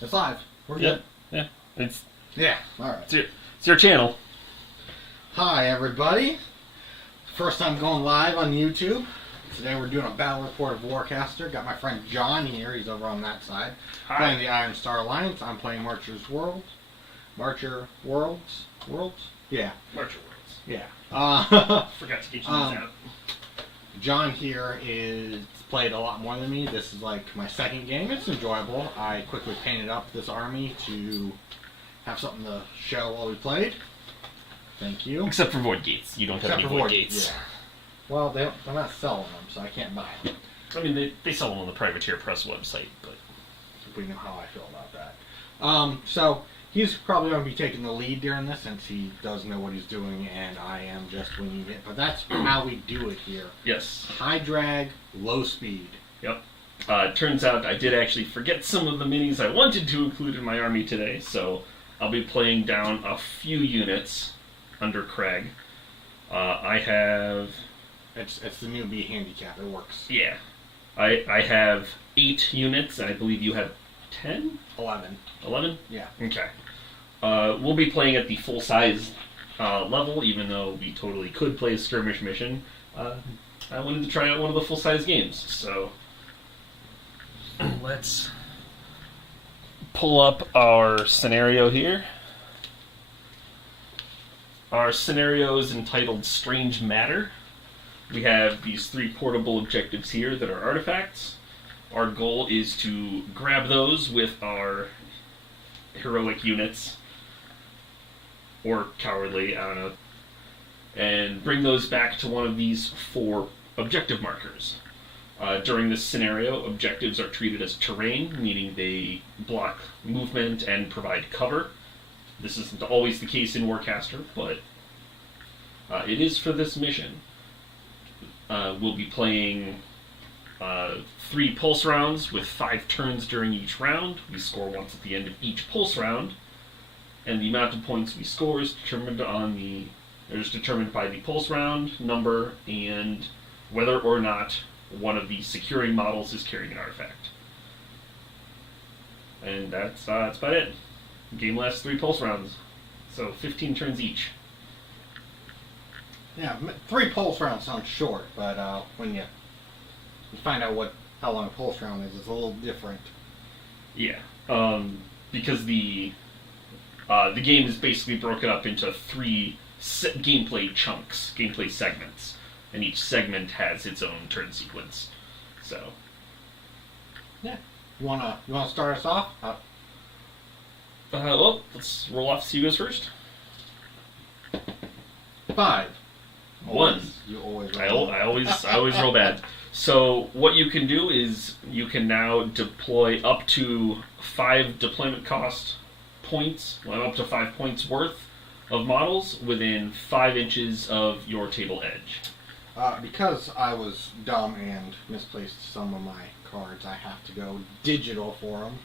It's live. We're Yep. good. Yeah. Yeah. All right. It's your channel. Hi, everybody. First time going live on YouTube. Today we're doing a battle report of Warcaster. Got my friend John here. He's over on that side. Hi. Playing the Iron Star Alliance. I'm playing Marcher Worlds? Yeah. Marcher Worlds. Yeah. Forgot to get you these out. John here is played a lot more than me. This is like my second game. It's enjoyable. I quickly painted up this army to have something to show while we played. Thank you. Except for Void Gates. You don't have any Void Gates. Yeah. Well, they're not selling them, so I can't buy them. I mean, they sell them on the Privateer Press website, but... We know how I feel about that. So, he's probably going to be taking the lead during this, since he does know what he's doing, and I am just winging it. But that's how we do it here. Yes. High drag, low speed. Yep. Turns out I did actually forget some of the minis I wanted to include in my army today, so I'll be playing down a few units under Craig. I have... It's the newbie handicap. It works. Yeah. I have 8 units, and I believe you have 10? 11. 11? Yeah. Okay. We'll be playing at the full-size level, even though we totally could play a skirmish mission. I wanted to try out one of the full-size games, so let's pull up our scenario here. Our scenario is entitled Strange Matter. We have these 3 portable objectives here that are artifacts. Our goal is to grab those with our heroic units, or cowardly, I don't know, and bring those back to one of these 4 objective markers. During this scenario, objectives are treated as terrain, meaning they block movement and provide cover. This isn't always the case in Warcaster, but it is for this mission. We'll be playing 3 pulse rounds with 5 turns during each round. We score once at the end of each pulse round, and the amount of points we score is determined by the pulse round number and whether or not one of the securing models is carrying an artifact. And that's about it. The game lasts 3 pulse rounds, so 15 turns each. Yeah, 3 pulse rounds sounds short, but when you find out how long a pulse round is, it's a little different. Yeah, because the game is basically broken up into 3 gameplay chunks, gameplay segments, and each segment has its own turn sequence. So, yeah, you wanna start us off? Well, let's roll off. See who goes first. 5. 1. You always I roll. always roll bad. So what you can do is you can now deploy up to 5 deployment cost points, up to 5 points worth of models within 5 inches of your table edge. Because I was dumb and misplaced some of my cards, I have to go digital for them.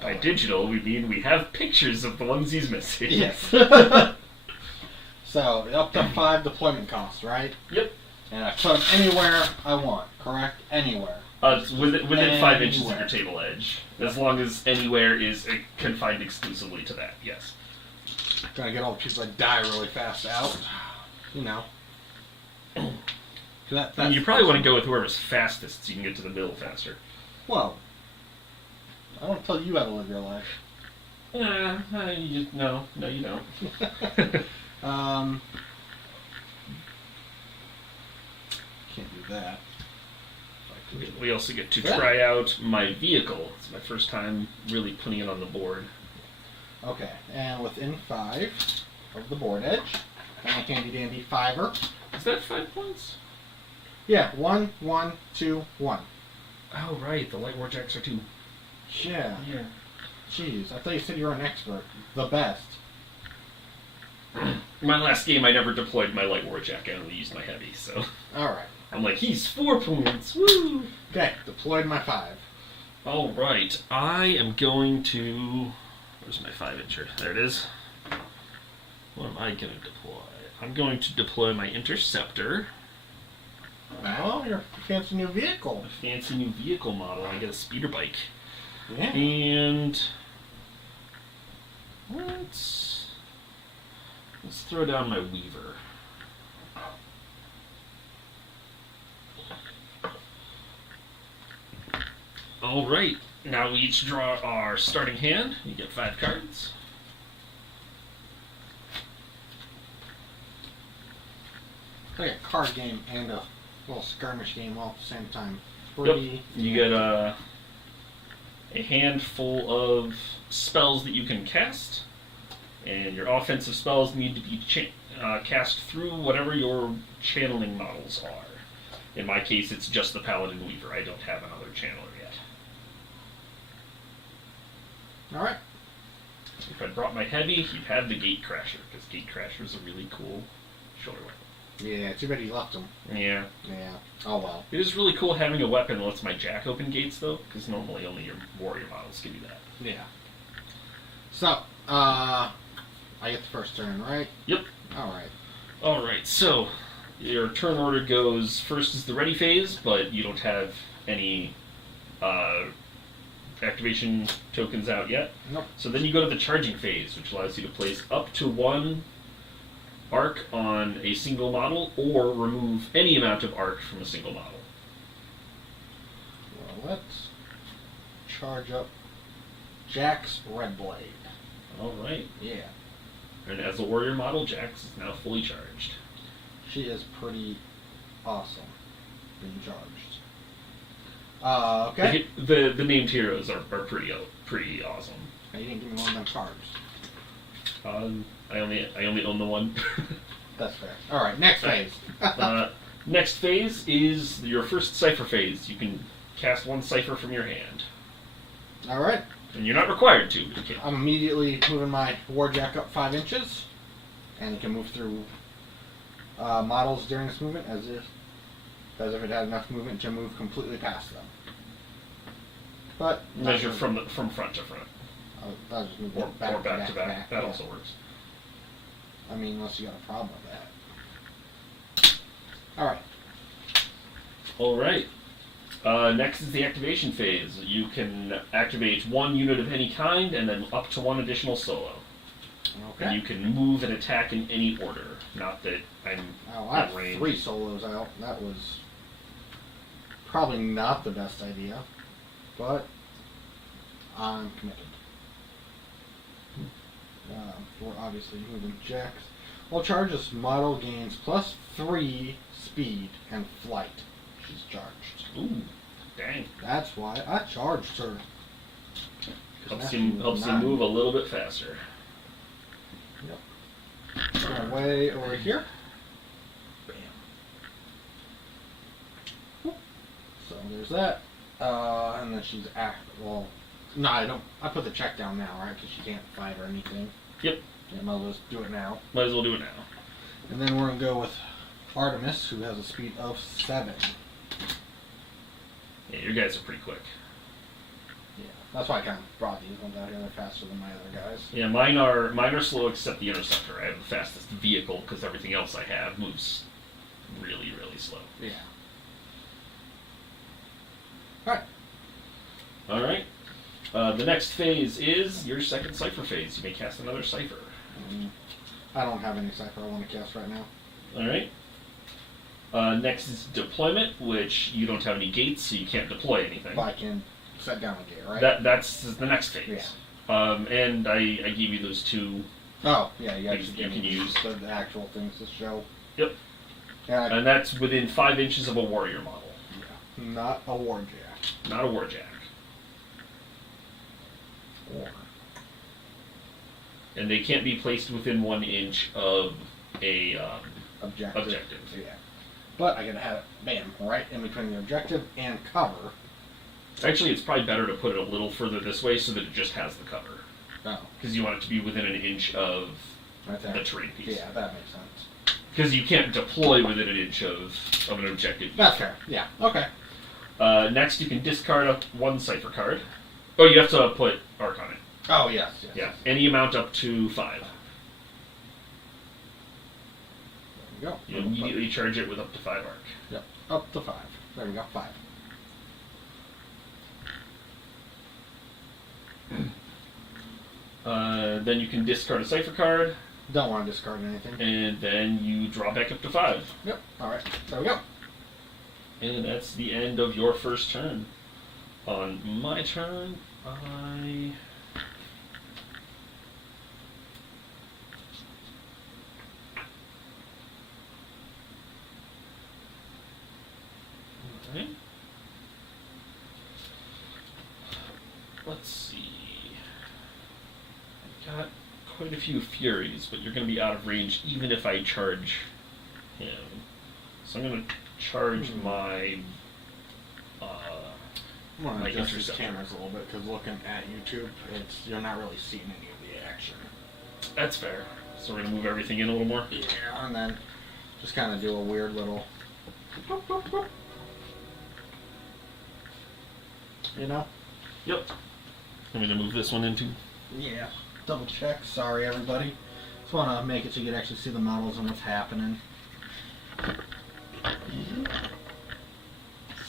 By digital, we mean we have pictures of the ones he's missing. Yes. So, up to 5 deployment costs, right? Yep. And I put them anywhere I want, correct? Anywhere. It's within 5 inches of Anywhere. your table edge. As long as anywhere is confined exclusively to that, yes. Gotta get all the people that die really fast out. You know. You probably want to go with whoever's fastest so you can get to the middle faster. Well, I want to tell you how to live your life. No, you don't. Can't do that. We also get to try out my vehicle. It's my first time really putting it on the board. Okay, and within 5 of the board edge, and a handy dandy 5er. Is that 5 points? Yeah, 1, 1, 2, 1. Oh, right. The Light Warjacks are 2. Yeah. Yeah. Jeez, I thought you said you were an expert. The best. My last game, I never deployed my Light Warjack. I only used my Heavy, so... Alright. I'm like, he's 4 points! Woo! Okay, deployed my 5. Alright, I am going to... Where's my 5-incher? There it is. What am I going to deploy? I'm going to deploy my Interceptor. Oh, your fancy new vehicle. A fancy new vehicle model. I get a speeder bike. Yeah. And let's throw down my Weaver. All right. Now we each draw our starting hand. You get 5 cards. It's like a card game and a little skirmish game all at the same time. Yep. You get a handful of spells that you can cast, and your offensive spells need to be cast through whatever your channeling models are. In my case, it's just the Paladin Weaver. I don't have another channeler yet. Alright. If I brought my heavy, you'd have the Gatecrasher, because Gatecrasher's a really cool shoulder weapon. Yeah, too bad you left them. Yeah. Yeah. Oh well. It is really cool having a weapon that lets my Jack open gates, though, because normally only your warrior models can do that. Yeah. So, I get the first turn, right? Yep. Alright. Alright, so your turn order goes first is the ready phase, but you don't have any activation tokens out yet. Nope. So then you go to the charging phase, which allows you to place up to 1 arc on a single model, or remove any amount of arc from a single model. Well, let's charge up Jack's Red Blade. Alright. Yeah. And as a warrior model, Jax is now fully charged. She is pretty awesome being charged. Okay. The named heroes are pretty awesome. Now, you didn't give me one of them cards. I only own the one. That's fair. Alright, next phase. Next phase is your first cipher phase. You can cast 1 cipher from your hand. Alright. And you're not required to, but you can. I'm immediately moving my Warjack up 5 inches. And it can move through models during this movement as if it had enough movement to move completely past them. But Measure from front to front. I'll just move Or back to back. That also works. I mean, unless you got a problem with that. Alright. Alright. Next is the activation phase. You can activate 1 unit of any kind, and then up to 1 additional solo. Okay. And you can move and attack in any order. Not that I'm I in have range. 3 solos out. That was probably not the best idea, but I'm committed. We're obviously moving Jacks. Well, charges model gains +3 speed and flight. She's charged. Ooh, dang. That's why I charged her. Helps you move a little bit faster. Yep. Go way over here. Bam. Whoop. So there's that. And then she's well, no, I don't. I put the check down now, right? Because she can't fight or anything. Yep. Yeah, might as well do it now. Might as well do it now. And then we're gonna go with Artemis, who has a speed of 7. Yeah, your guys are pretty quick. Yeah, that's why I kind of brought these ones out here. They're faster than my other guys. Yeah, mine are slow except the Interceptor. I have the fastest vehicle because everything else I have moves really, really slow. Yeah. All right. All right. The next phase is your second cipher phase. You may cast another cipher. I don't have any cipher I want to cast right now. All right. Next is deployment, which you don't have any gates, so you can't deploy anything. But I can set down a gate, right? That's the next phase. Yeah. And I gave you those 2. Oh, yeah, you Things actually you can use. the actual things to show. Yep. Yeah, And that's within 5 inches of a warrior model. yeah. Not a Warjack. Not a warjack. Or. And they can't be placed within 1 inch of a objective. Yeah. But I gotta have it, bam, right in between the objective and cover. Actually, it's probably better to put it a little further this way so that it just has the cover. Oh. Because you want it to be within 1 inch of Right there. the terrain piece. Yeah, that makes sense. Because you can't deploy within 1 inch of an objective. That's fair. Yeah. Okay. Next, you can discard 1 cipher card. Oh, you have to put arc on it. Oh, yes. Yeah, any amount up to 5. we go. You immediately charge it with up to 5 arc. Yep, up to 5. There we go, 5. Then you can discard a cipher card, Don't want to discard anything. and then you draw back up to 5. Yep, alright, there we go. And that's the end of your first turn. On my turn, I... Alright. Let's see. I've got quite a few Furies, but you're going to be out of range even if I charge him. So I'm going to charge my... I'm going my to adjust these interceptor. cameras a little bit, because looking at YouTube, you're not really seeing any of the action. That's fair. So we're going to move everything in a little more? Yeah, and then just kind of do a weird little... You know? Yep. I'm going to move this one into... Yeah. Double check. Sorry, everybody. Just want to make it so you can actually see the models and what's happening.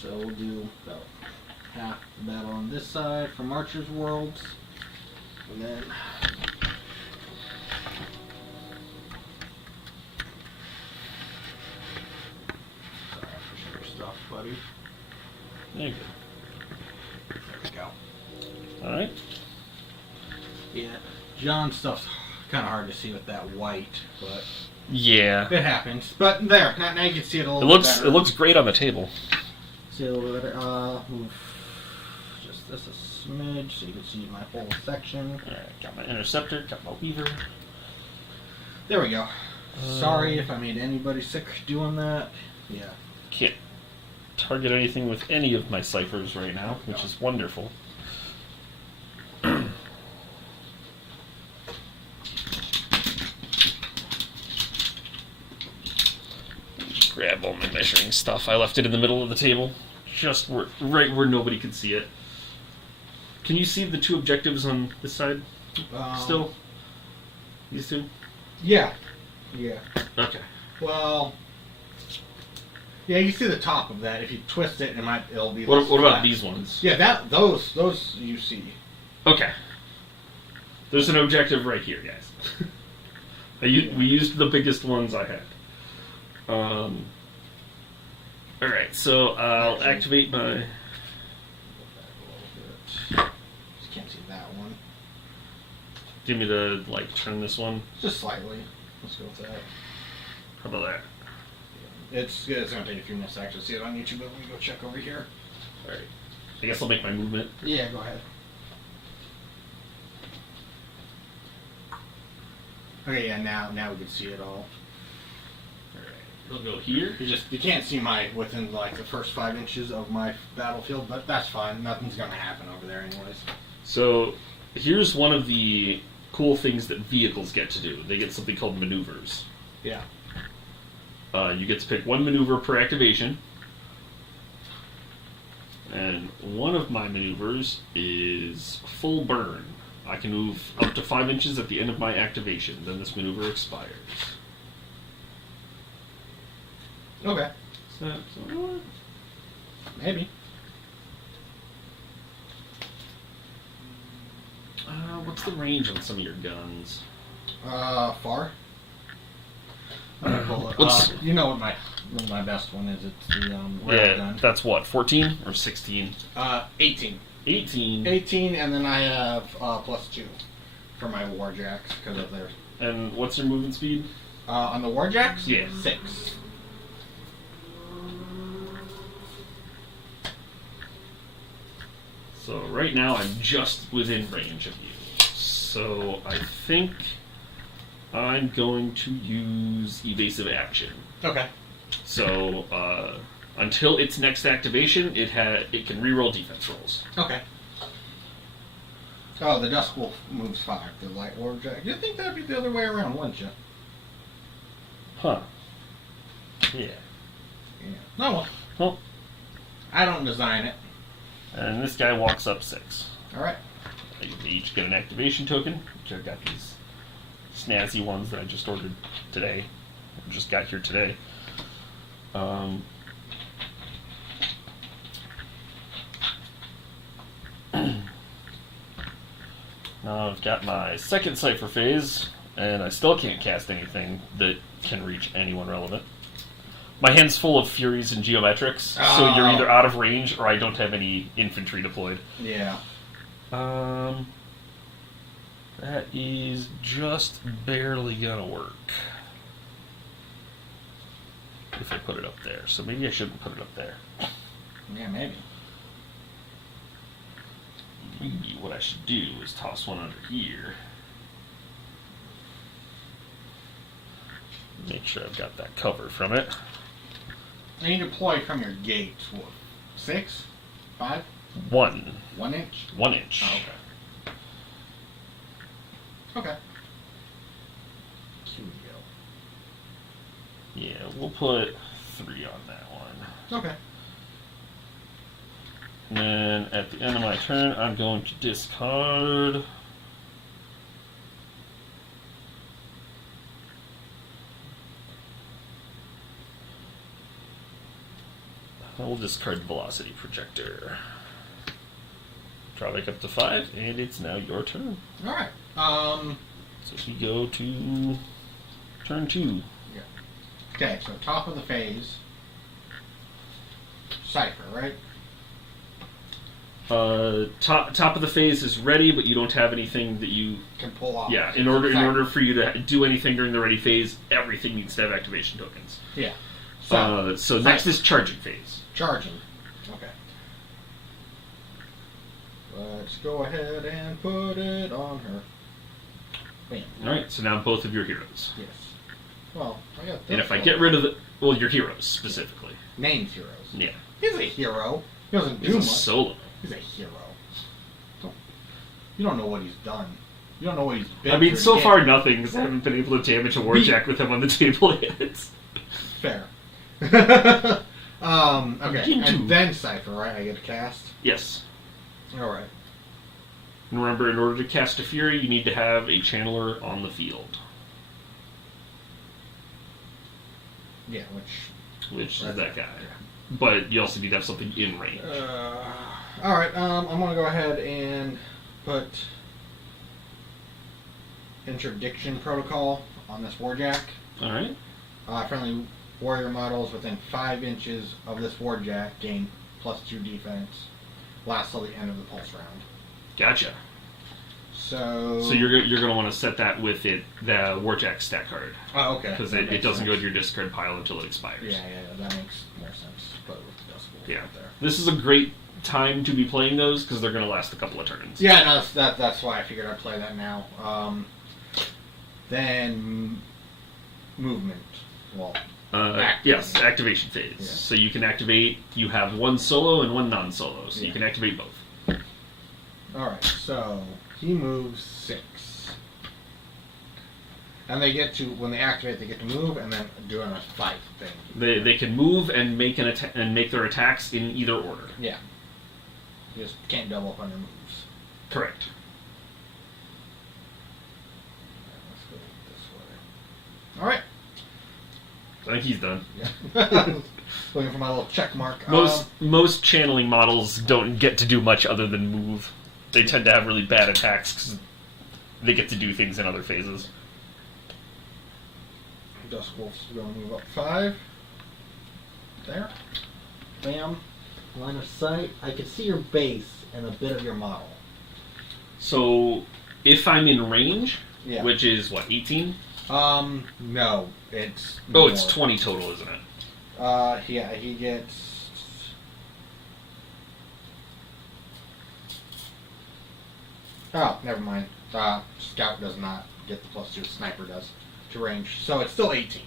So we'll do about half the battle on this side from Archer's Worlds. And then... Sorry for your stuff, buddy. There you There we go. go. Alright. Yeah. John's stuff's kind of hard to see with that white, but Yeah. it happens. But there, now you can see it a little bit better. It looks great on the table. See a little bit better. Move just this a smidge so you can see my whole section. Alright, got my interceptor, got my weaver. There we go. Sorry if I made anybody sick doing that. Yeah. Can't target anything with any of my ciphers right now, which is wonderful. Grab all my measuring stuff. I left it in the middle of the table, just right where nobody could see it. Can you see the 2 objectives on this side still? These 2? Yeah. Yeah. Okay. Well. Yeah, you see the top of that. If you twist it, it'll be. What flat. about these ones? Yeah, those you see. Okay. There's an objective right here, guys. We used the biggest ones I had. Alright, so I'll activate my... Just can't see that one. Do you want me to, like, turn this one? Just slightly. Let's go with that. How about that? It's going to take a few minutes to actually see it on YouTube, but let me go check over here. Alright. I guess I'll make my movement. Yeah, go ahead. Okay, yeah, now we can see it all. Alright. It'll go here. You can't see my within like the first 5 inches of my battlefield, but that's fine. Nothing's gonna happen over there anyways. So, here's one of the cool things that vehicles get to do. They get something called maneuvers. Yeah. You get to pick 1 maneuver per activation. And one of my maneuvers is full burn. I can move up to 5 inches at the end of my activation. Then this maneuver expires. Okay. So Maybe. what's the range on some of your guns? Far. Pull it. What's- You know what my best one is? It's the rail gun. That's what, 14 or 16? 18. 18. 18, and then I have +2 for my warjacks because of their. And what's your movement speed? On the warjacks? Yeah. 6. So right now I'm just within range of you. So I think I'm going to use evasive action. Okay. So until its next activation, it can reroll defense rolls. Okay. Oh, the Dusk Wolf moves 5. The Light Warjack. You'd think that'd be the other way around, wouldn't you? Huh. Yeah. Yeah. No, well, Well, I don't design it. and this guy walks up 6. Alright. They each get an activation token, which I've got these snazzy ones that I just ordered today. Just got here today. Now I've got my second Cypher phase, and I still can't cast anything that can reach anyone relevant. My hand's full of Furies and Geometrics, so you're either out of range or I don't have any infantry deployed. Yeah. That is just barely gonna work. If I put it up there. So maybe I shouldn't put it up there. Yeah, maybe. Maybe what I should do is toss one under here. Make sure I've got that cover from it. And you deploy from your gate, what, 6? 5? 1. 1 inch? 1 inch. Oh, okay. Okay. Yeah, we'll put 3 on that one. Okay. And then at the end of my turn, I'm going to discard. I will discard Velocity Projector. Draw back up to 5, and it's now your turn. Alright. So we go to turn 2. Yeah. Okay, so top of the phase. Cypher, right? Top of the phase is ready, but you don't have anything that you can pull off. Yeah, in order for you to do anything during the ready phase, everything needs to have activation tokens. Yeah. So next is charging phase. Charging. Okay. Let's go ahead and put it on her. Bam. Alright, so now both of your heroes. Yes. Well, I got this. And if I get rid of your heroes specifically. Named heroes. Yeah. He's a hero. He doesn't do He's a much. solo. He's a hero. You don't know what he's done. You don't know what he's been I mean, through so to get- far nothing, because I haven't been able to damage a warjack with him on the table yet. Fair. Okay, and then Cypher, right? I get to cast? Yes. Alright. And remember, in order to cast a Fury, you need to have a channeler on the field. Yeah, Which is that guy. Yeah. But you also need to have something in range. Alright, I'm going to go ahead and put Interdiction Protocol on this Warjack. Alright. Friendly warrior models within 5 inches of this Warjack gain +2 defense. Lasts till the end of the pulse round. Gotcha. So you're going to want to set that with the Warjack stat card. Oh, okay. Because it doesn't go to your discard pile until it expires. Yeah, that makes more sense. But with the decibels yeah. right there. This is a great time to be playing those because they're going to last a couple of turns. Yeah, no, that's why I figured I'd play that now. Then movement. Well, yes, activation phase. Yeah. So you can activate. You have one solo and one non-solo, so Yeah. you can activate both. All right. So he moves 6, and they get to when they activate, they get to move and then do a fight thing. They can move and make make their attacks in either order. Yeah. You just can't double up on your moves. Correct. Let's go this way. All right. I think he's done. Yeah. Looking for my little check mark. Most channeling models don't get to do much other than move. They tend to have really bad attacks because they get to do things in other phases. Dusk Wolf's going to move up 5. There. Bam. Line of sight. I can see your base and a bit of your model. So, if I'm in range, Yeah. which is what, 18? No, it's Oh, more. it's 20 total, isn't it? Yeah, he gets. Oh, never mind. Scout does not get the +2. Sniper does to range, so it's still 18.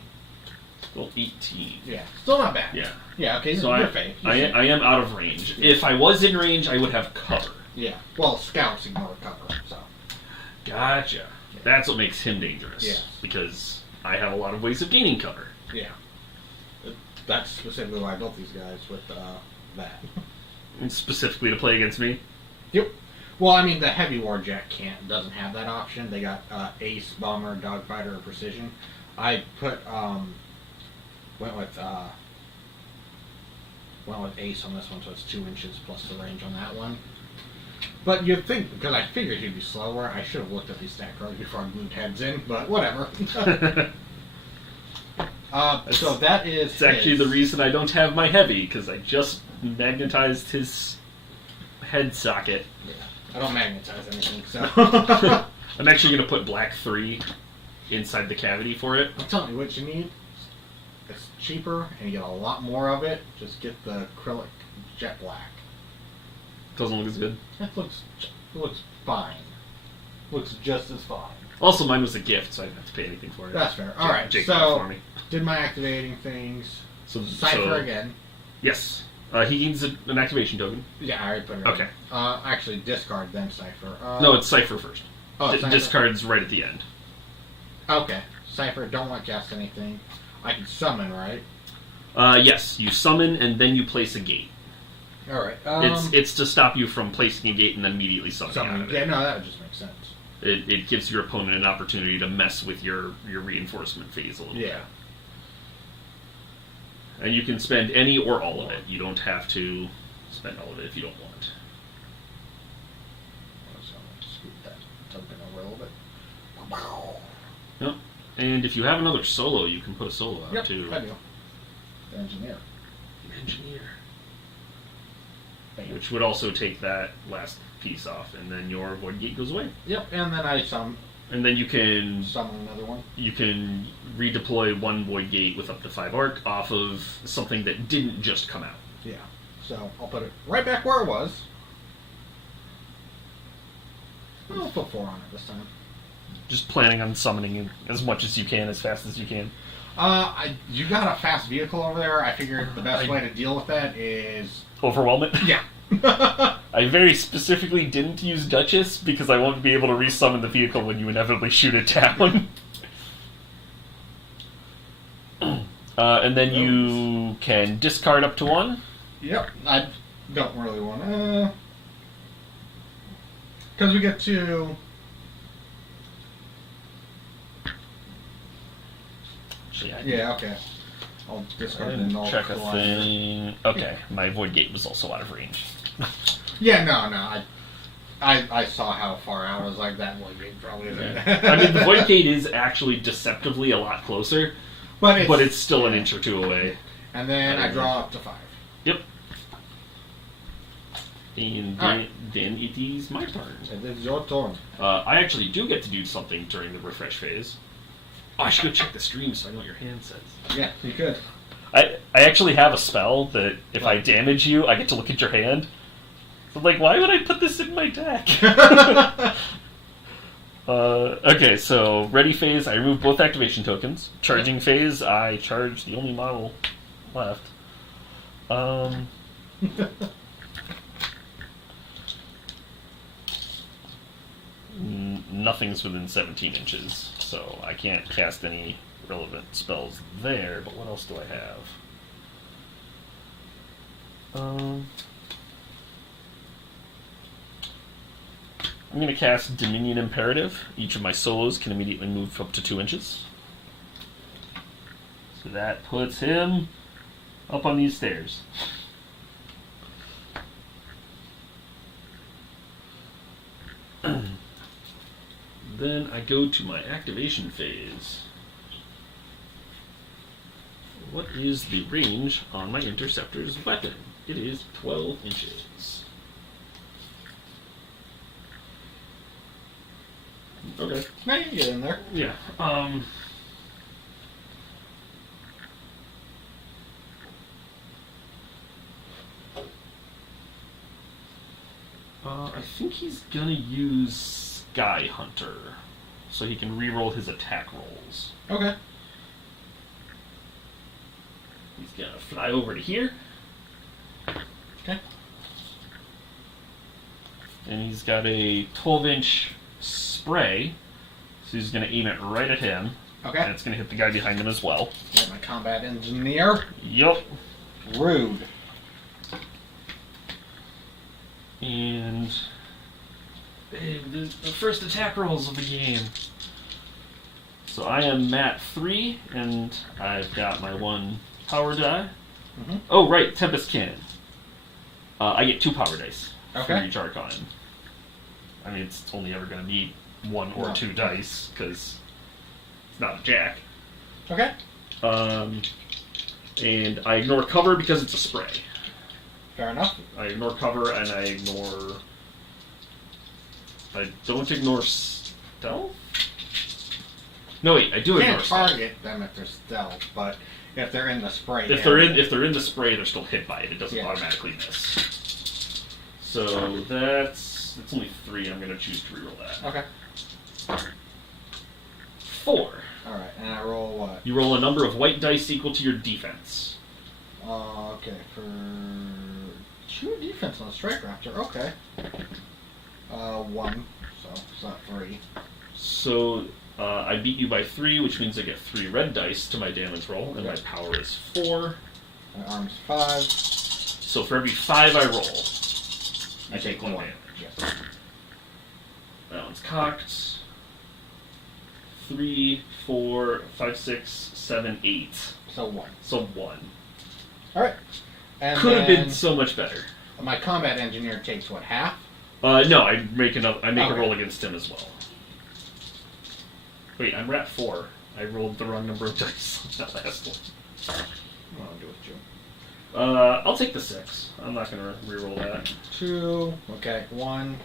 Well, 18. Yeah, still not bad. Yeah. Yeah. Okay. So you're fake. I am out of range. If I was in range, I would have cover. Yeah. Well, scouts ignore cover, so. Gotcha. Yeah. That's what makes him dangerous. Yeah. Because I have a lot of ways of gaining cover. Yeah. That's specifically why I built these guys with that. And specifically to play against me. Yep. Well, I mean, the heavy warjack doesn't have that option. They got ace, bomber, dogfighter, or precision. I put went with ace on this one, so it's 2 inches plus the range on that one. But you'd think, because I figured he'd be slower, I should have looked at these stat cards before I glued heads in, but whatever. So that is It's actually the reason I don't have my heavy, because I just magnetized his head socket. Yeah, I don't magnetize anything, so... I'm actually going to put black 3 inside the cavity for it. I'm telling you what you need. It's cheaper, and you get a lot more of it. Just get the acrylic jet black. Doesn't look as good. It looks fine. Looks just as fine. Also, mine was a gift, so I didn't have to pay anything for it. That's fair. All right, Jake got it for me. Did my activating things. So Cypher again. Yes. He gains an activation token. Yeah, I already put it Okay. in. Actually, discard, then Cypher. No, it's Cypher first. Cypher. Discard's right at the end. Okay. Cypher, don't want to cast anything. I can summon, right? Yes, you summon and then you place a gate. All right. It's to stop you from placing a gate and then immediately summoning out of it. Yeah, no, that would just make sense. It gives your opponent an opportunity to mess with your reinforcement phase a little bit. Yeah. And you can spend any or all of it. You don't have to spend all of it if you don't want. So I'm going to scoot that token over a little bit. Yep. And if you have another solo, you can put a solo out too. I do. The engineer. The engineer. Bam. Which would also take that last piece off, and then your void gate goes away. Yep, and then I And then you can summon another one. You can redeploy one void gate with up to 5 arc off of something that didn't just come out. Yeah. So I'll put it right back where it was. I'll put 4 on it this time. Just planning on summoning as much as you can, as fast as you can. You got a fast vehicle over there. I figured the best way to deal with that is... Overwhelm it? Yeah. I very specifically didn't use Duchess because I won't be able to resummon the vehicle when you inevitably shoot it down. And then you can discard up to 1. Yep. I don't really want to... Because we get to... Yeah, okay. I'll discard and all check a thing. Okay, my void gate was also out of range. Yeah, no. I saw how far out I was like that void gate probably isn't. Yeah. I mean, the void gate is actually deceptively a lot closer, but it's still an inch or 2 away. And then I draw up to 5. Yep. And then it is my turn. It is your turn. I actually do get to do something during the refresh phase. Oh, I should go check the stream so I know what your hand says. Yeah, you could. I actually have a spell that if I damage you, I get to look at your hand. So, like, why would I put this in my deck? Okay, so ready phase, I remove both activation tokens. Charging phase, I charge the only model left. Nothing's within 17 inches, so I can't cast any relevant spells there, but what else do I have? I'm going to cast Dominion Imperative. Each of my solos can immediately move up to 2 inches. So that puts him up on these stairs. Then I go to my activation phase. What is the range on my Interceptor's weapon? It is 12 inches. Okay. Now you can get in there. Yeah. I think he's gonna use Sky Hunter, so he can reroll his attack rolls. Okay. He's gonna fly over to here. Okay. And he's got a 12-inch spray, so he's gonna aim it right at him. Okay. And it's gonna hit the guy behind him as well. Get my combat engineer. Yup. Rude. And the first attack rolls of the game. So I am at 3, and I've got my 1 power die. Mm-hmm. Oh, right, Tempest Cannon. I get 2 power dice for Okay. each Archon. I mean, it's only ever going to be 1 or 2 dice, because it's not a jack. Okay. And I ignore cover because it's a spray. Fair enough. I ignore cover, and I ignore... I don't ignore stealth? No, wait, I do You ignore can't stealth. target them if they're stealth, but if they're in the spray If they're in the spray, they're still hit by it. It doesn't automatically miss. So that's only 3. I'm gonna choose to reroll that. Okay. 4. Alright, and I roll what? You roll a number of white dice equal to your defense. Okay, for 2 defense on a strike raptor. Okay. 1, so it's not 3. So I beat you by 3, which means I get 3 red dice to my damage roll, and my power is 4. My arm's 5. So for every 5 I roll, I take 1 damage. Yes. That one's cocked. 3, 4, 5, 6, 7, 8. So 1. So 1. Alright. And Could have then been so much better. my combat engineer takes what, half? No, I make a Okay. roll against him as well. Wait, I'm at 4. I rolled the wrong number of dice on that last one. What I'll do with 2. I'll take the 6. I'm not gonna reroll that. 2. Okay, 1.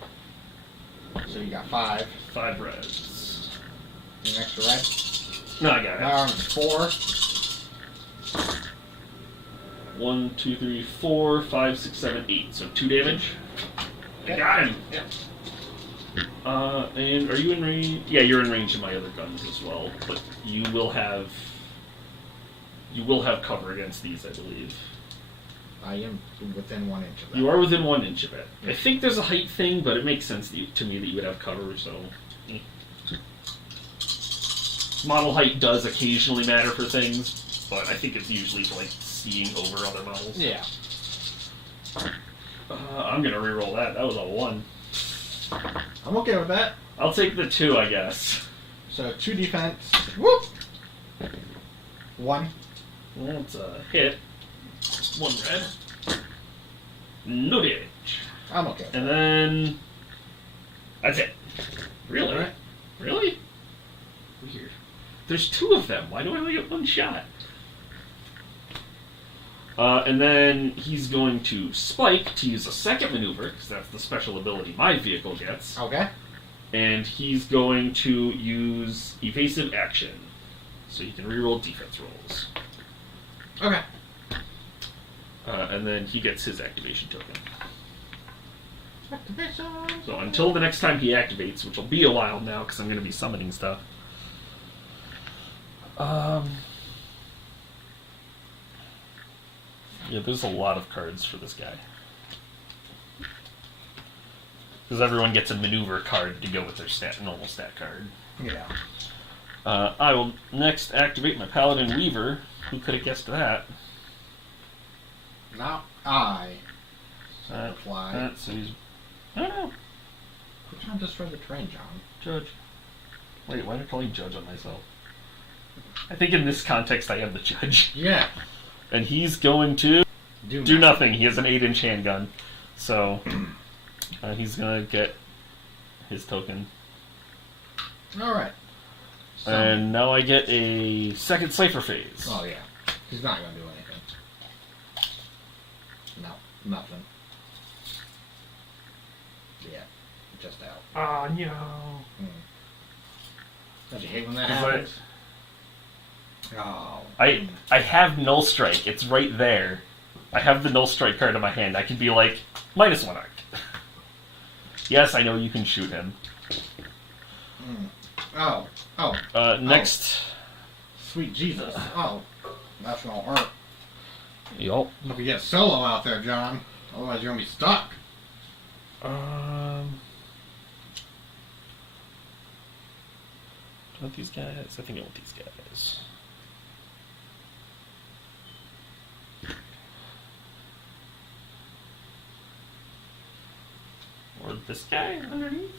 So you got 5. 5 reds. An extra red. No, I got My it. arm's 4. 1, 2, 3, 4, 5, 6, 7, 8. So 2 damage. I got him. Yeah. And are you in range? Yeah, you're in range of my other guns as well, but you will have cover against these, I believe. I am within 1 inch of that. You are within 1 inch of it. I think there's a height thing, but it makes sense to me that you would have cover, so... Model height does occasionally matter for things, but I think it's usually for, like, seeing over other models. Yeah. I'm gonna reroll that. That was a 1. I'm okay with that. I'll take the 2, I guess. So 2 defense. Whoop! 1. That's a hit. 1 red. No damage. I'm okay with And that. then... That's it. Really? Alright. Really? Weird. There's 2 of them. Why do I only get 1 shot? And then he's going to spike to use a second maneuver, because that's the special ability my vehicle gets. Okay. And he's going to use evasive action. So he can reroll defense rolls. Okay. And then he gets his activation token. Activation. So until the next time he activates, which will be a while now because I'm going to be summoning stuff. Yeah, there's a lot of cards for this guy. Because everyone gets a maneuver card to go with their normal stat card. Yeah. I will next activate my Paladin Weaver. Who could have guessed that? Now I. Fly. So he's... I don't know. Quit trying to destroy the train, John. Judge. Wait, why did I call him Judge on myself? I think in this context I am the Judge. Yeah. And he's going to do nothing. nothing. He has an 8-inch handgun. So he's going to get his token. Alright. And now I get a second Cypher phase. Oh, yeah. He's not going to do anything. No. Nothing. Yeah. Just out. Oh, no. Don't you hate when that It's happens? Oh. I have Null Strike. It's right there. I have the Null Strike card in my hand. I can be like, -1 arc. Yes, I know you can shoot him. Oh. Oh. Next. Sweet Jesus. Oh. That's gonna hurt. Yup. Hope you get solo out there, John. Otherwise you're gonna be stuck. Do I want these guys? I think I want these guys. Or this guy underneath?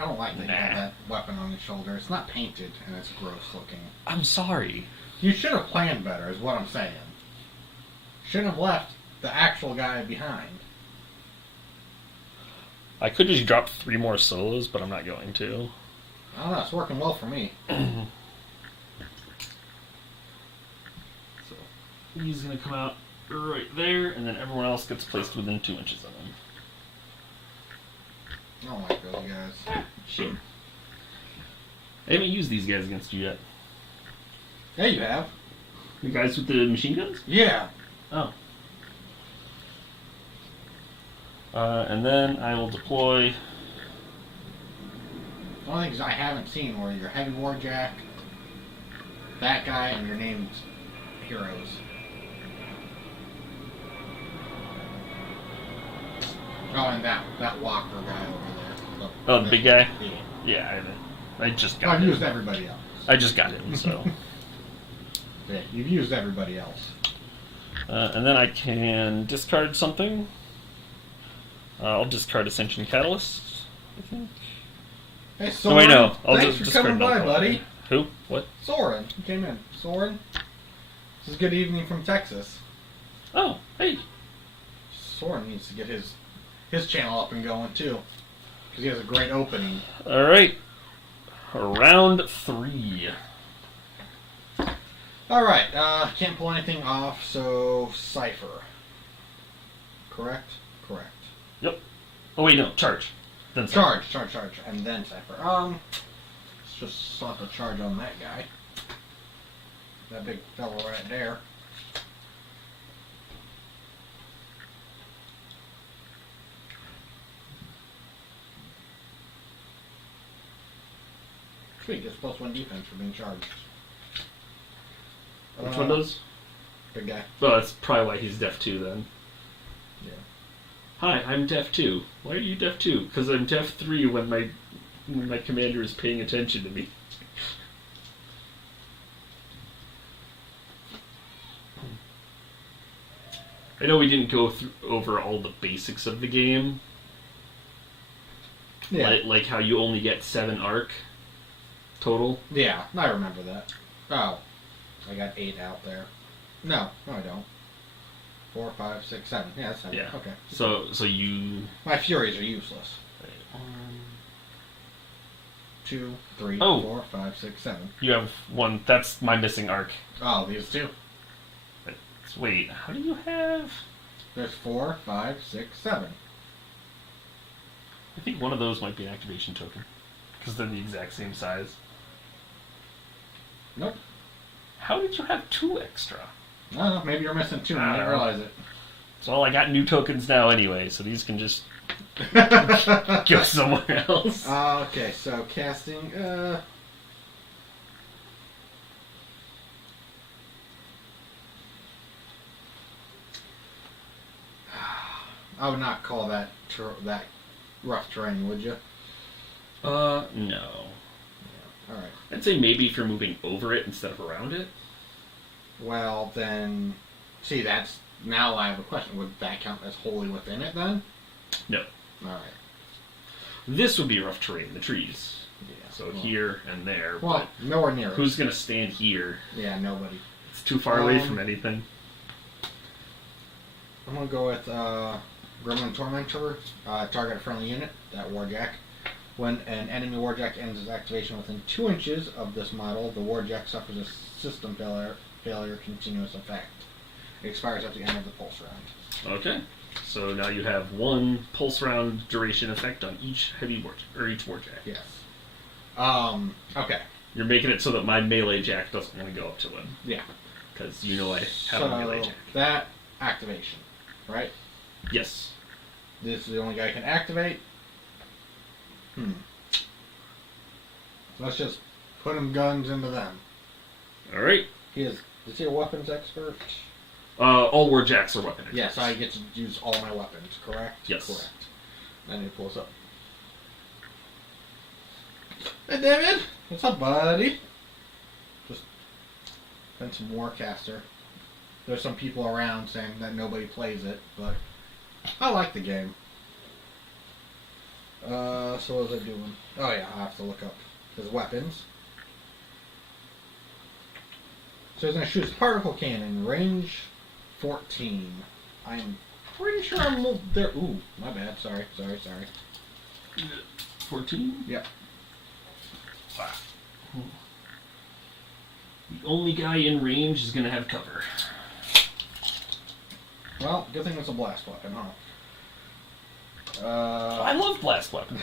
I don't like that you have that weapon on your shoulder. It's not painted, and it's gross looking. I'm sorry. You should have planned better, is what I'm saying. Shouldn't have left the actual guy behind. I could just drop 3 more solos, but I'm not going to. I don't know, it's working well for me. So he's going to come out right there, and then everyone else gets placed within 2 inches of him. I don't like those guys. Sure. I haven't used these guys against you yet. Yeah, you have. The guys with the machine guns? Yeah. Oh. And then I will deploy. The only things I haven't seen were your heavy warjack, that guy, and your named heroes. Oh, and that Walker guy over there. The big guy? Yeah. Yeah, I just got I've him. used everybody else. I just got him, so. Yeah, you've used everybody else. And then I can discard something. I'll discard Ascension Catalyst, I think. Hey, Soren. No, wait, no. I'll Thanks just for coming by, discard buddy. Who? What? Soren. You came in. Soren. This is good evening from Texas. Oh, hey. Soren needs to get his channel up and going, too. Because he has a great opening. Alright. Round 3. Alright, can't pull anything off, so Cypher. Correct? Correct. Yep. Oh, wait, no. Charge. Then Cypher. Charge, and then Cypher. Let's just slap a charge on that guy. That big fellow right there. Sweet, gets +1 defense for being charged. Which one does? Big guy. Oh, that's probably why he's deaf 2 then. Yeah. Hi, I'm deaf 2. Why are you deaf 2? Because I'm deaf 3 when my commander is paying attention to me. I know we didn't go over all the basics of the game. Yeah. Like how you only get 7 arc total. Yeah, I remember that. Oh. I got 8 out there. No, I don't. 4, 5, 6, 7. Yeah, that's 7. Yeah. Okay. So you. My Furies are useless. 1, 2, 3, Oh. 4, 5, 6, 7. You have 1. That's my missing arc. Oh, these 2. Wait, how do you have? There's 4, 5, 6, 7. I think one of those might be an activation token. Because they're the exact same size. Nope. How did you have 2 extra? I don't know, maybe you're missing 2 and I didn't realize it. So I got new tokens now anyway, so these can just go somewhere else. Okay, so casting, I would not call that that rough terrain, would you? No. Alright. I'd say maybe if you're moving over it instead of around it. Well, then, see, that's, now I have a question. Would that count as wholly within it, then? No. Alright. This would be rough terrain, the trees. Yeah. So well, here and there. Well, nowhere near But it. who's going to stand here? Yeah, nobody. It's too far away from anything. I'm going to go with Gremlin Tormentor. Target a friendly unit, that Warjack. When an enemy Warjack ends its activation within 2 inches of this model, the Warjack suffers a system failure continuous effect. It expires at the end of the pulse round. Okay. So now you have 1 pulse round duration effect on each heavy Warjack, or each Warjack. Yes. Okay. You're making it so that my melee jack doesn't want to go up to him. Yeah. Because you know I have a melee jack. That activation, right? Yes. This is the only guy who can activate. Let's just put him guns into them. Alright. Is he a weapons expert? All Warjacks are weapon experts. Yes, I get to use all my weapons, correct? Yes. Correct. Then he pulls up. Hey, David! What's up, buddy? Just been some Warcaster. There's some people around saying that nobody plays it, but I like the game. So what was I doing? Oh yeah, I have to look up his weapons. So he's going to shoot his particle cannon, range 14. I'm pretty sure I'm there. Ooh, my bad. Sorry. 14? Yep. Wow. The only guy in range is going to have cover. Well, good thing it's a blast weapon, huh? I love blast weapons.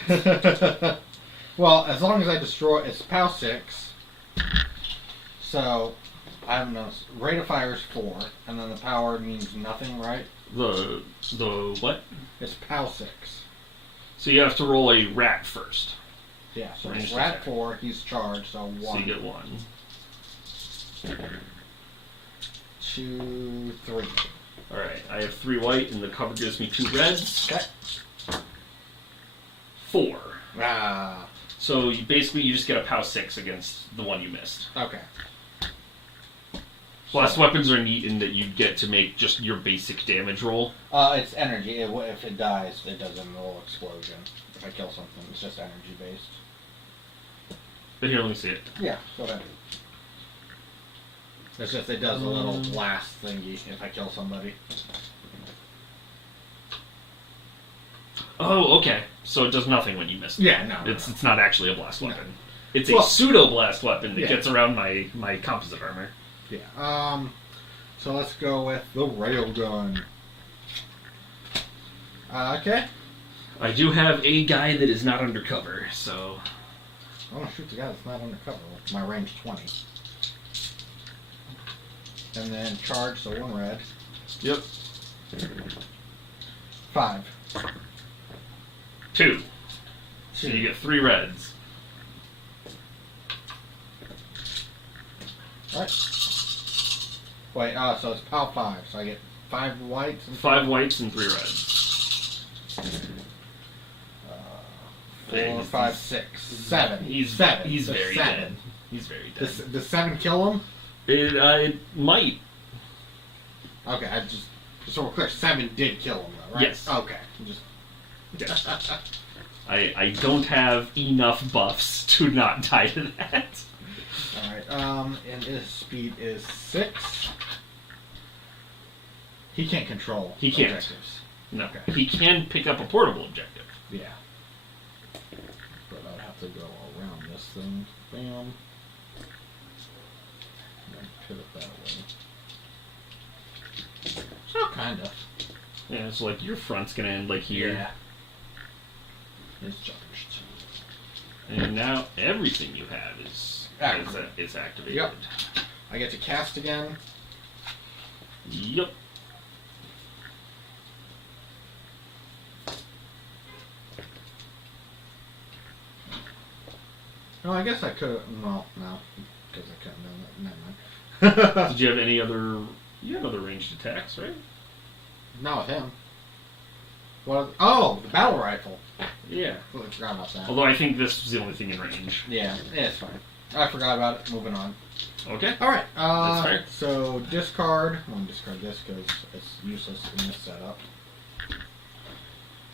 Well, as long as I destroy, it's POW 6. So, I don't know. Rate of fire is 4, and then the power means nothing, right? The what? It's POW 6. So you have to roll a rat first. Yeah, so Range it's rat attack. 4, he's charged, so 1. So you get 1. 2, 3. Alright, I have 3 white, and the cover gives me 2 reds. Okay. 4. Ah, So basically you just get a POW 6 against the one you missed. okay. Blast weapons are neat in that you get to make just your basic damage roll. It's energy. If it dies, it does a little explosion. If I kill something, it's just energy based. But here, let me see it. Yeah, go ahead. It's just it does a little blast thingy if I kill somebody. Oh, okay. So it does nothing when you miss it. Yeah, no. It's not actually a blast weapon. No. It's Well, a pseudo blast weapon that yeah. gets around my composite armor. Yeah. So let's go with the railgun. Okay. I do have a guy that is not undercover, so I want to shoot the guy that's not undercover with my range 20. And then charge, so 1 red. yep. 5. 2. So you get 3 reds. Alright. Wait, so it's POW 5, so I get 5 whites and 5 whites and 3 reds. 4, 5, 6, 7. He's 7. He's So very 7. dead. He's very dead. Does 7 kill him? It might. Okay, so we're clear. 7 did kill him, though, right? Yes. Okay. Yes. I don't have enough buffs to not die to that. Alright, and his speed is 6. He can't control He can't. objectives. No. Okay. He can pick up a portable objective. Yeah. But I would have to go around this thing. Bam. And then pivot that way. So, kind of. Yeah, so like your front's gonna end like here. Yeah. It's charged. And now everything you have is activated. Yep. I get to cast again. Yep. No, I guess I could. No, because I couldn't do that. Never mind. Did you have any other? You had other ranged attacks, right? Not with him. What? Oh, the battle rifle. Yeah. Completely forgot about that. Although I think this was the only thing in range. Yeah, it's fine. I forgot about it. Moving on. Okay. All right. That's fair. So discard. I won't discard this because it's useless in this setup.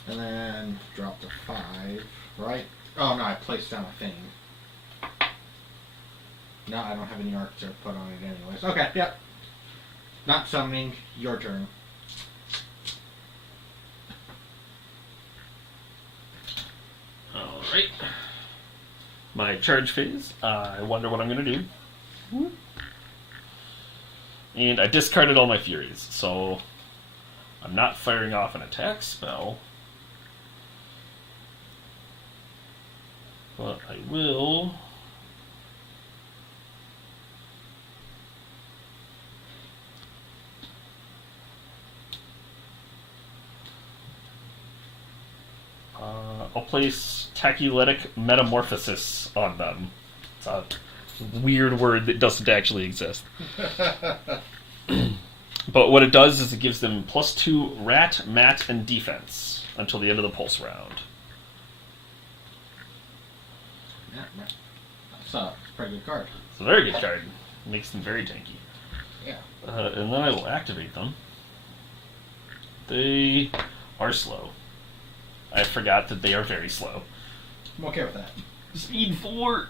And then drop to 5. Right? Oh no, I placed down a thing. No, I don't have any arc to put on it anyways. Okay. Yep. Not summoning. Your turn. Alright. My charge phase. I wonder what I'm going to do. And I discarded all my Furies, so I'm not firing off an attack spell. But I will... I'll place Tachyletic Metamorphosis on them. It's a weird word that doesn't actually exist. But what it does is it gives them +2 rat, mat, and defense until the end of the pulse round. Yeah, that's a pretty good card. It's a very good card. It makes them very tanky. Yeah. And then I will activate them. They are slow. I forgot that they are very slow. I'm okay with that. Speed 4.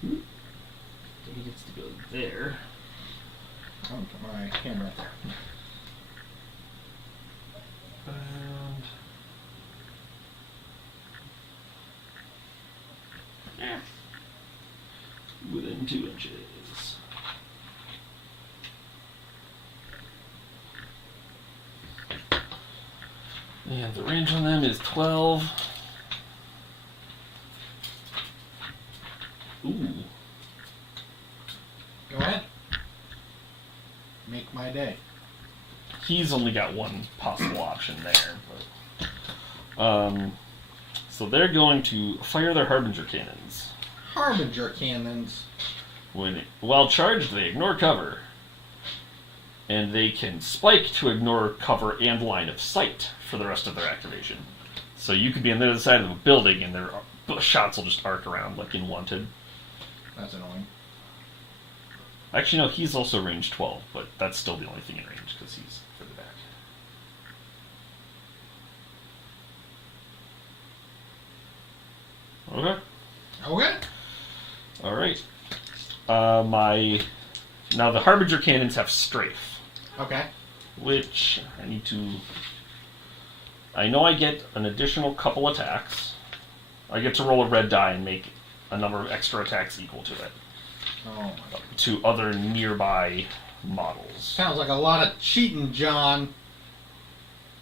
He gets to go there. I'm gonna put my hand right there. And within 2 inches. And the range on them is 12. Ooh. Go ahead. Make my day. He's only got one possible option there, but so they're going to fire their Harbinger cannons. Harbinger cannons. While charged, they ignore cover, and they can spike to ignore cover and line of sight for the rest of their activation. So you could be on the other side of a building, and their shots will just arc around like in Wanted. That's annoying. Actually, no, he's also range 12, but that's still the only thing in range because he's further back. Okay. Okay. All right. Now the Harbinger cannons have strafe, Okay. which I know I get an additional couple attacks. I get to roll a red die and make a number of extra attacks equal to it. Oh my God. To other nearby models. Sounds like a lot of cheating, John.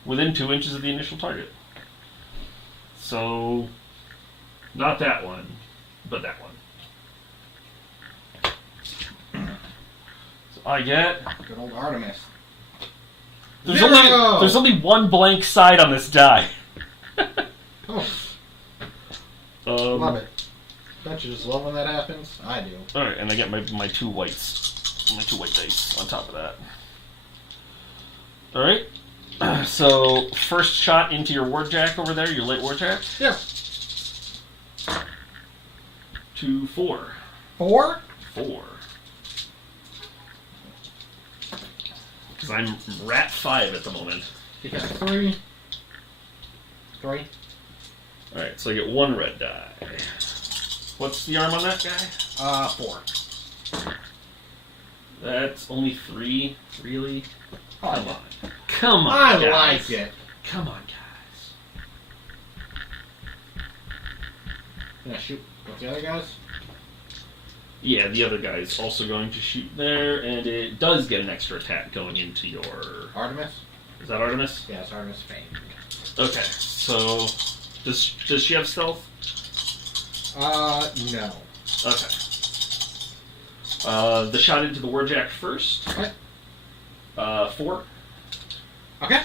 Within 2 inches of the initial target. So, not that one, but that one. So I get... Good old Artemis. There's Zero! only one blank side on this die. Oh, love it. Don't you just love when that happens? I do. Alright, and I get my 2 whites. My 2 white dice on top of that. Alright. So, first shot into your Warjack over there, your late Warjack. Yeah. 2, 4. 4? 4. Because I'm rat 5 at the moment. You got 3. 3. Alright, so I get 1 red die. What's the arm on that guy? 4. That's only 3, really? Oh, Come yeah. on. Come on, I guys. like it. Come on, guys. Can I shoot with the other guys? Yeah, the other guy's also going to shoot there, and it does get an extra attack going into your... Artemis? Is that Artemis? Yeah, it's Artemis Fame. Okay, so... Does she have stealth? No. Okay. The shot into the Warjack first. Okay. 4. Okay.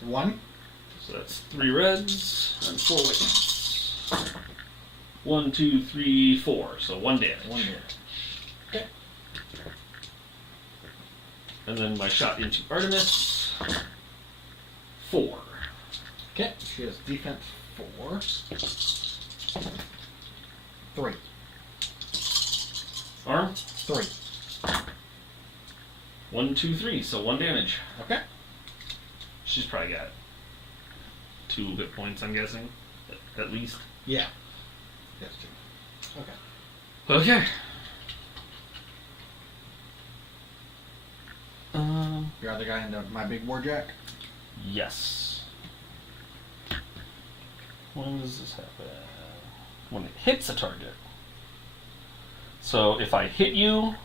1. So that's 3 reds and 4 whites. 1, 2, 3, 4. So 1 damage. 1 damage. Okay. And then my shot into Artemis. 4. Okay. She has defense 4. 3. Arm. 3. 1, 2, 3. So 1 damage. Okay. She's probably got 2 hit points, I'm guessing. At least. Yeah. That's true. Okay. Okay. You're the guy into my big warjack? Yes. When does this happen? When it hits a target. So if I hit you,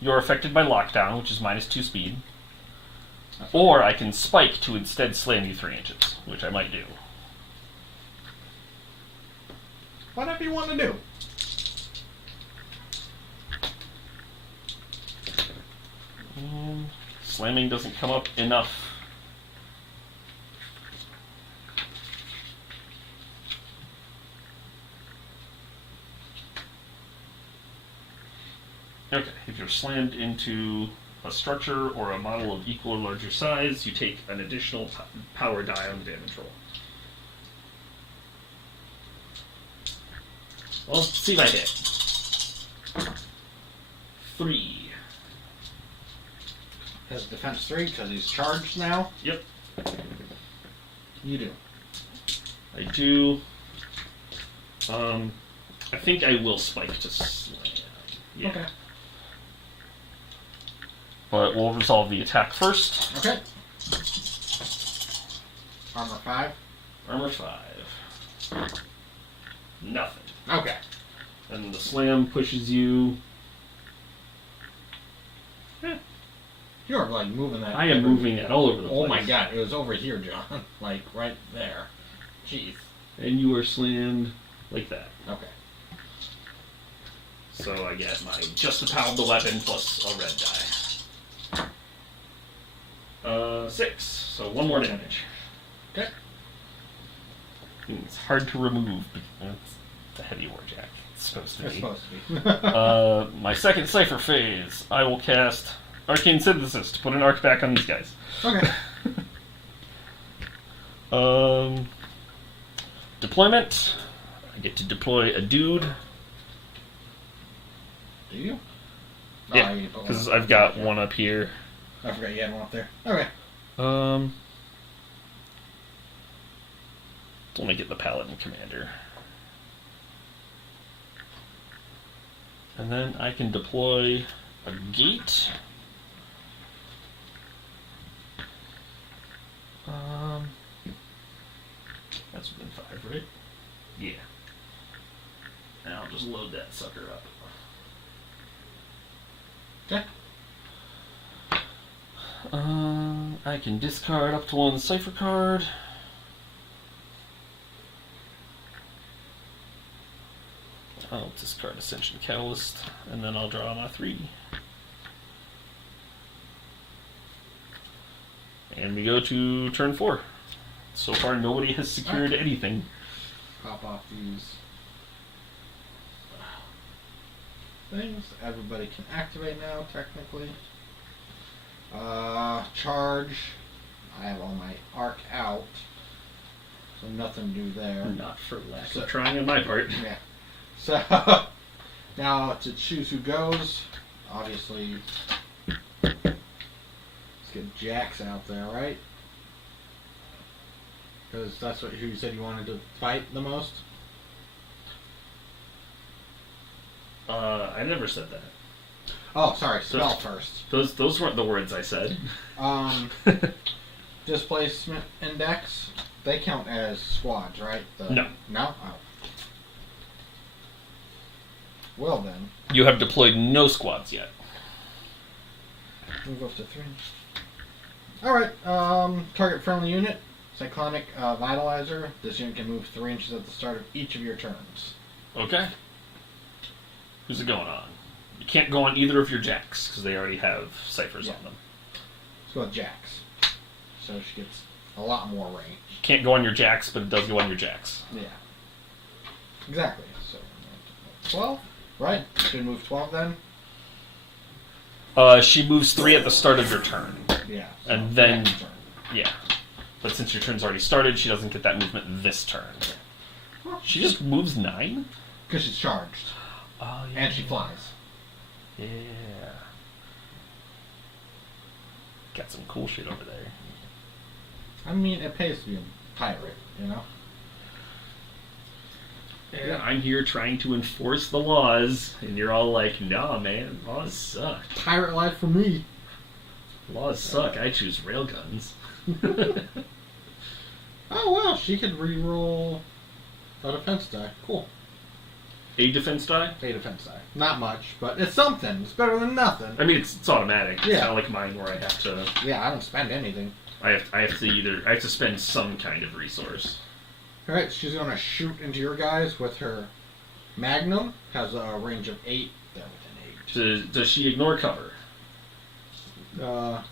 you're affected by lockdown, which is -2 speed. Or I can spike to instead slam you 3 inches, which I might do. Whatever you want to do. Slamming doesn't come up enough. Okay, if you're slammed into a structure or a model of equal or larger size, you take an additional power die on the damage roll. Well, let's see if I hit. 3. has defense 3 because he's charged now. Yep. You do. I do. I think I will spike to slam. Yeah. Okay. But we'll resolve the attack first. Okay. Armor 5. Armor 5. Nothing. Okay. And the slam pushes you. You're like moving that. I am moving it all over the place. Oh my god, it was over here, John. Like right there. Jeez. And you are slammed like that. Okay. So I get my just the power of the weapon plus a red die. 6. So 1 more damage. Okay. It's hard to remove, but it's a heavy warjack. It's supposed to be. It's supposed to be. My second cipher phase, I will cast Arcane Synthesis to put an arc back on these guys. Okay. Deployment. I get to deploy a dude. Do you? Yeah, because I've got one up here. I forgot you had one up there. Okay. Let me get the Paladin Commander. And then I can deploy a gate. That's within 5, right? Yeah. And I'll just load that sucker up. Okay. I can discard up to 1 cipher card. I'll discard Ascension Catalyst, and then I'll draw my 3. And we go to turn 4. So far, nobody has secured anything. Pop off these things. Everybody can activate now, technically. Charge. I have all my arc out, so nothing to do there. Not for lack of trying on my part. Yeah. So now to choose who goes. Obviously, let's get Jax out there, right? Because that's who you said you wanted to fight the most. I never said that. Oh, sorry. Spell first. Those weren't the words I said. Displacement index. They count as squads, right? No. No. Oh. Well then. You have deployed no squads yet. Move up to 3. Alright, target friendly unit, Cyclonic Vitalizer. This unit can move 3 inches at the start of each of your turns. Okay. Who's it going on? You can't go on either of your jacks, because they already have ciphers on them. Let's go with Jax. So she gets a lot more range. You can't go on your jacks, but it does go on your jacks. Yeah. Exactly. So, 12? Right? Should move 12 then? She moves 3 at the start of your turn. Yeah. So And then, next turn. yeah. But since your turn's already started, she doesn't get that movement this turn. She just moves 9? Because she's charged. Oh, yeah. And she flies. Yeah. Got some cool shit over there. I mean, it pays to be a pirate, you know? Yeah, I'm here trying to enforce the laws, and you're all like, nah, man, laws suck. Pirate life for me. Laws suck, I choose railguns. Oh, well, she could re-roll a defense die. Cool. A defense die? A defense die. Not much, but it's something. It's better than nothing. I mean, it's automatic. It's Yeah. not like mine where I have to... Yeah, I don't spend anything. I have to spend some kind of resource. Alright, she's going to shoot into your guys with her Magnum. Has a range of 8. They're within 8. Does she ignore cover? No.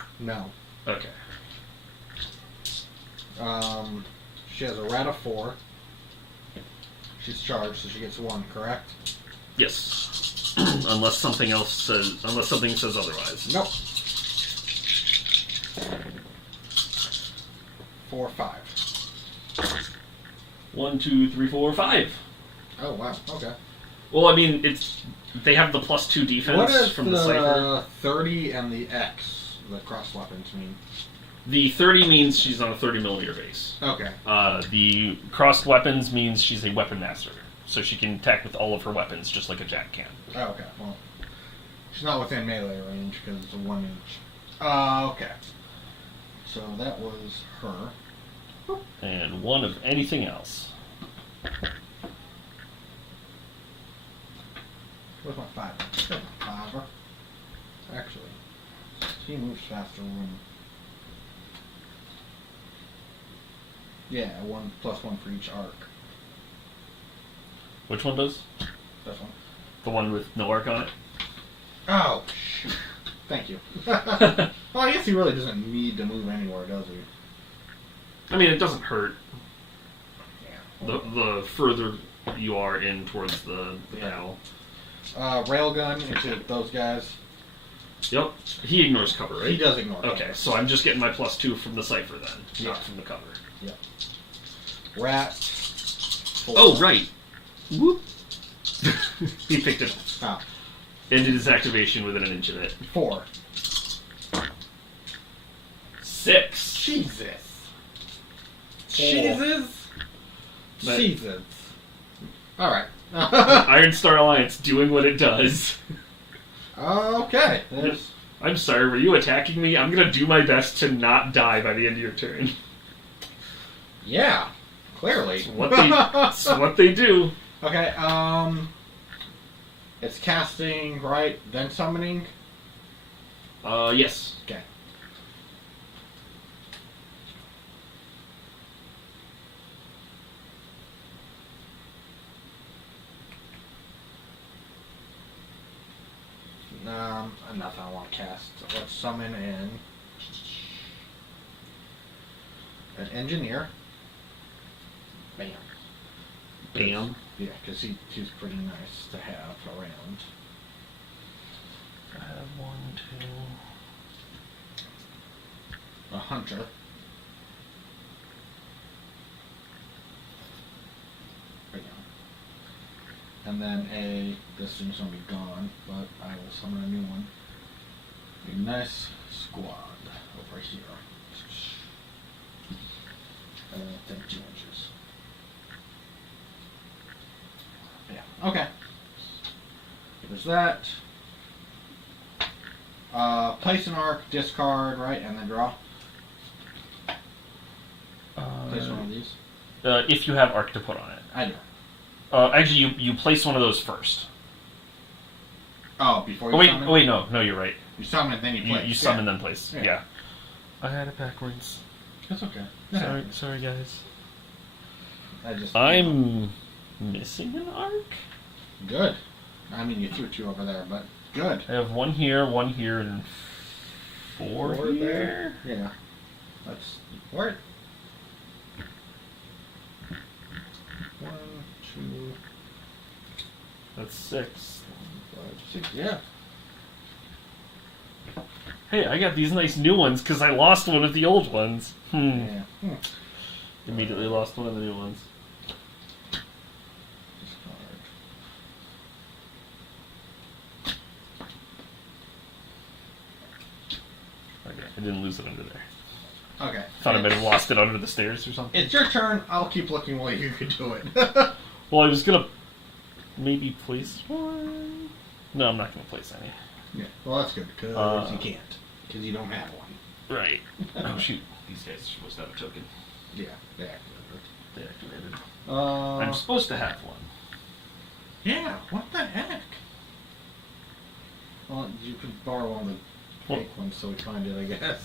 Okay. She has a rat of 4. She's charged, so she gets 1, correct? Yes. unless something says otherwise. Nope. 4, 5. 1, 2, 3, 4, 5. Oh, wow. Okay. Well, I mean, they have the +2 defense What if from the cipher. 30 and the X the cross weapons mean? The 30 means she's on a 30mm base. Okay. The crossed weapons means she's a weapon master, so she can attack with all of her weapons, just like a Jack can. Oh, okay. Well, she's not within melee range because it's a 1 inch. Okay. So that was her. And 1 of anything else. Where's my 5? There's my 5. Actually, he moves faster when. Yeah, 1 plus 1 for each arc. Which one does? This one. The one with no arc on it? Oh, shoot. Thank you. Well, I guess he really doesn't need to move anywhere, does he? I mean, it doesn't hurt. Yeah. The further you are in towards the battle. Railgun into those guys. Yep. He ignores cover, right? He does ignore cover. Okay, so I'm just getting my +2 from the cipher then, Yeah. not from the cover. Yep. Rat. 4. Oh, right. Whoop. He picked it up. Ah, Ended his activation within an inch of it. 4. 6. Jesus. 4. Jesus. But- Jesus. Alright. Iron Star Alliance doing what it does. Okay. There's. I'm sorry, were you attacking me? I'm gonna do my best to not die by the end of your turn. Yeah. Clearly. It's what they do. Okay, it's casting, right? Then summoning? Yes. Okay. Nothing I want to cast. So let's summon in an engineer. Bam. Bam. Yeah, because he's pretty nice to have around. I have 1, 2. A hunter. Right now. And then this thing's gonna be gone, but I will summon a new one. A nice squad over here. And then I think 2 inches. Yeah, okay. There's that. Place an arc, discard, right, and then draw. Place one of these. If you have arc to put on it. I do. Actually, you place one of those first. Oh, before you Oh, wait, summon? oh, wait, no, you're right. You summon it, then you place. You summon, then place. Yeah. Yeah. I had it backwards. That's okay. Sorry, guys. I just. I'm missing an arc? Good. I mean, you threw 2 over there, but good. I have 1 here, and 4 4 here. there? Yeah. Let's work. 1, 2, That's 6. 5, 6. Yeah. Hey, I got these nice new ones because I lost one of the old ones. Yeah. Immediately lost one of the new ones. Discard. Okay, I didn't lose it under there. Okay. Thought I might have lost it under the stairs or something. It's your turn. I'll keep looking while you can do it. Well, I was gonna maybe place one. No, I'm not gonna place any. Yeah. Well, that's good because you can't because you don't have one. Right. Oh shoot, these guys are supposed to have a token. Yeah. They activated. They activated. it. I'm supposed to have one. Yeah. What the heck? Well, you could borrow one of the fake ones so we find it, I guess.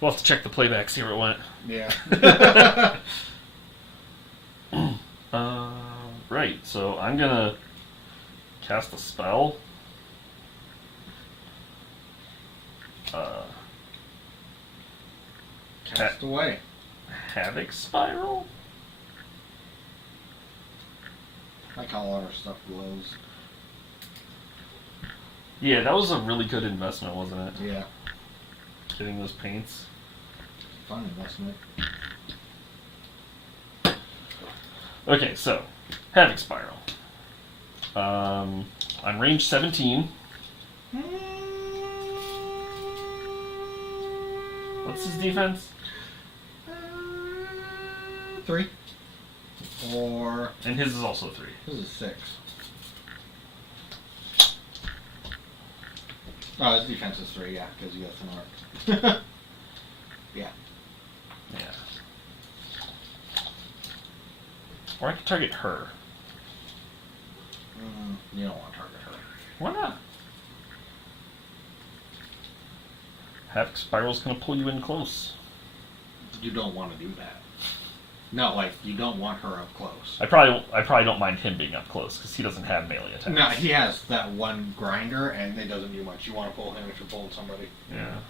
We'll have to check the playback, see where it went. Yeah. Right, so I'm gonna cast a spell. Cast away. Havoc Spiral? Like how all our stuff glows. Yeah, that was a really good investment, wasn't it? Yeah. Getting those paints. Fun investment. Okay, so Havoc Spiral. I'm range 17. What's his defense? 3. Or And his is also 3. this is 6. Oh, his defense is 3, yeah, because you got some arc. Yeah. Yeah. Or I could target her. You don't want to target her. Why not? Havoc Spiral's gonna pull you in close. You don't want to do that. No, like, you don't want her up close. I probably don't mind him being up close because he doesn't have melee attacks. No, he has that one grinder, and it doesn't do much. You want to pull him if you're pulling somebody. Yeah.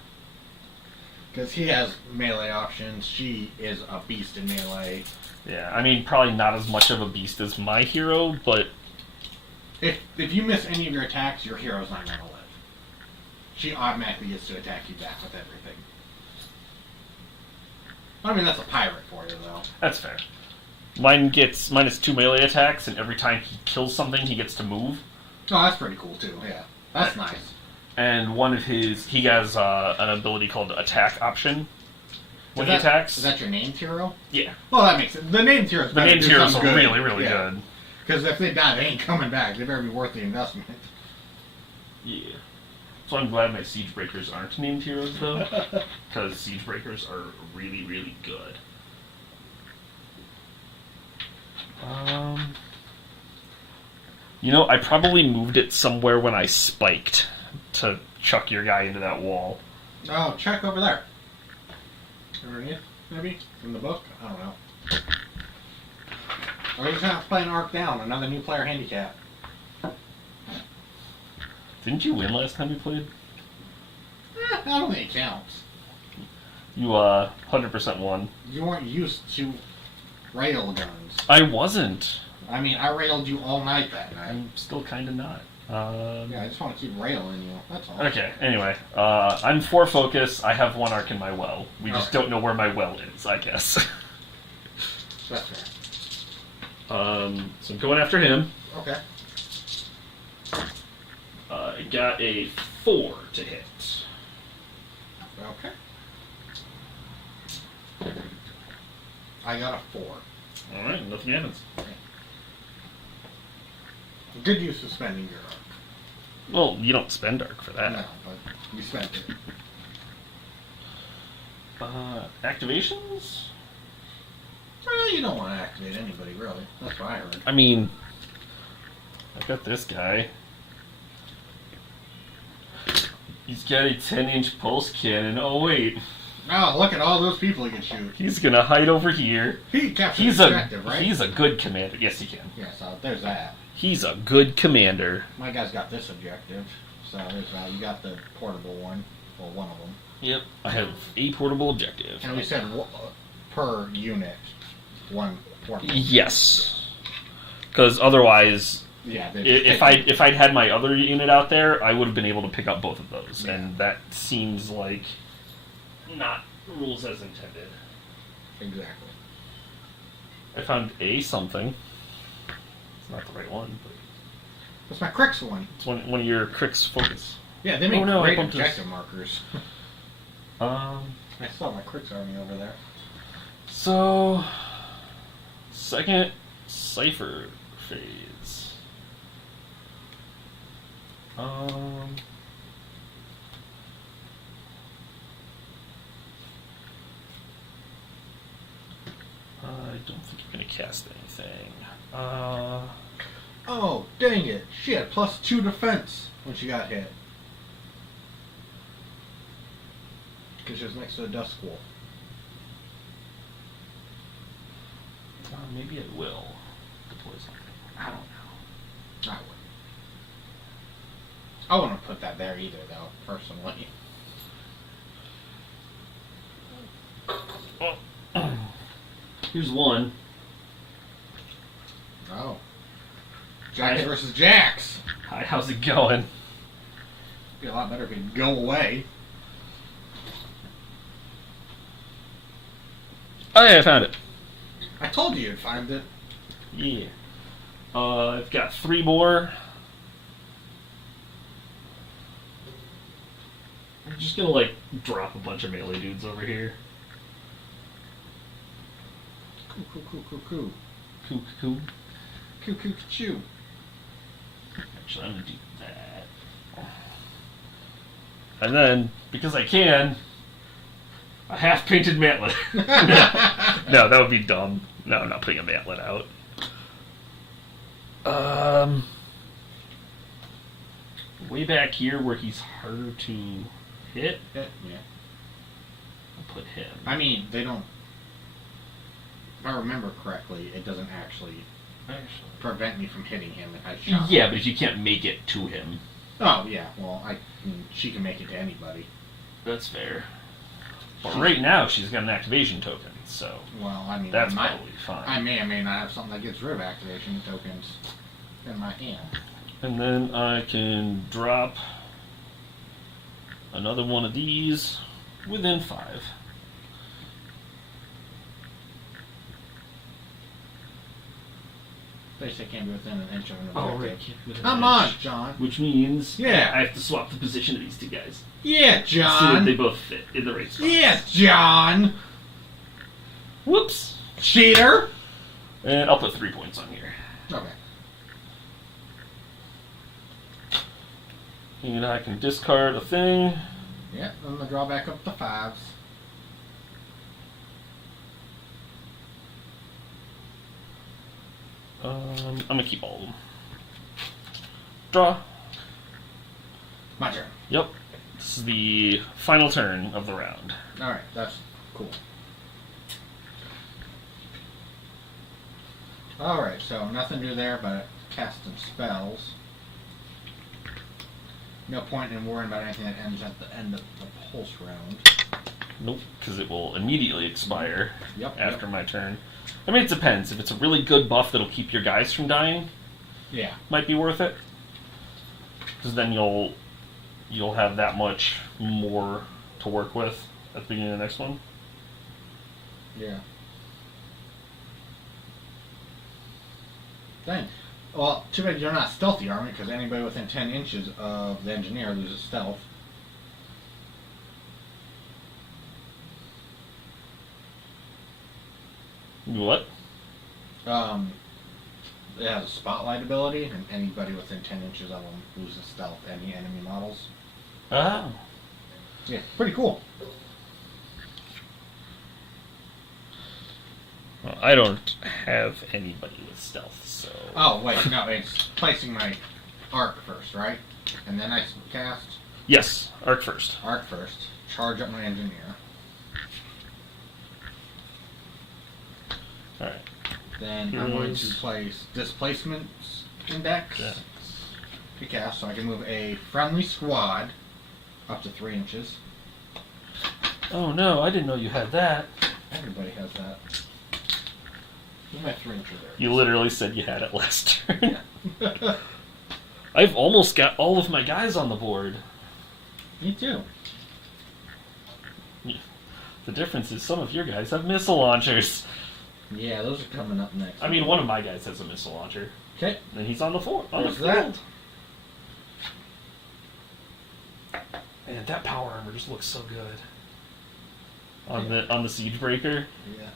Because he has melee options. She is a beast in melee. Yeah, I mean, probably not as much of a beast as my hero, but... If you miss any of your attacks, your hero's not going to live. She automatically gets to attack you back with everything. I mean, that's a pirate for you, though. That's fair. Mine gets -2 melee attacks, and every time he kills something, he gets to move. Oh, that's pretty cool, too, yeah. That's nice. And one of his... He has an ability called Attack Option when he attacks. Is that your named hero? Yeah. Well, that makes it. The named heroes The named heroes are really, really good. Because if they die, they ain't coming back. They better be worth the investment. Yeah. So I'm glad my Siege Breakers aren't named heroes, though. Because Siege Breakers are really, really good. You know, I probably moved it somewhere when I spiked to chuck your guy into that wall. Oh, check over there. Underneath, maybe? In the book? I don't know. Or we're just not playing Arc Down, another new player handicap. Didn't you win last time we played? I don't think it counts. You 100% won. You weren't used to rail guns. I wasn't. I mean, I railed you all night that night. I'm still kind of not. Yeah, I just want to keep railing you. That's all. Okay, anyway. I'm 4 focus. I have 1 arc in my well. We just Okay. don't know where my well is, I guess. That's fair. So I'm going after him. Okay. I got a 4 to hit. Okay. I got a 4. Alright, nothing happens. Good use of spending your arc. Well, you don't spend arc for that. No, but you spent it. Activations? Well, you don't want to activate anybody, really. That's what I heard. I mean, I got this guy. He's got a 10-inch pulse cannon. Oh, wait. Oh, look at all those people he can shoot. He's gonna hide over here. He captured the objective, right? He's a good commander. Yes, he can. Yeah, so there's that. He's a good commander. My guy's got this objective. So there's that. You got the portable one. Well, one of them. Yep. I have a portable objective. And we said per unit, one portable. Yes. Because otherwise, Yeah. if I'd had my other unit out there, I would have been able to pick up both of those, Yeah. and that seems like not rules as intended. Exactly. I found a something. It's not the right one, but That's my Crix one. it's one of your Crix focus. Yeah, they make Oh, no, I great bumped objective markers. I saw my Crix army over there. So second cipher phase. I don't think you're gonna cast anything. Oh, dang it. She had +2 defense when she got hit. Because she was next to a Dust School. Maybe it will deploy something. I don't know. I wouldn't. I wouldn't put that there either, though, personally. Here's one. Oh. Jax versus Jax. Hi, how's it going? Be a lot better if he'd go away. Oh yeah, I found it. I told you you'd find it. Yeah. I've got 3 more. just gonna like drop a bunch of melee dudes over here. Cool. Cool. Choo. Actually, I'm gonna do that. And then, because I can, a half-painted mantlet. No, that would be dumb. No, I'm not putting a mantlet out. Way back here where he's harder to hit, Yeah. I'll put him. I mean, they don't. If I remember correctly, it doesn't actually prevent me from hitting him if I shot. Yeah, but if you can't make it to him. Oh, yeah. Well, she can make it to anybody. That's fair. But right now, she's got an activation token, so. Well, I mean, that's probably fine. I may or may not have something that gets rid of activation tokens in my hand. And then I can drop another one of these within 5. They say can't be within an inch of an Oh, objective. right. Come on, John. Which means Yeah. I have to swap the position of these two guys. Yeah, So that John. they both fit in the right spot. Yes, John. Whoops. Cheater. And I'll put 3 points on here. Okay. And I can discard a thing. Yeah, I'm gonna draw back up to 5s. I'm gonna keep all of them. Draw. My turn. Yep. This is the final turn of the round. Alright, that's cool. Alright, so nothing to do there but cast some spells. No point in worrying about anything that ends at the end of the pulse round. Nope, because it will immediately expire Yep. after my turn. I mean, it depends. If it's a really good buff that'll keep your guys from dying, Yeah. might be worth it. Because then you'll have that much more to work with at the beginning of the next one. Yeah. Dang. Well, too bad you're not stealthy army, because anybody within 10 inches of the engineer loses stealth. What? It has a spotlight ability, and anybody within 10 inches of them loses stealth, any enemy models. Oh. Yeah, pretty cool. Well, I don't have anybody with stealth, so... Oh, wait, no, it's placing my arc first, right? And then I cast Yes, arc first. arc first, charge up my engineer. Alright. Then I'm going to place displacements index Yeah. to cast, so I can move a friendly squad up to 3 inches. Oh no, I didn't know you had that. Everybody has that. Where's my 3 incher there? You literally said you had it last turn. Yeah. I've almost got all of my guys on the board. Me too. The difference is some of your guys have missile launchers. Yeah, those are coming up next. I mean, one of my guys has a missile launcher, Okay. and he's on the floor, on the There's that. field. Man, that power armor just looks so good on the siege breaker. Yeah.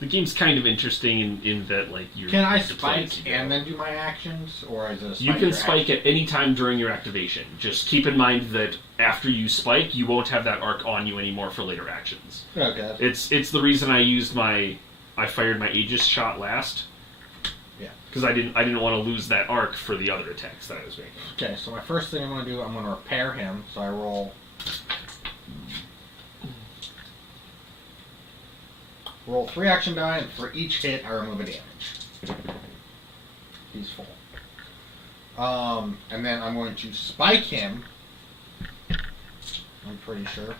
The game's kind of interesting in that, like, you're Can I deploying spike together. and then do my actions, or is it a spike? You can or spike action? at any time during your activation. Just keep in mind that after you spike, you won't have that arc on you anymore for later actions. Okay. It's the reason I fired my Aegis shot last. Yeah. Because I didn't want to lose that arc for the other attacks that I was making. Okay, so my first thing I'm going to do, I'm going to repair him. So I roll 3 action die, and for each hit, I remove a damage. He's full. And then I'm going to spike him. I'm pretty sure,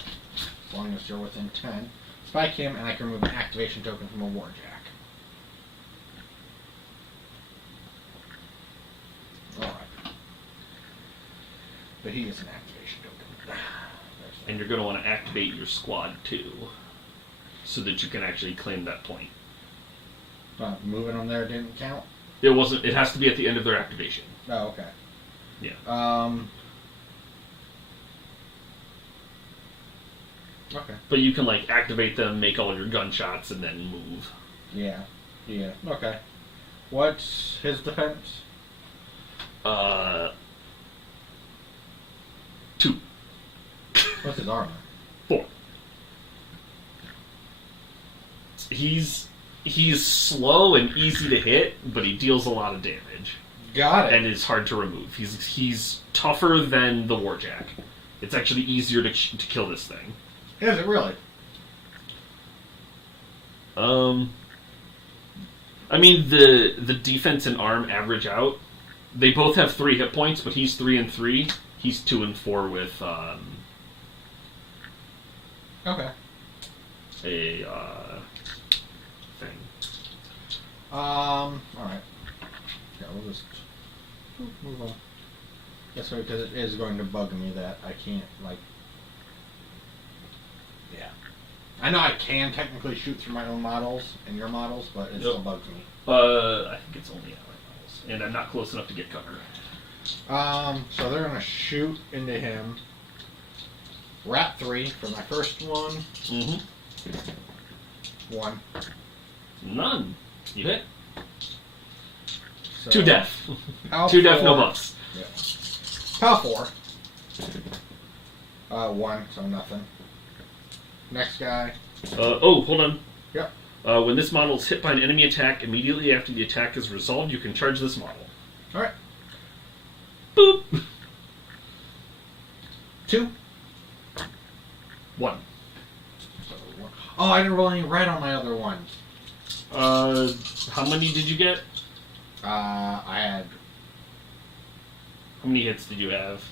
as long as you're within 10. Spike him, and I can remove an activation token from a Warjack. Alright. But he is an activation token. There's that. And you're going to want to activate your squad too, so that you can actually claim that point. Moving him there didn't count? It wasn't. It has to be at the end of their activation. Oh, okay. Yeah. Okay. But you can like activate them, make all your gunshots, and then move. Yeah. Yeah. Okay. What's his defense? 2. What's his armor? 4. He's slow and easy to hit, but he deals a lot of damage. Got it. And is hard to remove. He's tougher than the Warjack. It's actually easier to kill this thing. Is it really? I mean the defense and arm average out. They both have 3 hit points, but he's 3 and 3. He's 2 and 4 with Okay. a thing. All right. Yeah, we'll just move on. That's right, because it is going to bug me that I can't like. Yeah. I know I can technically shoot through my own models and your models, but it still bugs me. I think it's only allied models, and I'm not close enough to get cover. So they're gonna shoot into him. We're at 3 for my first one. Mm-hmm. 1. None. You hit. So, 2 death. Pow 2 death, no 4. buffs. Yeah. Pow 4. 1, so nothing. Next guy. Oh, hold on. Yep. When this model is hit by an enemy attack, immediately after the attack is resolved, you can charge this model. Alright. Boop! 2. 1. Oh, I didn't roll any red on my other ones. How many did you get? I had How many hits did you have?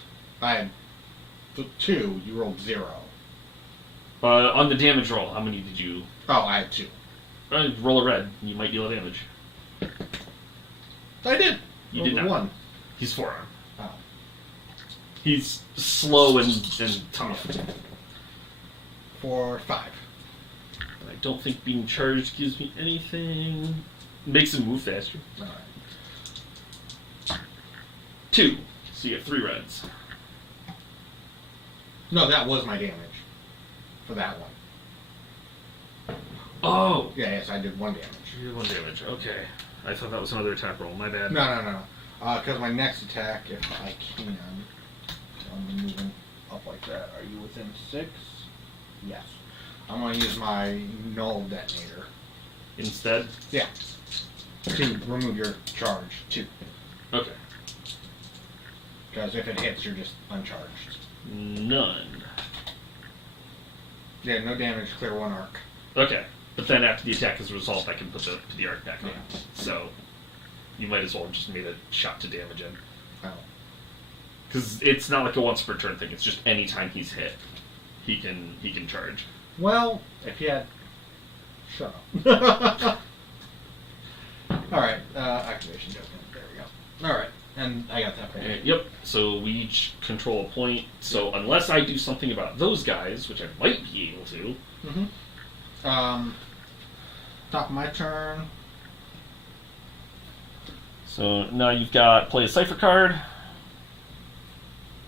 2. You rolled 0. On the damage roll, how many did you... Oh, I had 2. Roll a red. You might deal damage. I did. You did not. 1. He's forearm. Oh. He's slow and tough. 4, 5. I don't think being charged gives me anything. Makes him move faster. Alright. 2. So you have 3 reds. No, that was my damage. For that one. Oh! Yeah, yes, I did 1 damage. You did 1 damage. Okay. I thought that was another attack roll. My bad. No. Because my next attack, if I can, I'm moving up like that. Are you within 6? Yes. I'm going to use my null detonator. Instead? Yeah. To remove your charge, 2. Okay. Because if it hits, you're just uncharged. None. Yeah, no damage, clear 1 arc. Okay. But then after the attack is resolved, I can put the arc back on. Yeah. So you might as well have just made a shot to damage him. Oh. Because it's not like a once per turn thing. It's just any time he's hit, he can charge. Well, if you had... Shut up. Alright, activation token. There we go. Alright, and I got that right. Yep. So we each control a point. So unless I do something about those guys, which I might be able to. Mm-hmm. Top of my turn. So now you've got play a cipher card.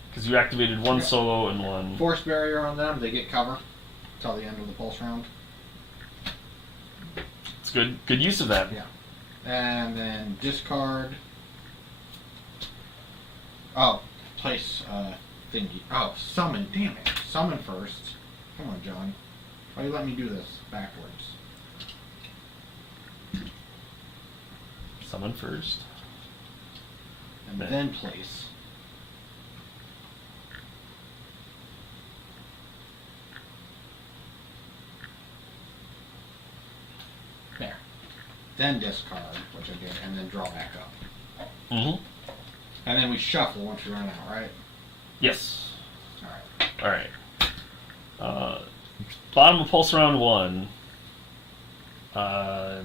Because you activated 1 solo and 1. Force barrier on them. They get cover till the end of the pulse round. It's good use of that. Yeah. And then discard. Oh, place thingy. Oh, summon. Damn it. Summon first. Come on, John. Why you let me do this backwards? Summon first. And then place. There. Then discard, which I did, and then draw back up. Mm-hmm. And then we shuffle once we run out, right? Yes. Alright. Alright. Bottom of pulse round 1. I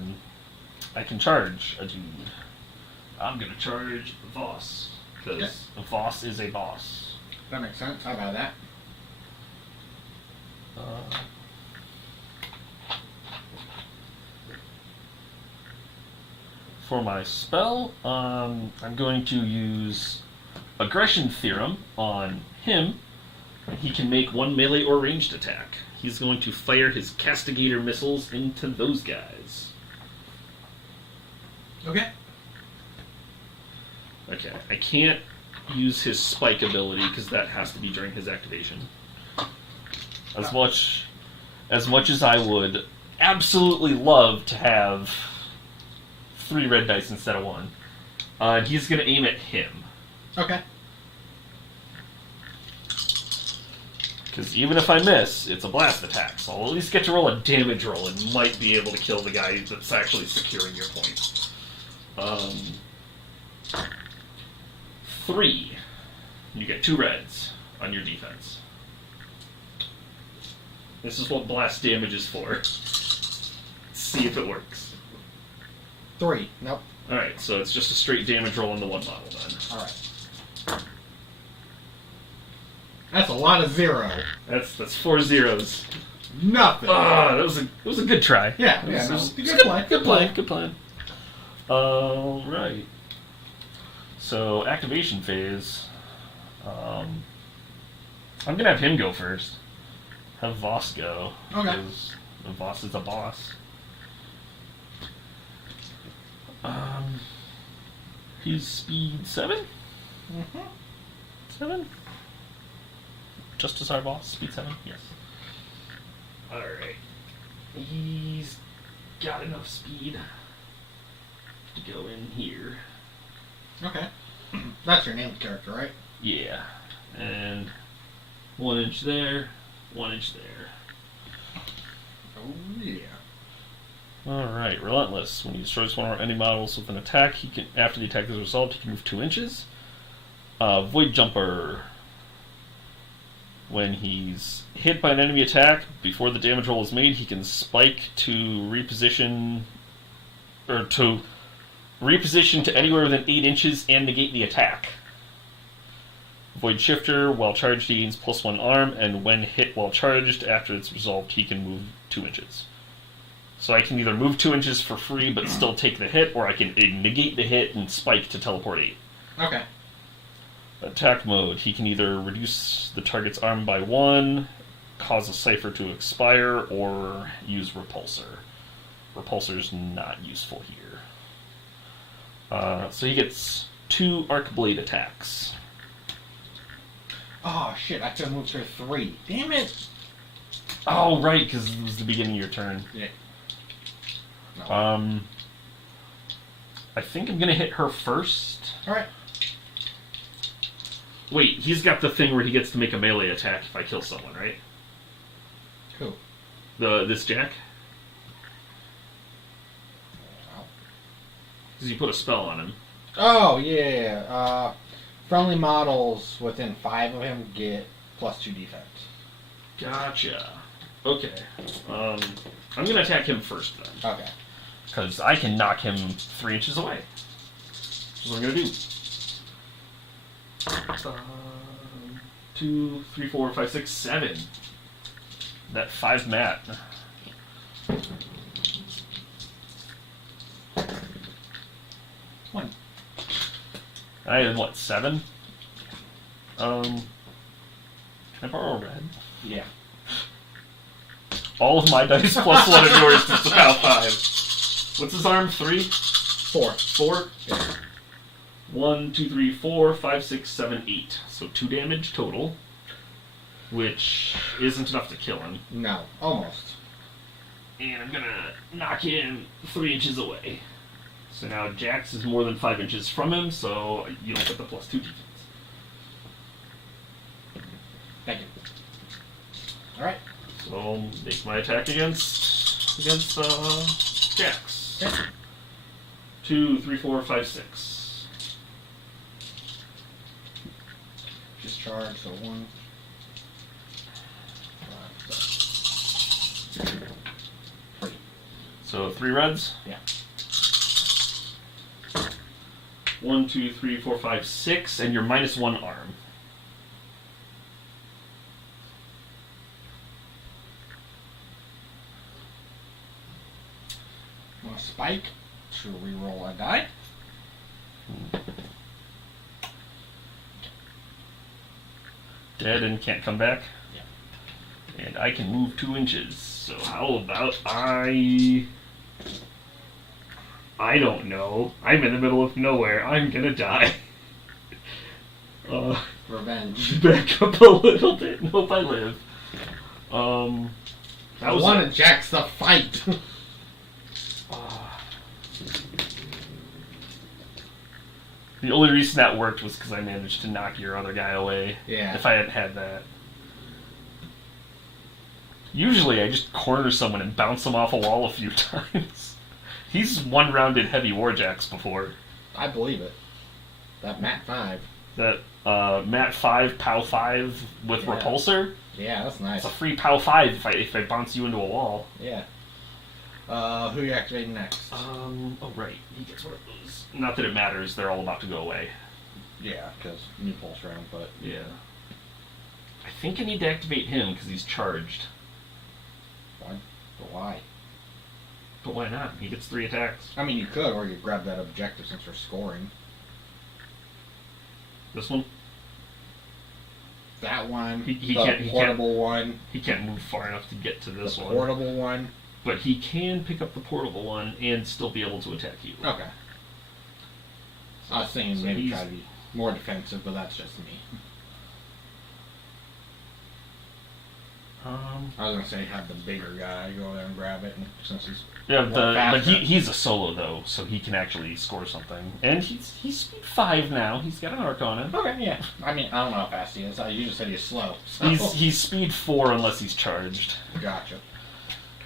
can charge a dude. I'm gonna charge Voss. Because Voss is a boss. That makes sense. How about that? For my spell, I'm going to use Aggression Theorem on him. He can make one melee or ranged attack. He's going to fire his Castigator missiles into those guys. Okay. Okay, I can't use his Spike ability because that has to be during his activation. As much as I would absolutely love to have 3 red dice instead of 1. And he's going to aim at him. Okay. Because even if I miss, it's a blast attack, so I'll at least get to roll a damage roll and might be able to kill the guy that's actually securing your point. 3. You get 2 reds on your defense. This is what blast damage is for. See if it works. 3. Nope. Alright, so it's just a straight damage roll on the 1 model then. Alright. That's a lot of 0. That's 4 zeros. Nothing. Ah, that was a good try. Yeah, It was- no, it was good play. Good plan. Good plan. Alright. So activation phase. I'm gonna have him go first. Have Voss go. Okay. Because Voss is a boss. He's speed 7? Mm-hmm. 7? Just as our boss, speed 7? Yes. Alright. He's got enough speed to go in here. Okay. That's your named character, right? Yeah. And 1 inch there, 1 inch there. Oh, yeah. Alright, Relentless. When he destroys one of our enemy models with an attack, he can, after the attack is resolved, he can move 2 inches. Void Jumper. When he's hit by an enemy attack, before the damage roll is made, he can spike to reposition, or to reposition to anywhere within 8 inches and negate the attack. Void Shifter, while charged, he gains +1 arm, and when hit while charged, after it's resolved, he can move 2 inches. So I can either move 2 inches for free but still take the hit, or I can negate the hit and spike to teleport 8. Okay. Attack mode, he can either reduce the target's arm by 1, cause a cipher to expire, or use Repulsor. Repulsor's not useful here. So he gets 2 Arc Blade attacks. Oh, shit. I could have moved her 3. Damn it. Oh, right, because it was the beginning of your turn. Yeah. No. I think I'm going to hit her first. Alright. Wait, he's got the thing where he gets to make a melee attack if I kill someone, right? Who? This Jack? Oh. Because you put a spell on him. Oh, yeah. Friendly models within 5 of him get +2 defense. Gotcha. Okay. I'm going to attack him first then. Okay. Because I can knock him 3 inches away. That's what I'm going to do. 2, 3, 4, 5, 6, 7. That 5 mat. One. I had, what, 7? Can I borrow a red? Yeah. All of my dice plus 1 of yours is about 5. What's his arm? 3? 4. 4? Yeah. 1, 2, 3, 4, 5, 6, 7, 8. So 2 damage total, which isn't enough to kill him. No. Almost. And I'm gonna knock him 3 inches away. So now Jax is more than 5 inches from him, so you don't get the +2 defense. Thank you. Alright. So I'll make my attack against Jax. Okay. 2, 3, 4, 5, 6. Discharge, so 1. 5, 3. So 3 reds? Yeah. 1, 2, 3, 4, 5, 6, and you're -1 arm. I'm going to spike to reroll a die. Dead and can't come back? Yeah. And I can move 2 inches. So how about I don't know. I'm in the middle of nowhere. I'm gonna die. Revenge. Back up a little bit. Hope I live. I want to Jack's the fight. The only reason that worked was because I managed to knock your other guy away. Yeah. If I hadn't had that. Usually I just corner someone and bounce them off a wall a few times. He's one-rounded heavy warjacks before. I believe it. That Mat 5. That Mat 5, POW 5 with Repulsor. Yeah, that's nice. It's a free POW 5 if I bounce you into a wall. Yeah. Who are you activating next? Oh right. He gets one of those. Not that it matters, they're all about to go away. Yeah, because new pulse round, but... Yeah. I think I need to activate him because he's charged. Why? But why? But why not? He gets 3 attacks. I mean, you could, or you could grab that objective since we're scoring. This one? That one. He the can't. portable one. He can't move far enough to get to this the one. portable one. But he can pick up the portable one and still be able to attack you. Okay. I was thinking So maybe try to be more defensive, but that's just me. I was gonna say have the bigger guy go there and grab it, and since he's but he's a solo though, so he can actually score something. And he's speed 5 now. He's got an arc on him. Okay, yeah. I mean, I don't know how fast he is. You just said he's slow. So. He's speed 4 unless he's charged. Gotcha.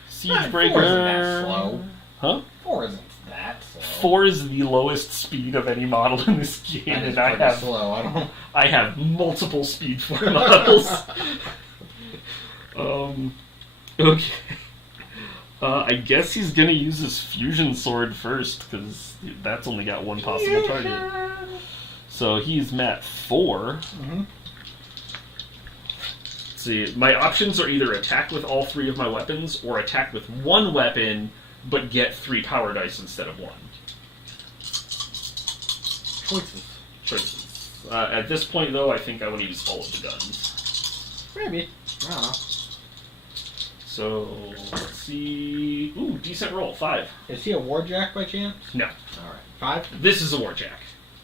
Siegebreaker. 4 isn't that slow. Huh? 4 isn't that slow. 4 is the lowest speed of any model in this game, That is and I have slow. I have multiple speed 4 models. Okay. I guess he's gonna use his fusion sword first, because that's only got one possible target. So he's Mat 4. Mm-hmm. Let's see, my options are either attack with all 3 of my weapons, or attack with 1 weapon, but get 3 power dice instead of 1. Choices. At this point, though, I think I want to use all of the guns. Maybe. I don't know. So, let's see... Ooh, decent roll, 5. Is he a warjack by chance? No. Alright. 5? This is a warjack.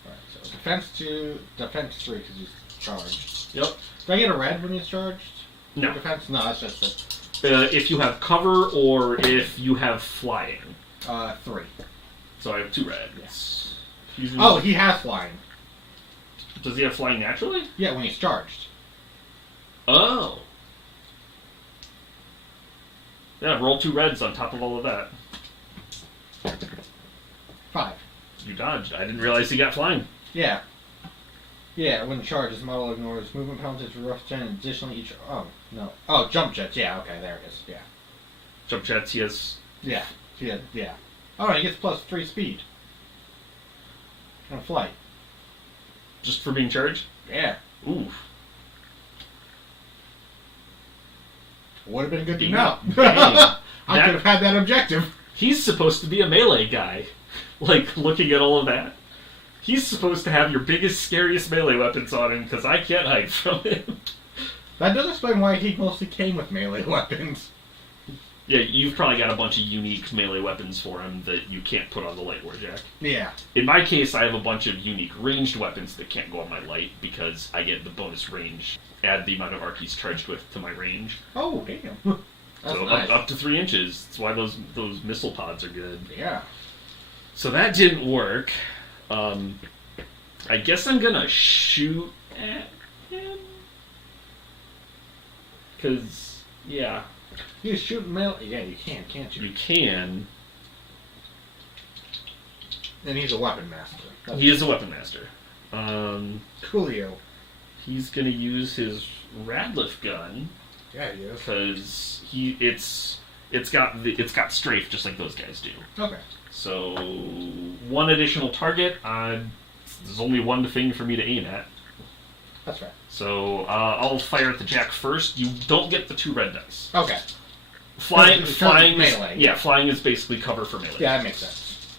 Alright, so defense 2, defense 3 because he's charged. Yep. Do I get a red when he's charged? No. Defense? No, that's just it. If you have cover or if you have flying. 3. So I have 2 reds. Yeah. Oh, he has flying. Does he have flying naturally? Yeah, when he's charged. Oh. Yeah, roll 2 reds on top of all of that. 5. You dodged. I didn't realize he got flying. Yeah. Yeah, when charged, this model ignores movement penalties for rough gen. Additionally, each... Oh, no. Oh, jump jets. Yeah, okay, there it is. Yeah. Jump jets, he has... Yeah. Yeah. Oh, he gets plus 3 speed. On flight. Just for being charged? Yeah. Ooh. Would have been good to know. Dang. I could have had that objective. He's supposed to be a melee guy. Like, looking at all of that. He's supposed to have your biggest, scariest melee weapons on him, because I can't hide from him. That does explain why he mostly came with melee weapons. Yeah, you've probably got a bunch of unique melee weapons for him that you can't put on the light warjack. Yeah. In my case, I have a bunch of unique ranged weapons that can't go on my light, because I get the bonus range. Add the amount of arc he's charged with to my range. Oh, damn. That's So nice. up to 3 inches. That's why those missile pods are good. Yeah. So that didn't work. I guess I'm gonna shoot at him. Because, yeah. You shoot melee. Yeah, you can, can't you? You can. And he's a weapon master. He is a weapon master. Coolio. He's gonna use his Radliff gun. Yeah, he is. Because it's got strafe just like those guys do. Okay. So 1 additional target. There's only 1 thing for me to aim at. That's right. So I'll fire at the jack first. You don't get the 2 red dice. Okay. Flying Because is melee. yeah, flying is basically cover for melee. Yeah, that makes sense.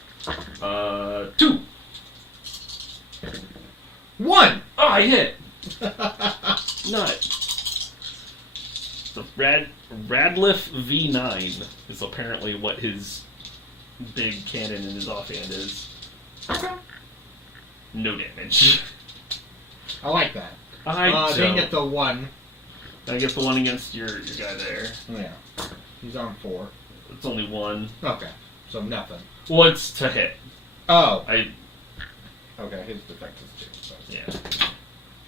2. 1! Oh, I hit! Nut. The Radliff V9 is apparently what his big cannon in his offhand is. Okay. No damage. I like that. I didn't get the 1. I get the 1 against your guy there. Yeah. He's on 4. It's only 1. Okay. So nothing. Well, it's to hit. Oh. Okay, his defense is 2. So. Yeah.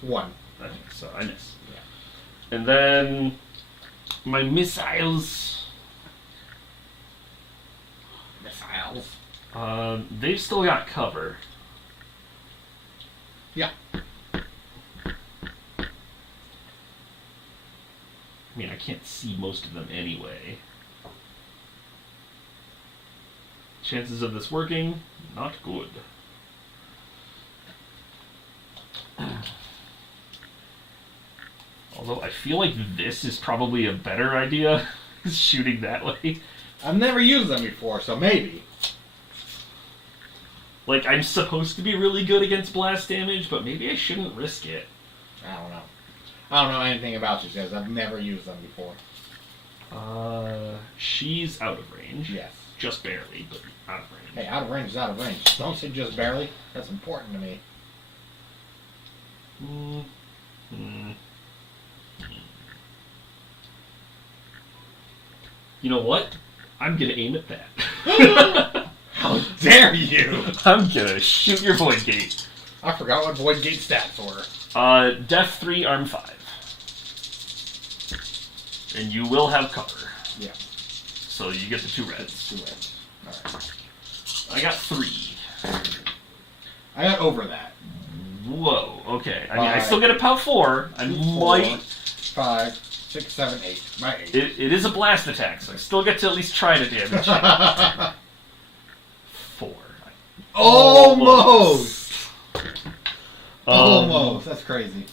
1. I think so. I miss. Yeah. And then my missiles. They've still got cover. Yeah. I mean, I can't see most of them anyway. Chances of this working? Not good. Although I feel like this is probably a better idea, shooting that way. I've never used them before, so maybe. Like, I'm supposed to be really good against blast damage, but maybe I shouldn't risk it. I don't know. I don't know anything about these guys. I've never used them before. She's out of range. Yes. Just barely, but out of range. Hey, out of range is out of range. Don't say just barely. That's important to me. You know what? I'm gonna aim at that. How dare you! I'm gonna shoot your Void Gate. I forgot what Void Gate stats were. Def 3, Arm 5. And you will have cover. Yeah. So you get the 2 reds. 2 reds. Alright. I got 3. I got over that. Whoa, okay. I mean, I still get a POW 4. I might... 5, 6, 7, 8. My 8. It is a blast attack, so I still get to at least try to damage it. 4. Almost! Almost. That's crazy.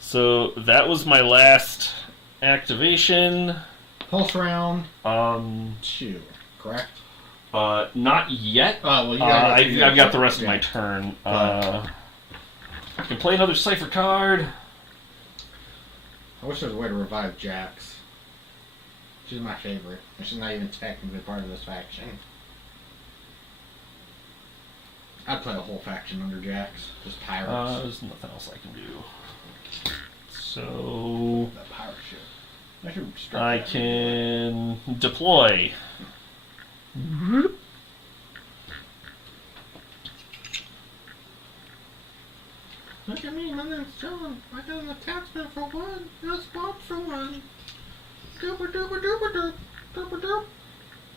So that was my last activation. Pulse round. 2. Correct? Not yet. Well, you I've got the rest of my turn. I can play another Cipher card. I wish there was a way to revive Jax. She's my favorite. And she's not even technically part of this faction. I'd play a whole faction under Jax. Just pirates. There's nothing else I can do. So... That pirate ship. I can deploy. Look at me, my name's John. I got an attachment for 1, and a spot for 1. Dooper dooper dooper doop. Dooper doop.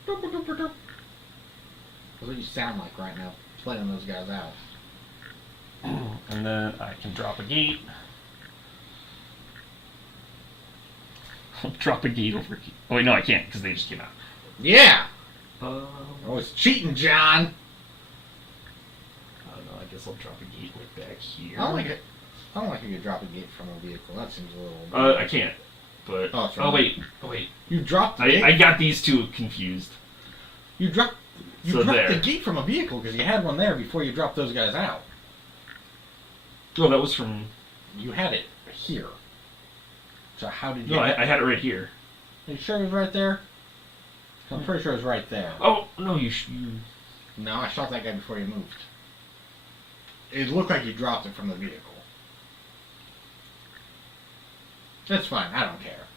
Dooper dooper doop. That's what you sound like right now, playing those guys out. And then I can drop a gate. Drop a gate over here. Oh wait, no, I can't because they just came out. Yeah! I was cheating, John! I don't know, I guess I'll drop a gate like back here. I don't like it. I don't like if you drop a gate from a vehicle. That seems a little... I can't. But... Oh, oh wait. You dropped the gate? I got these two confused. You dropped So the gate from a vehicle because you had one there before you dropped those guys out. Oh, that was from... You had it here. So how did you... No, I had it right here. Are you sure it was right there? I'm pretty sure it was right there. Oh, no, you... No, I shot that guy before you moved. It looked like you dropped it from the vehicle. That's fine, I don't care.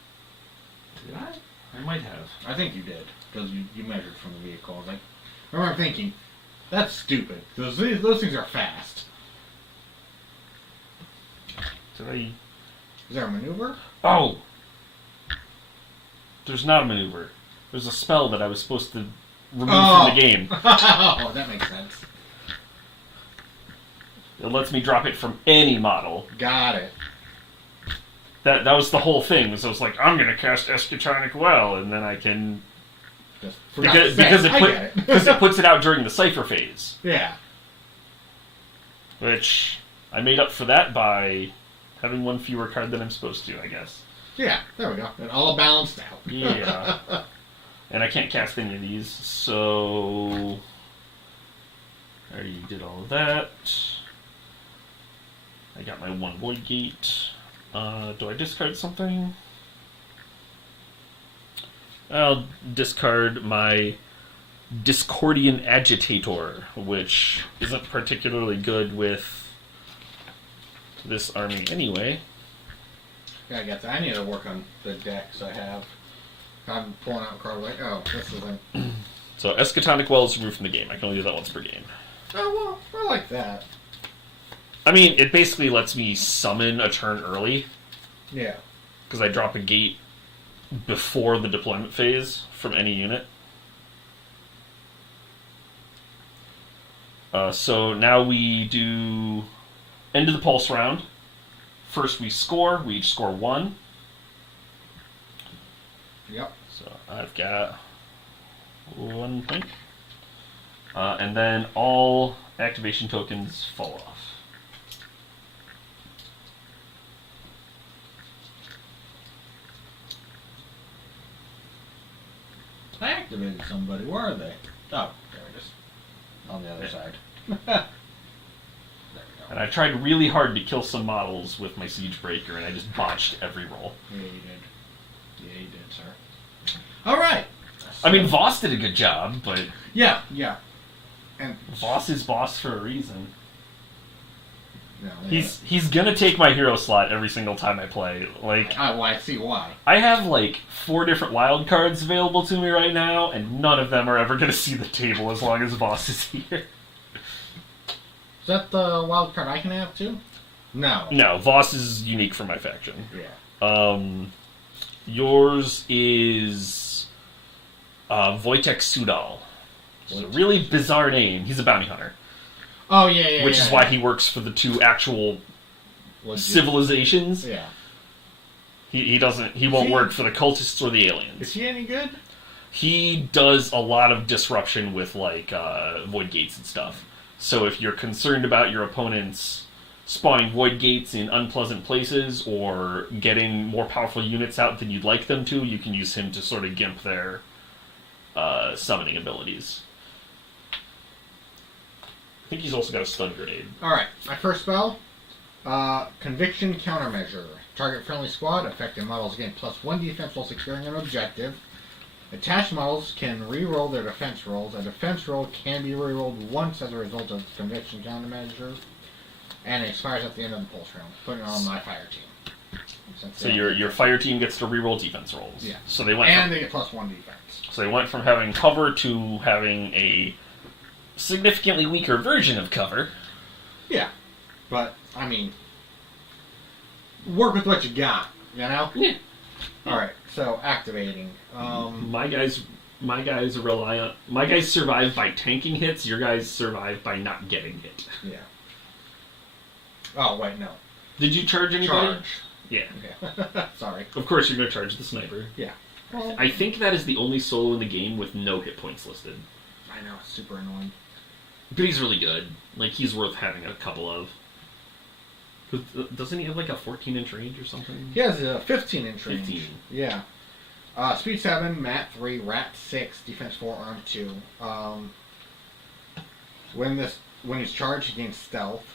Did I? I might have. I think you did, because you measured from the vehicle. I was like, I remember thinking, that's stupid, because those things are fast. Did I... Is there a maneuver? Oh! There's not a maneuver. There's a spell that I was supposed to remove from the game. Oh, that makes sense. It lets me drop it from any model. Got it. That was the whole thing. Was I was like, I'm gonna cast Eschatonic Well, and then I can Just because it puts it out during the cipher phase. Yeah. Which I made up for that by having one fewer card than I'm supposed to, I guess. Yeah, there we go. It all balanced out. Yeah. And I can't cast any of these, so I already did all of that. I got my one void gate. Do I discard something? I'll discard my Discordian Agitator, which isn't particularly good with this army anyway. Yeah, I get that. I need to work on the decks I have. I'm pulling out cards like, oh, this isn't. So Eschatonic Well is removed from the game. I can only do that once per game. Oh, well, I like that. I mean, it basically lets me summon a turn early. Yeah. Because I drop a gate before the deployment phase from any unit. So now we do end of the pulse round. First we score. We each score 1. Yep. So I've got 1 point. And then all activation tokens fall off. I activated somebody. Where are they? Oh, there it is. On the other side. There we go. And I tried really hard to kill some models with my Siege Breaker, and I just botched every roll. Yeah, you did. Yeah, you did, sir. All right. I mean, Voss did a good job, but Yeah. And Voss is boss for a reason. no, He's gonna take my hero slot every single time I play. Like, I see why. I have like 4 different wild cards available to me right now, and none of them are ever gonna see the table as long as Voss is here. Is that the wild card I can have too? No. No, Voss is unique for my faction. Yeah. Yours is Wojtek Sudal. It's a really bizarre name. He's a bounty hunter. Oh yeah. Which is why he works for the 2 actual civilizations. Yeah. He won't work for the cultists or the aliens. Is he any good? He does a lot of disruption with like void gates and stuff. So if you're concerned about your opponents spawning void gates in unpleasant places or getting more powerful units out than you'd like them to, you can use him to sort of gimp their summoning abilities. I think he's also got a stun grenade. Alright, my first spell, Conviction Countermeasure. Target friendly squad, affected models gain +1 defense while securing an objective. Attached models can re-roll their defense rolls. A defense roll can be re-rolled once as a result of Conviction Countermeasure, and it expires at the end of the pulse round. Putting it on my fire team. So your fire team gets to re-roll defense rolls. Yeah. So they get +1 defense. So they went from having cover to having a significantly weaker version of cover. Yeah. But, I mean, work with what you got, you know? Yeah. Alright, so activating. My guys rely on... My guys survive by tanking hits, your guys survive by not getting hit. Yeah. Oh, wait, no. Did you charge anybody? Charge. Yeah. Okay. Sorry. Of course you're going to charge the sniper. Yeah. Well, I think that is the only solo in the game with no hit points listed. I know, it's super annoying. But he's really good. Like, he's worth having a couple of. Doesn't he have like a 14-inch range or something? He has a 15-inch range. 15. Yeah. Speed 7, Mat 3, Rat 6, Defense 4, Arm 2. When he's charged, he gains Stealth.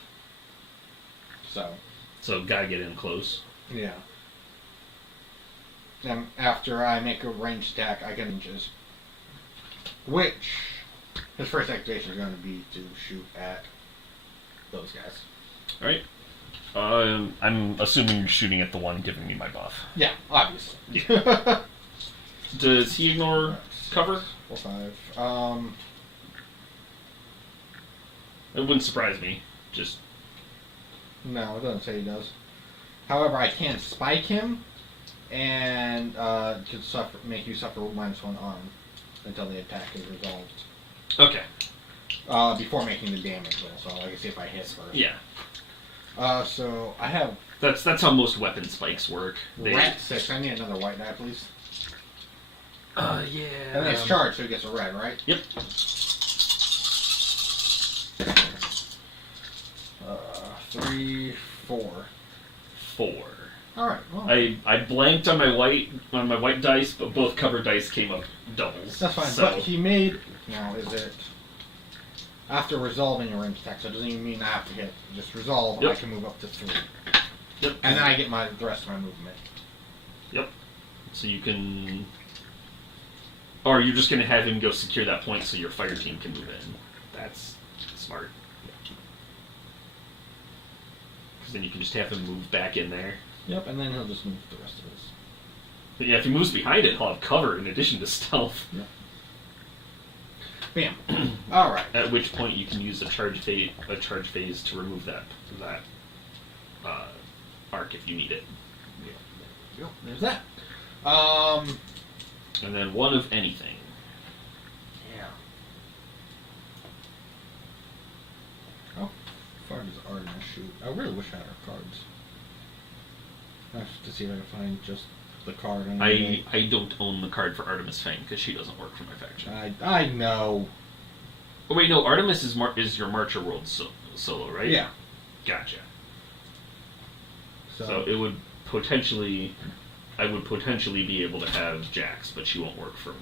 So gotta get in close. Yeah. And after I make a ranged attack, I can just... Which, his first activation is going to be to shoot at those guys. Alright. I'm assuming you're shooting at the one giving me my buff. Yeah, obviously. Yeah. Does he ignore cover? 4, 5. It wouldn't surprise me. Just... No, it doesn't say he does. However, I can spike him and make you suffer -1 arm until the attack is resolved. Okay. Before making the damage roll, so I can see if I hit first. Yeah. So I have That's how most weapon spikes work. Rat 6. I need another white die, please. Yeah. And it's charged, so he gets a red, right? Yep. 3, 4. 4. All right. Well, I blanked on my white dice, but both cover dice came up doubles. that's fine. So, But he made. Now is it? After resolving a ranged attack, so it doesn't even mean I have to hit. Just resolve, Yep. I can move up to 3. Yep. And then I get the rest of my movement. Yep. So you can... Or you're just going to have him go secure that point so your fire team can move in. That's smart. Because then you can just have him move back in there. Yep, and then he'll just move the rest of his. But yeah, if he moves behind it, he'll have cover in addition to stealth. Yep. Bam. Alright. At which point you can use a charge phase to remove that arc if you need it. Yeah, there you go. There's that. And then one of anything. Yeah. How far does Artemis shoot? I really wish I had her cards. I have to see if I can find just the card. I don't own the card for Artemis Fang because she doesn't work for my faction. I know. Oh wait, no, Artemis is your Marcher World solo, right? Yeah. Gotcha. So So it would potentially, I would potentially be able to have Jax, but she won't work for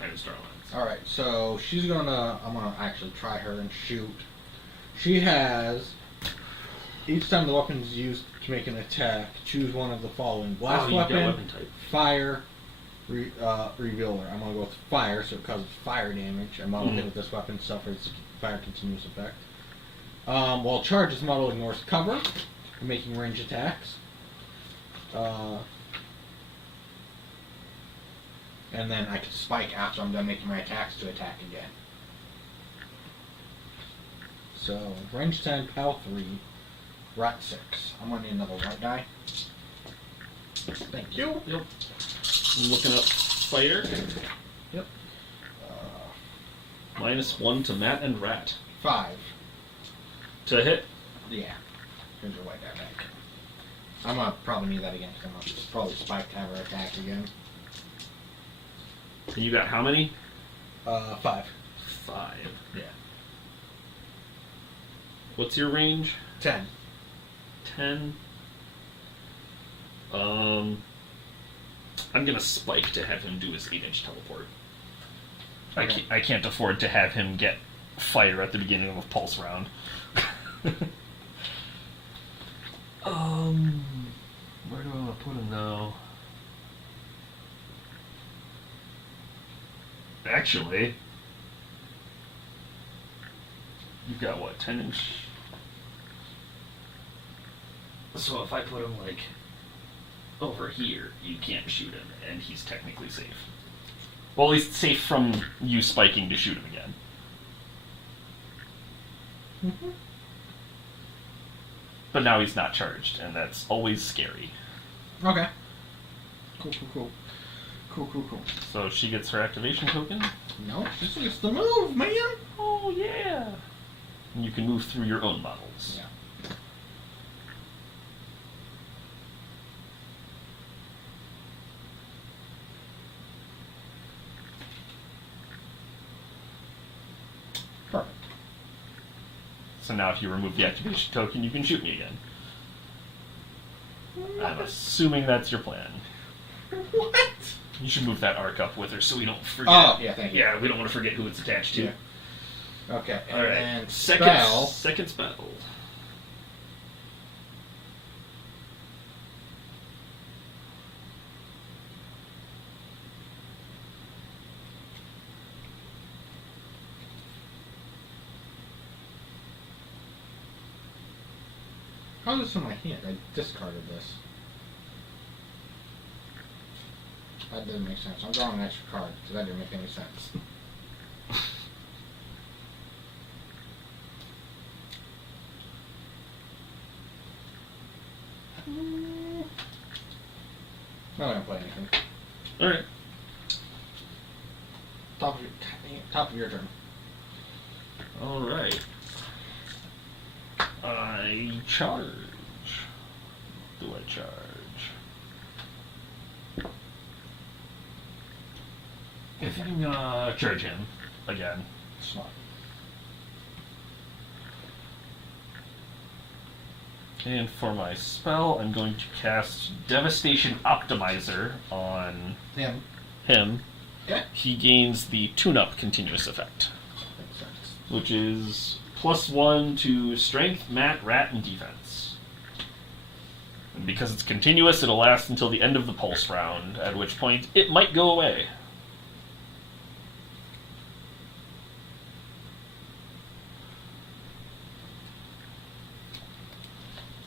Iron Star Alliance. Alright, so I'm gonna actually try her and shoot. She has, each time the weapon is used to make an attack, choose one of the following: blast you've got weapon, weapon type. fire, revealer. I'm gonna go with fire, so it causes fire damage. A model hit with this weapon suffers fire continuous effect. While charge, this model ignores cover, making range attacks. And then I can spike after I'm done making my attacks to attack again. So, range 10, PAL 3, rat 6. I'm gonna need another white die. Thank you. Yep. I'm looking up fighter. Yep. -1 to Matt and Rat. 5. To hit. Yeah. Here's your white die back. I'm gonna probably need that again because I'm gonna probably spike to have her attack again. And you got how many? 5. 5. Yeah. What's your range? 10. 10. I'm gonna spike to have him do his 8-inch teleport. Okay. I can't afford to have him get fire at the beginning of a pulse round. Where do I want to put him now? Actually, you've got what, 10-inch? So if I put him like over here, you can't shoot him, and he's technically safe. Well, he's safe from you spiking to shoot him again. Mm-hmm. But now he's not charged, and that's always scary. Okay. Cool. So she gets her activation token. No, she just gets the move, man. Oh yeah! And you can move through your own models. Yeah. Perfect. So now if you remove the activation token, you can shoot me again. I'm assuming that's your plan. What? You should move that arc up with her so we don't forget. Oh, yeah, thank you. Yeah, we don't want to forget who it's attached to. Yeah. Okay, and Alright. then Second spell. How is this in my hand? I discarded this. That didn't make sense. I'm drawing an extra card, so that didn't make any sense. I'm not gonna play anything. Alright. Top of your turn. Alright. I charge. Do I charge? I think I'm gonna charge him again. Smart. And for my spell, I'm going to cast Devastation Optimizer on Him. him. Okay. He gains the tune-up continuous effect. Makes sense. which is +1 to strength, mat, rat, and defense. And because it's continuous, it'll last until the end of the pulse round, at which point it might go away.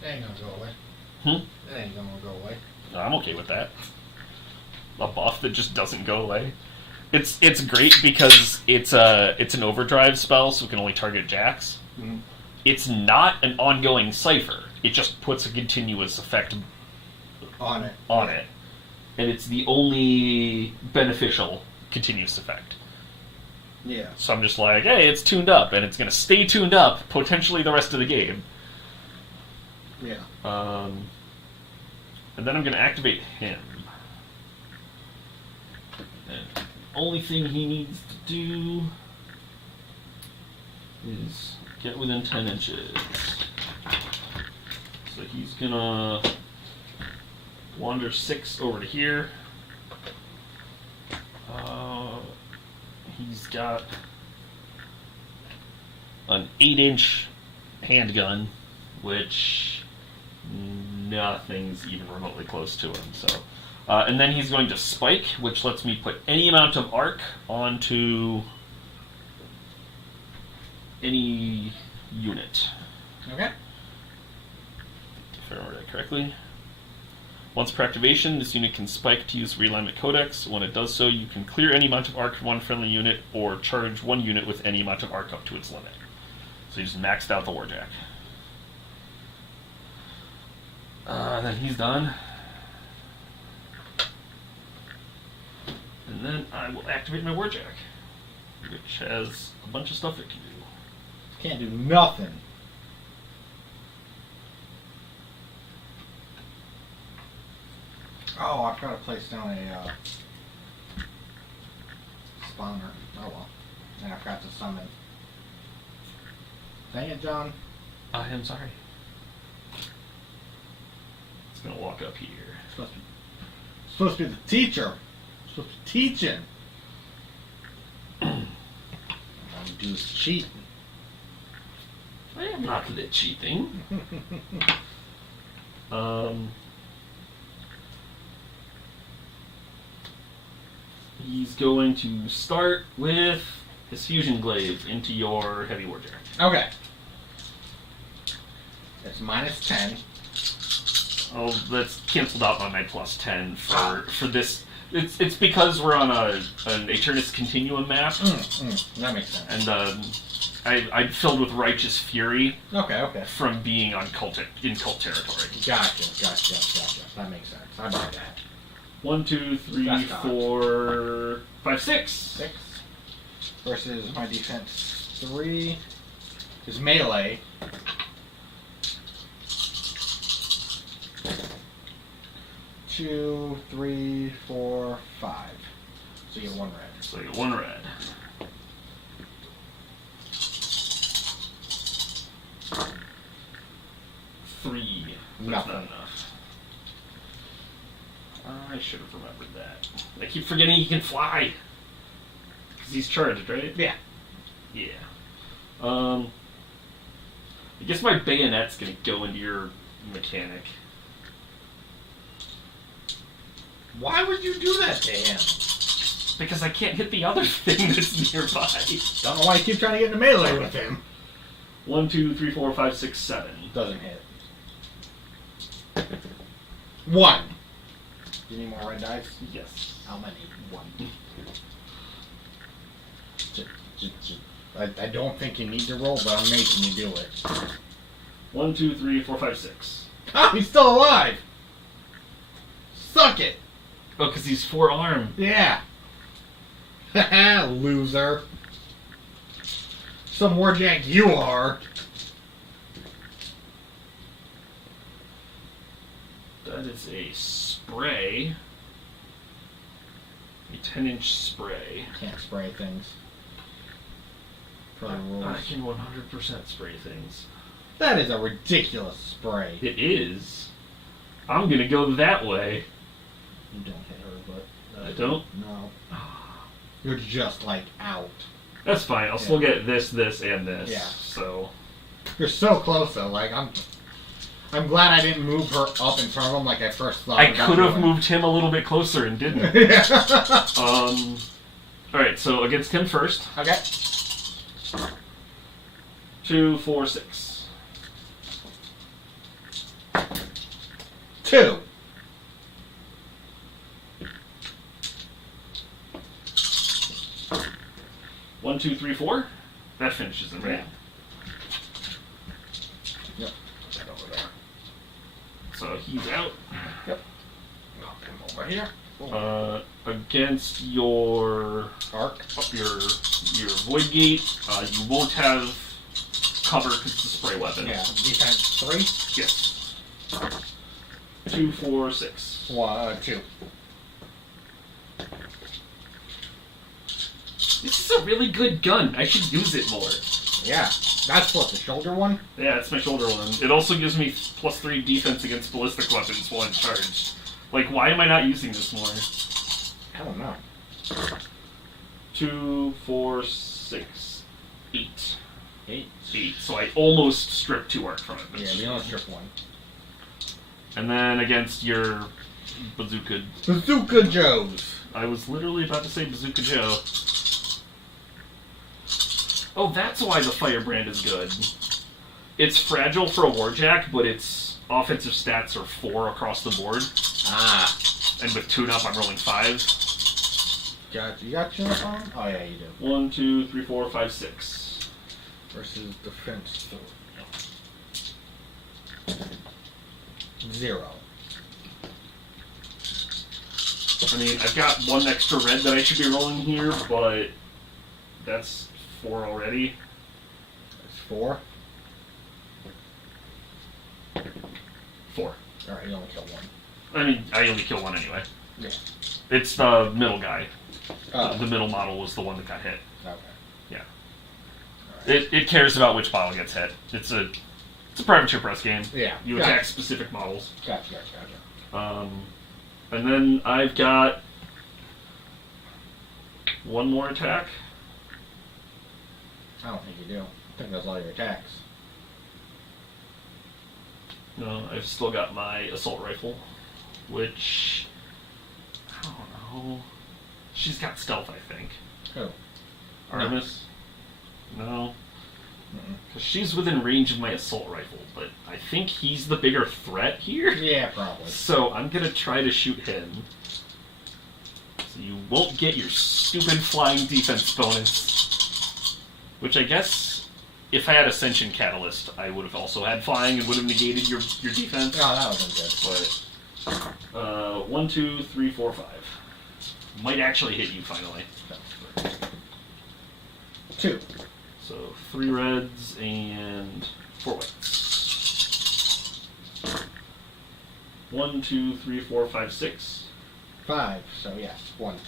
It ain't gonna go away. It ain't gonna go away. I'm okay with that. A buff that just doesn't go away. It's great because it's an overdrive spell, so it can only target jacks. Mm-hmm. It's not an ongoing cipher. It just puts a continuous effect On it. And it's the only beneficial continuous effect. Yeah. So I'm just like, hey, it's tuned up, and it's going to stay tuned up potentially the rest of the game. Yeah. And then I'm going to activate him. And the only thing he needs to do is get within 10 inches. So he's going to wander 6 over to here. He's got an 8-inch handgun, which nothing's even remotely close to him. So, and then he's going to spike, which lets me put any amount of arc onto any unit. Okay. If I remember that correctly. Once per activation, this unit can spike to use Realignment Codex. When it does so, you can clear any amount of arc from one friendly unit or charge one unit with any amount of arc up to its limit. So you just maxed out the Warjack. Then he's done. And then I will activate my Warjack, which has a bunch of stuff it can do. Can't do nothing. Oh, I've got to place down a spawner. Oh well. And I forgot to summon. Dang it, John. I am sorry. It's gonna walk up here. Supposed to be the teacher. Supposed to be teaching. All you do is cheat. I am not good at cheating. He's going to start with his fusion glaive into your heavy warjack. Okay. It's -10. Oh, that's canceled out by my +10 for this. It's because we're on an Aeternus Continuum map. That makes sense. And I'm filled with righteous fury. Okay. From being on in cult territory. Gotcha. That makes sense. I buy that. 1, 2, 3, 4, 5, 6. 6 versus my defense 3 is melee. Two, 3, 4, 5. So you get 1 red. So you get 1 red. Three. That's not enough. I should have remembered that. I keep forgetting he can fly. Because he's charged, right? Yeah. Yeah. I guess my bayonet's gonna go into your mechanic. Why would you do that to him? Because I can't hit the other thing that's nearby. Don't know why you keep trying to get into melee with him. 1, 2, 3, 4, 5, 6, 7. Doesn't hit. 1. Do you need more red dice? Yes. How many? 1. I don't think you need to roll, but I'm making you do it. 1, 2, 3, 4, 5, 6. Oh, he's still alive! Suck it! Oh, because he's 4-armed. Yeah. Haha, loser. Some warjack you are. That is a spray. A 10-inch spray. Can't spray things. Per the rules. I can 100% spray things. That is a ridiculous spray. It is. I'm gonna go that way. You don't hit her, but... I don't? No. You're just, like, out. That's fine. I'll still get this, and this. Yeah. So You're so close though. Like I'm glad I didn't move her up in front of him like I first thought. I could have moved him a little bit closer and didn't. Yeah. All right. So against him first. Okay. 2, 4, 6. 2. One, 2, 3, 4. That finishes him, right? Yep. Put that over there. So he's out. Yep. Knock him over here. Against your Arc. your void gate, you won't have cover because it's a spray weapon. Yeah. Defense 3. Yes. 2, 4, 6. 2. This is a really good gun. I should use it more. Yeah. That's what the shoulder one. Yeah, it's my shoulder one. It also gives me +3 defense against ballistic weapons while I'm charged. Like, why am I not using this more? I don't know. 2, 4, 6, 8. 8. 8. So I almost stripped 2 arc from it. Yeah, we only strip 1. And then against your Bazooka. Bazooka Joes. I was literally about to say Bazooka Joe. Oh, that's why the Firebrand is good. It's fragile for a Warjack, but its offensive stats are 4 across the board. Ah. And with tune-up, I'm rolling 5. Gotcha. You got tune-up on? Oh, yeah, you do. 1, 2, 3, 4, 5, 6. Versus defense 0. I mean, I've got 1 extra red that I should be rolling here, but that's 4 already. That's 4. 4. Alright, you only kill 1. I mean, I only kill 1 anyway. Yeah. It's the middle guy. Oh. The middle model was the one that got hit. Okay. Yeah. Right. It cares about which model gets hit. It's a privateer press game. Yeah. You attack specific models. Gotcha. And then I've got 1 more attack. I don't think you do. I think that's all your attacks. No, I've still got my assault rifle, which I don't know. She's got stealth, I think. Oh. Artemis? No. Because she's within range of my assault rifle, but I think he's the bigger threat here. Yeah, probably. So I'm going to try to shoot him. So you won't get your stupid flying defense bonus. Which I guess, if I had Ascension Catalyst, I would have also had flying and would have negated your defense. Oh, that would have been good. But 1, 2, 3, 4, 5. Might actually hit you finally. 2. So 3 reds and 4 whites. 1, 2, 3, 4, 5, 6. 5. So yes, 1.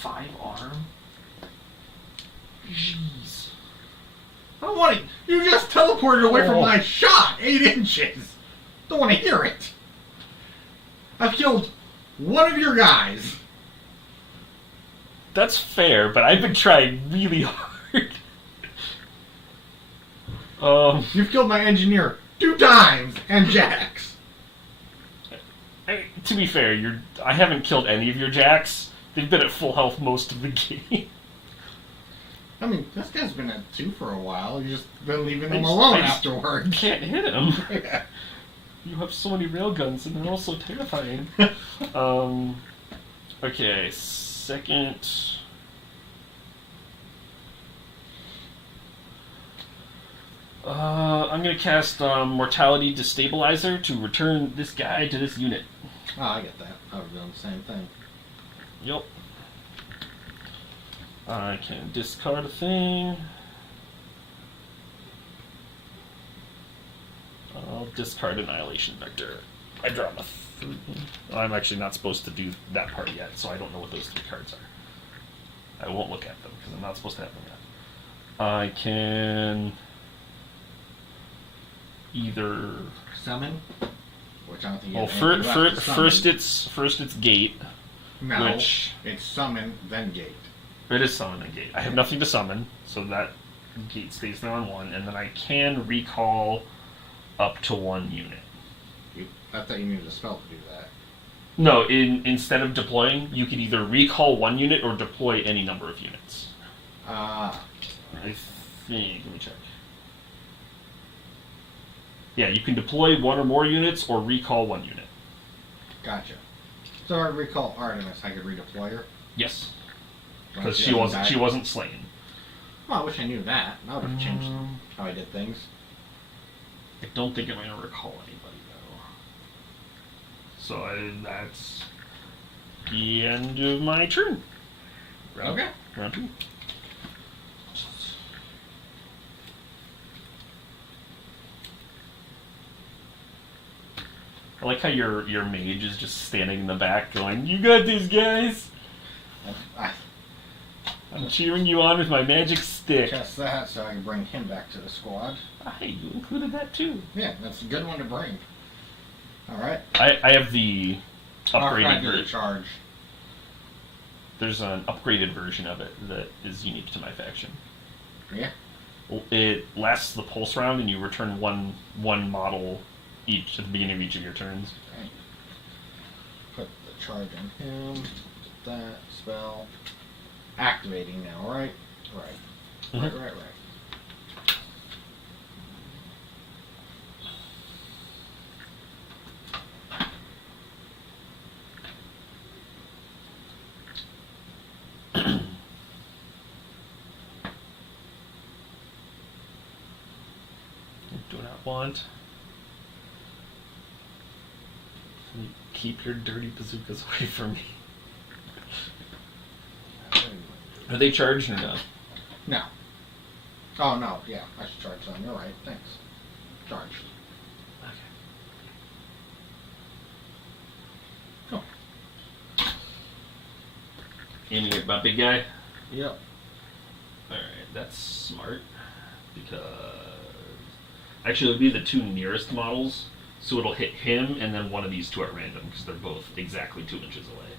5 arm. Jeez. I don't want to. You just teleported away from my shot 8 inches. Don't want to hear it. I've killed 1 of your guys. That's fair, but I've been trying really hard. You've killed my engineer 2 times and Jax. To be fair, I haven't killed any of your jacks. They've been at full health most of the game. I mean, this guy's been at 2 for a while. You've just been leaving him alone afterward. Can't hit him. Yeah. You have so many railguns, and they're all so terrifying. Okay, second. I'm gonna cast Mortality Destabilizer to return this guy to this unit. Oh, I get that. I would have done the same thing. Yep. I can discard a thing. I'll discard Annihilation Vector. I draw a 3. I'm actually not supposed to do that part yet, so I don't know what those 3 cards are. I won't look at them, because I'm not supposed to have them yet. I can either Summon? Which I don't think you well, have anything left to summon. first it's gate. No, which it's summon, then gate. It is summon and gate. I have nothing to summon, so that gate stays there on 1, and then I can recall up to 1 unit. I thought you needed a spell to do that. No, instead of deploying, you can either recall 1 unit or deploy any number of units. Ah. I think. Let me check. Yeah, you can deploy 1 or more units or recall 1 unit. Gotcha. So I recall Artemis, I could redeploy her? Yes. When Because she she doesn't wasn't die? she wasn't slain. Well, I wish I knew that. That would have changed how I did things. I don't think I'm going to recall anybody, though. So that's the end of my turn. Okay. Round 2. I like how your mage is just standing in the back going, "You got these guys! I'm cheering you on with my magic stick." Test that so I can bring him back to the squad. Hey, you included that too. Yeah, that's a good one to bring. Alright. I have the upgraded version. charge. There's an upgraded version of it that is unique to my faction. Yeah. It lasts the pulse round, and you return one model each at the beginning of each of your turns. Right. Put the charge on him. That spell. Activating now, right? Right. Mm-hmm. Right. Do not want. Keep your dirty bazookas away from me. Are they charged or no? No. Oh, no. Yeah, I should charge them. You're right. Thanks. Charge. Okay. Oh. Aiming at my big guy? Yep. Alright, that's smart. Because... Actually, it would be the 2 nearest models. So it'll hit him and then one of these 2 at random, because they're both exactly 2 inches away.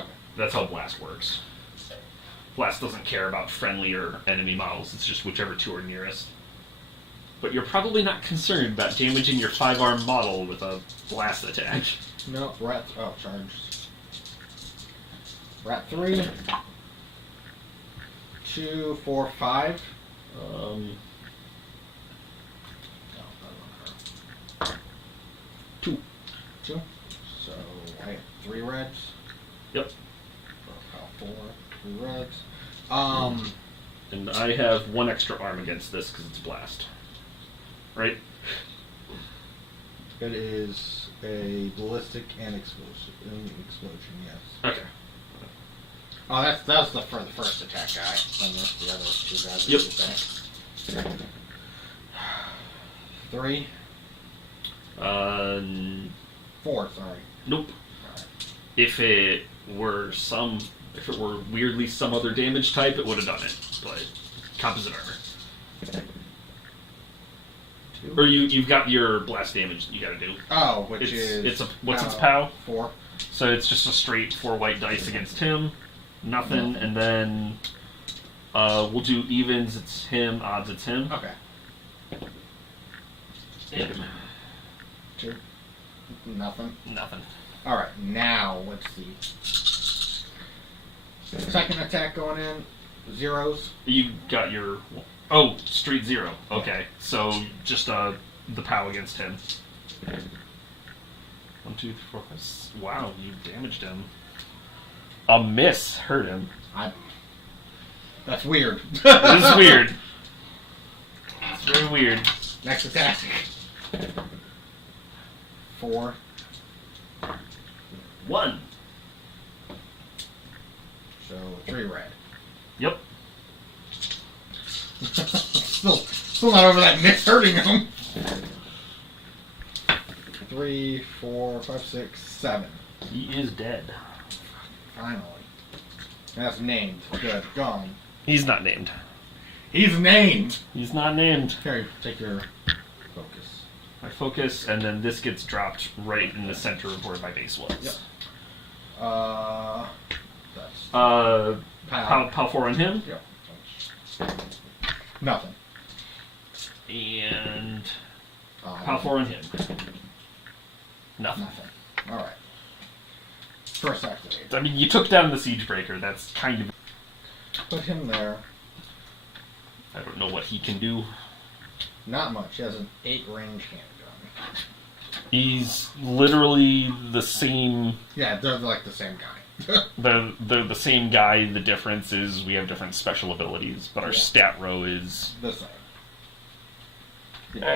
Okay. That's how Blast works. Blast doesn't care about friendly or enemy models, it's just whichever 2 are nearest. But you're probably not concerned about damaging your 5-arm model with a blast attack. No, rat. Oh, charged. Rat 3. 2, 4, 5. Um, No, 2. 2. So I have 3 reds. Yep. 4, 3 reds. And I have 1 extra arm against this because it's blast. Right? It is a ballistic and explosion, yes. Okay. Oh, that's for the first attack guy. Then there's the other 2 guys. Yep. 3. 4, sorry. Nope. Alright. If it were weirdly some other damage type, it would have done it. But composite armor. 2. Or you've got your blast damage that you gotta do. Oh, which What's its POW? 4. So it's just a straight 4 white dice against him. Nothing, and then we'll do evens, it's him, odds, it's him. Okay. Yep. 2. Nothing. Nothing. Alright, now let's see. Second attack going in. 0s. You got your... straight 0. Okay, so just the POW against him. 1, 2, 3, 4, 5, 6. Wow, you damaged him. A miss hurt him. That's weird. It is weird. It's very weird. Next attack. 4. 1. So 3 red. Yep. Still not over that miss hurting him. 3, 4, 5, 6, 7. He is dead. Finally. That's named. Good. Gone. He's not named. He's named! He's not named. Here, take your focus. I focus, and then this gets dropped right in the center of where my base was. Yep. That's Pow 4 on him. Yep. Nothing. And Pow 4 on him. Nothing. Nothing. Alright. First activate. I mean, you took down the Siege Breaker. That's kind of... Put him there. I don't know what he can do. Not much. He has an 8-range handgun. He's literally the same... Yeah, they're like the same guy. They're the same guy. The difference is we have different special abilities, but our stat row is... the same.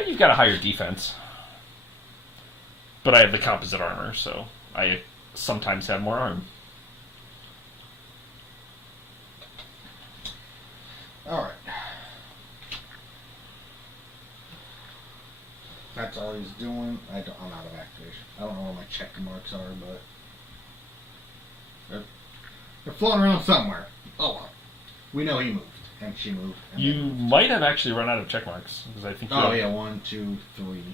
You've got a higher defense. But I have the composite armor, so I sometimes have more arm. Alright. That's all he's doing. I'm out of activation. I don't know where my check marks are, but they're floating around somewhere. Oh well. We know he moved, and she moved. And You might have actually run out of check marks, because I think. Oh yeah, 1, 2, 3.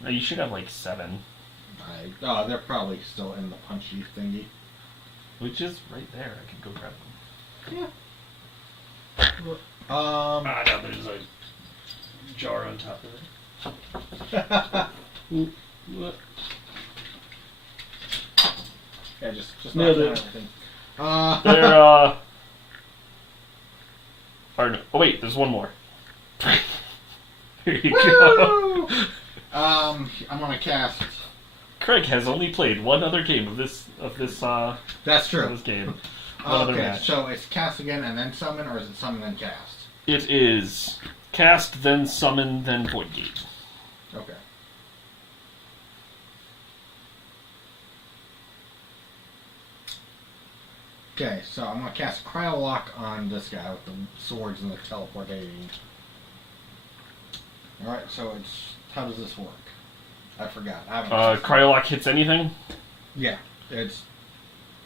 No, you should have like 7, They're probably still in the punchy thingy. which is right there. I can go grab them. Yeah. No, there's a jar on top of it. What? Yeah, just Nailed knock it. down everything. There, or no. Oh wait, there's one more. Here you go. I'm gonna cast. Craig has only played one other game of this That's true. of this game. One other Okay, match. so it's cast again and then summon, or is it summon then cast? It is cast, then summon, then void gate. Okay. Okay, so I'm gonna cast Cryo Lock on this guy with the swords and the teleportating. Alright, so it's how does this work? I forgot. I haven't Cryolock hits anything? Yeah, it's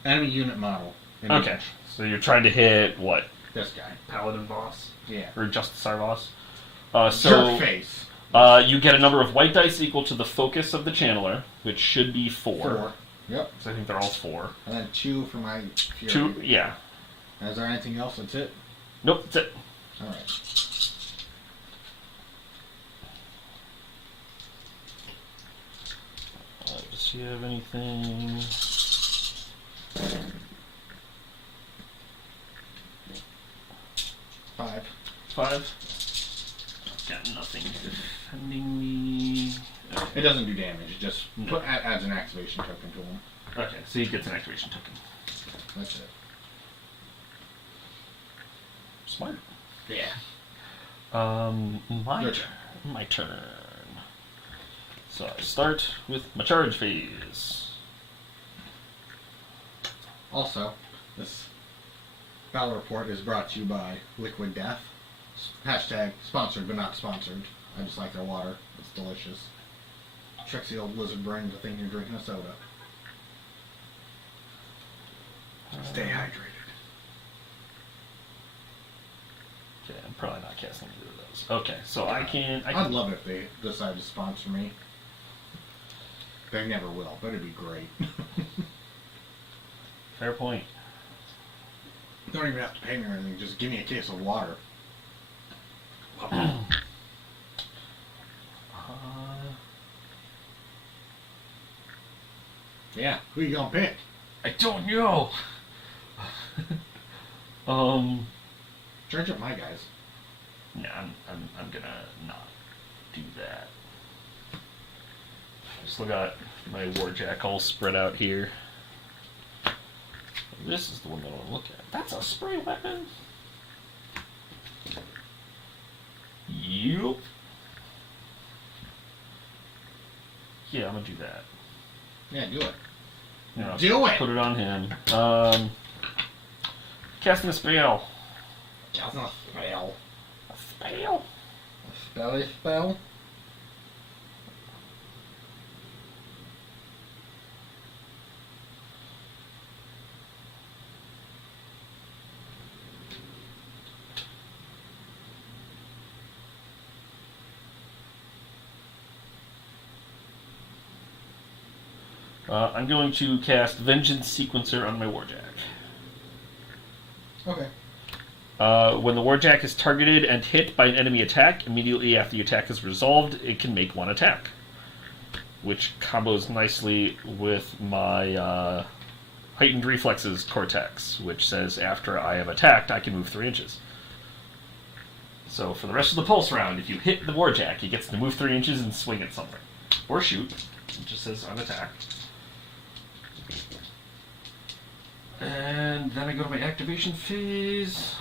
enemy unit model. Okay, so you're trying to hit what? This guy. Paladin boss? Yeah. Or Justicar boss? Jerk face. You get a number of white dice equal to the focus of the channeler, which should be 4. 4. Yep. So I think they're all 4. And then 2 for my fury. 2, yeah. Is there anything else? That's it? Nope, that's it. Alright. Does he have anything? 5. 5. Got nothing defending me. Okay. It doesn't do damage. It just adds an activation token to him. Okay, so he gets an activation token. That's it. Smart. Yeah. My Your turn. My turn. So I start with my charge phase. Also, this battle report is brought to you by Liquid Death. Hashtag sponsored but not sponsored. I just like their water. It's delicious. Tricks the old lizard brain to think you're drinking a soda. Stay hydrated. Okay, I'm probably not casting either of those. Okay, so I I'd can. love it if they decide to sponsor me. They never will, but it'd be great. Fair point. Don't even have to pay me or anything. Just give me a case of water. Love it. Yeah, who you gonna pick? I don't know. Charge up my guys. Nah, I'm gonna not do that. Still got my Warjack all spread out here. This is the one that I want to look at. That's a spray weapon. Yup. Yeah, I'm gonna do that. Yeah, do it. You know, Do it! Put it on him. Casting a spell. That's not a spell. A spell? A spelly spell? I'm going to cast Vengeance Sequencer on my Warjack. Okay. When the Warjack is targeted and hit by an enemy attack, immediately after the attack is resolved, it can make one attack. Which combos nicely with my Heightened Reflexes Cortex, which says after I am attacked, I can move 3 inches. So for the rest of the pulse round, if you hit the Warjack, he gets to move 3 inches and swing at something. Or shoot. It just says unattacked. And then I go to my activation phase.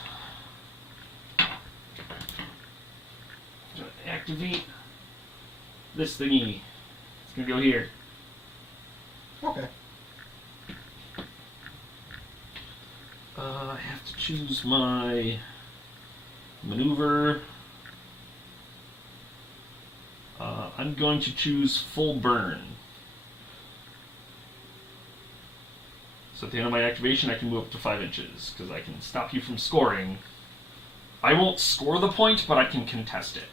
Activate this thingy. It's gonna go here. Okay. I have to choose my maneuver. I'm going to choose full burn. So at the end of my activation, I can move up to 5 inches because I can stop you from scoring. I won't score the point, but I can contest it.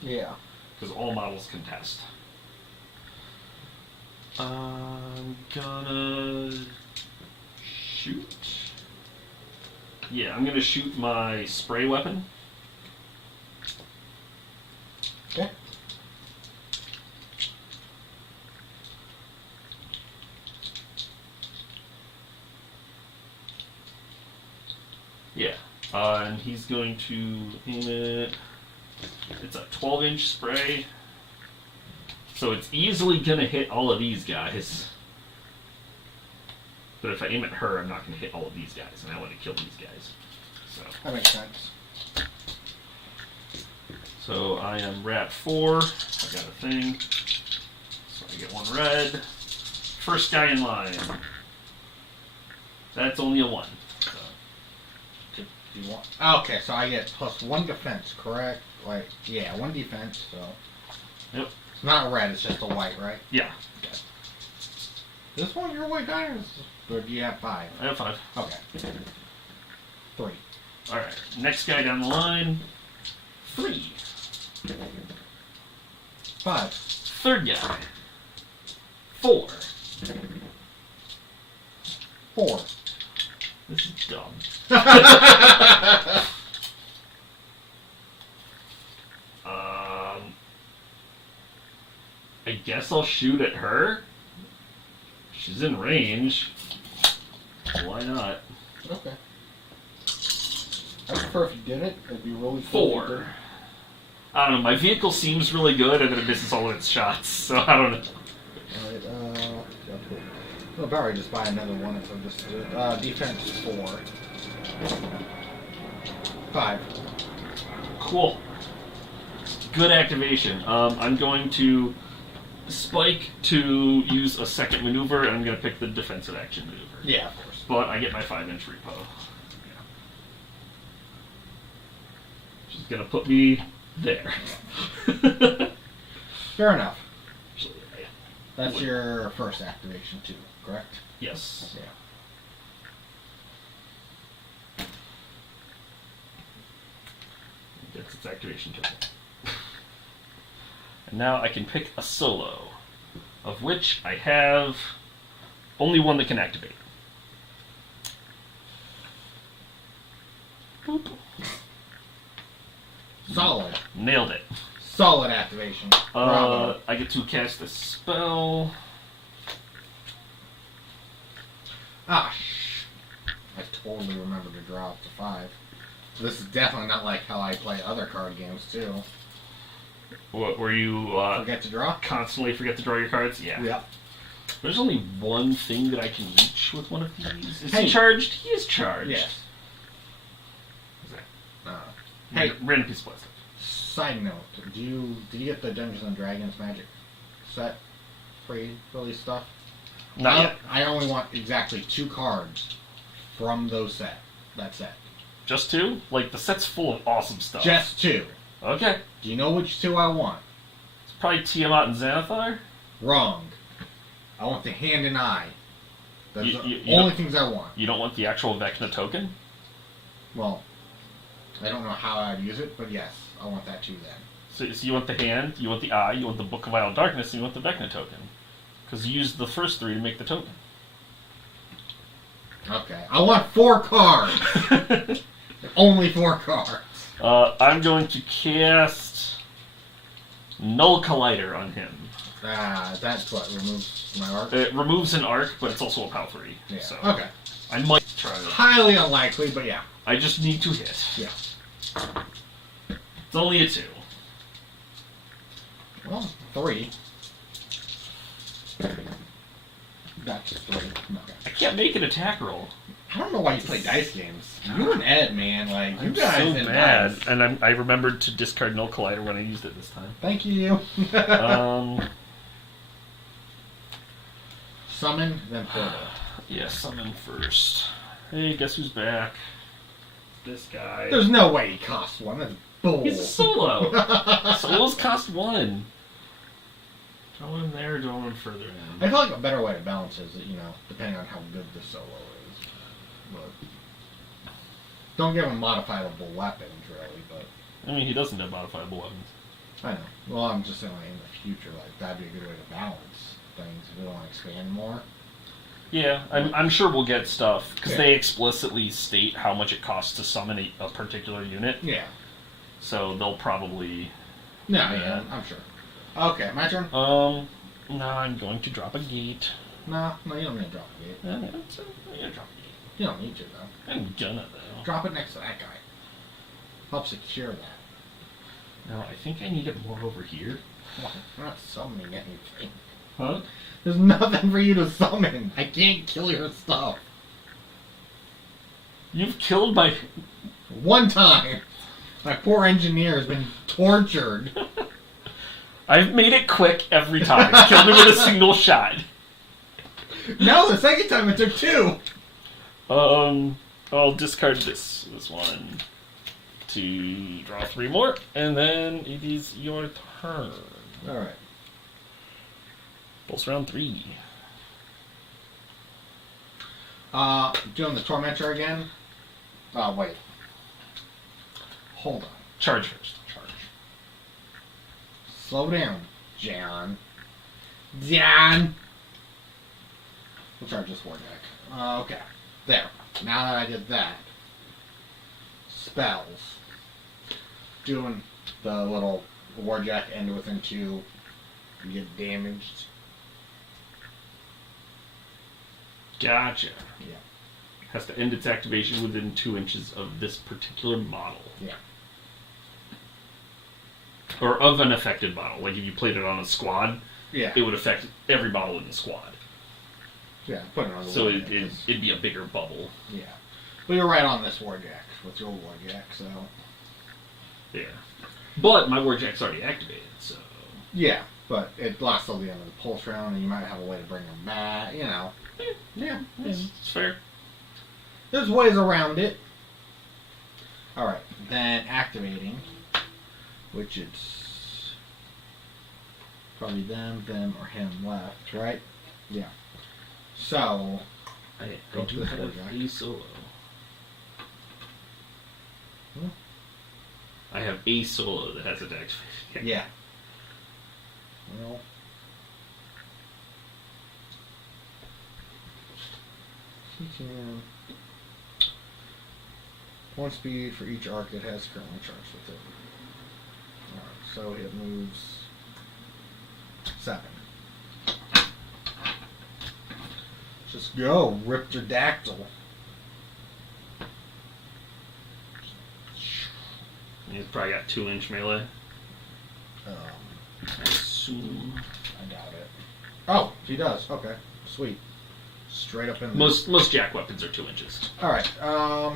Yeah. Because all models contest. I'm gonna shoot. Yeah, I'm gonna shoot my spray weapon. Okay. Yeah. And he's going to aim it. It's a 12-inch spray. So it's easily going to hit all of these guys. But if I aim at her, I'm not going to hit all of these guys, and I want to kill these guys. So That makes sense. So I am rat 4. I got a thing. So I get 1 red. First guy in line. That's only a 1. So. You want? Okay, so I get +1 defense, correct? Like, yeah, 1 defense. So. Yep. It's not red; it's just a white, right? Yeah. Okay. This one your white diamonds, or do you have 5? I have 5. Okay. 3. Alright, next guy down the line. 3. 5. Third guy. 4. 4. This is dumb. I guess I'll shoot at her. She's in range. Why not? Okay. I prefer if you did it. It'd be really cool. 4. I don't know. My vehicle seems really good, and then it misses all of its shots. So I don't know. Alright, yeah, cool. I'll probably just buy another one if I just do it. Defense 4. 5. Cool. Good activation. I'm going to spike to use a second maneuver, and I'm going to pick the defensive action maneuver. Yeah, of course. But I get my 5-inch repo. Which is going to put me there. Fair enough. Actually, That's your first activation too, correct? yes. Yeah. That's its activation token. And now I can pick a solo, of which I have only one that can activate. Boop. Solid. Nailed it. Solid activation. Bravo. I get to cast a spell. Ah, I totally remember to draw up to 5. This is definitely not like how I play other card games too. What were you Forget to draw? constantly forget to draw your cards? Yeah. Yep. There's only one thing that I can reach with one of these. Is Hey. he charged? He is charged. Yes. Is that Hey, random piece of plastic? side note, did you get the Dungeons and Dragons Magic set for these stuff? Not yet. I only want exactly 2 cards from that set. Just 2? Like, the set's full of awesome stuff. Just 2. Okay. Do you know which 2 I want? It's probably Tiamat and Xanathar. Wrong. I want the hand and eye. Those You- are you the only don't- things I want. You don't want the actual Vecna token? Well, I don't know how I'd use it, but yes, I want that too then. So you want the hand, you want the eye, you want the Book of Vital Darkness, and you want the Vecna token. Because you used the first 3 to make the token. Okay. I want 4 cards. Only 4 cards. I'm going to cast Null Collider on him. That's what removes my arc. It removes an arc, but it's also a POW 3. Yeah. So Okay. I might try it. Highly unlikely, but yeah. I just need to hit. Yeah. It's only a 2. Well, 3. That's 3. Okay. I can't make an attack roll. I don't know why you play dice games. You and Ed, man, like you I'm guys so and bad. dice. And I remembered to discard Null Collider when I used it this time. Thank you. Summon, then portal. Yeah, summon first. Hey, guess who's back? This guy. There's no way he costs 1. That's bull. He's a solo. Solos cost 1. Do I want him there or do I want him further in? I feel like a better way to balance is, depending on how good the solo is. But don't give him modifiable weapons, really, but... I mean, he doesn't have modifiable weapons. I know. Well, I'm just saying, like, in the future, like, that'd be a good way to balance things if we want to expand more. Yeah, I'm sure we'll get stuff, because Yeah. they explicitly state how much it costs to summon a particular unit. Yeah. So they'll probably... Yeah, I'm sure. Okay, my turn? No, I'm going to drop a gate. No, you don't need to drop a gate. I'm going to drop a gate. You don't need to, though. I'm gonna, though. Drop it next to that guy. Help secure that. No, I think I need it more over here. Well, I'm not summoning anything. Huh? There's nothing for you to summon. I can't kill your stuff. You've killed my... One time. My poor engineer has been tortured. I've made it quick every time. Killed him with a single shot. No, the second time it took 2. I'll discard this one to draw 3 more, and then it is your turn. Alright. Pulse round 3. Doing the Tormentor again. Oh, wait. Hold on. Charge first. Charge. Slow down, John. John! We'll charge this war deck. Okay. There. Now that I did that. Spells. Doing the little warjack end within 2. You get damaged. Gotcha. Yeah. Has to end its activation within 2 inches of this particular model. Yeah. Or of an affected model. Like if you played it on a squad, Yeah. it would affect every model in the squad. Yeah, put it on the So warjack. it'd be a bigger bubble. Yeah. But you're right on this warjack with your warjack, so. Yeah. But my warjack's already activated, so... Yeah, but it lasts till the end of the pulse round, and you might have a way to bring them back, Yeah, It's fair. there's ways around it. Alright, then activating, which it's probably them, or him left, right? Yeah. So, I Go do to the have warjack. a solo. Hmm? I have a solo that has attack. yeah. Well, he can 1 speed for each arc it has currently charged with it. Alright, so it moves 7. Just go, Ripterdactyl. He's probably got 2-inch melee. I I assume. doubt it. Oh, he does. Okay, sweet. Straight up in there. Most jack weapons are 2 inches. Alright,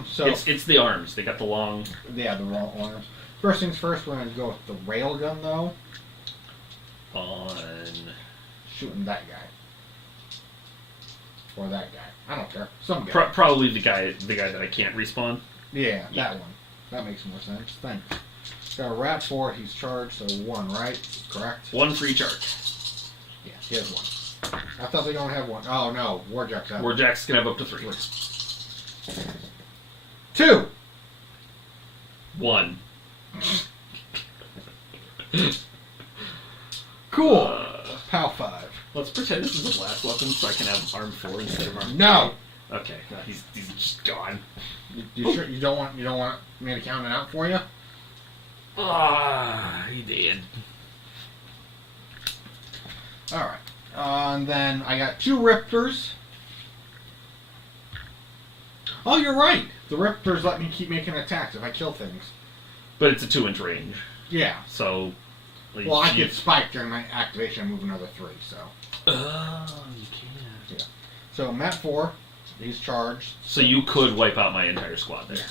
so... It's the arms. They got the long... Yeah, the wrong arms. First things first, we're going to go with the railgun, though. On... Shooting that guy. Or that guy. I don't care. Some guy. Probably the guy that I can't respawn. Yeah, Yeah. that one. That makes more sense. Thanks. Got a rat for it. He's charged, so 1, right? Correct? 1 for each arc. Yeah, he has 1. I thought they only have 1. Oh, no. Warjack's have 1. Warjacks can have up to 3. 2! 1. Cool. POW 5. Let's pretend this is a blast weapon so I can have arm 4 instead of arm 3. No! Okay, no, he's just gone. You sure you don't want me to count it out for you? Ah, he did. Alright. And then I got 2 Rippers. Oh, you're right! The Rippers let me keep making attacks if I kill things. But it's a 2-inch range. Yeah. So... Like, Well, I get spiked during my activation. I move another 3, so... Oh, you can. Yeah. So, Mat 4. He's charged. So you could wipe out my entire squad there. Yeah.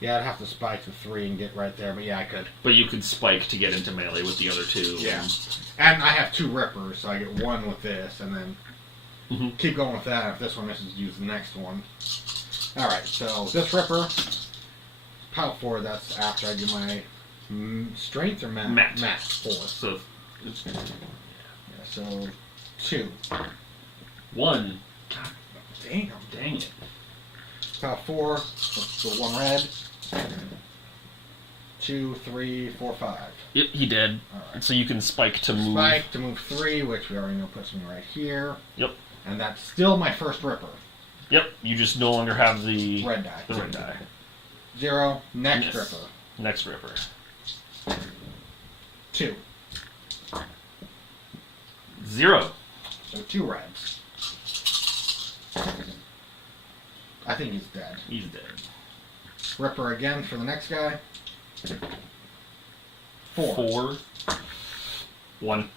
Yeah, I'd have to spike the 3 and get right there, but yeah, I could. But you could spike to get into melee with the other 2. Yeah. And I have 2 Rippers, so I get 1 with this, and then keep going with that. If this one misses, use the next one. Alright, so this Ripper, power 4, that's after I do my strength or mat? Mat 4. So, Yeah, so 2. 1. God, damn. Dang it. Power 4, so 1 red. 2, 3, 4, 5. Yep, he did. Alright. So you can spike to move. Spike to move 3, which we already know puts me right here. Yep. And that's still my first Ripper. Yep, you just no longer have the Red die. The red die. 0, next Miss. Ripper. Next Ripper. 2. 0. So 2 reds. I think he's dead. He's dead. Ripper again for the next guy. 4. 4. 1.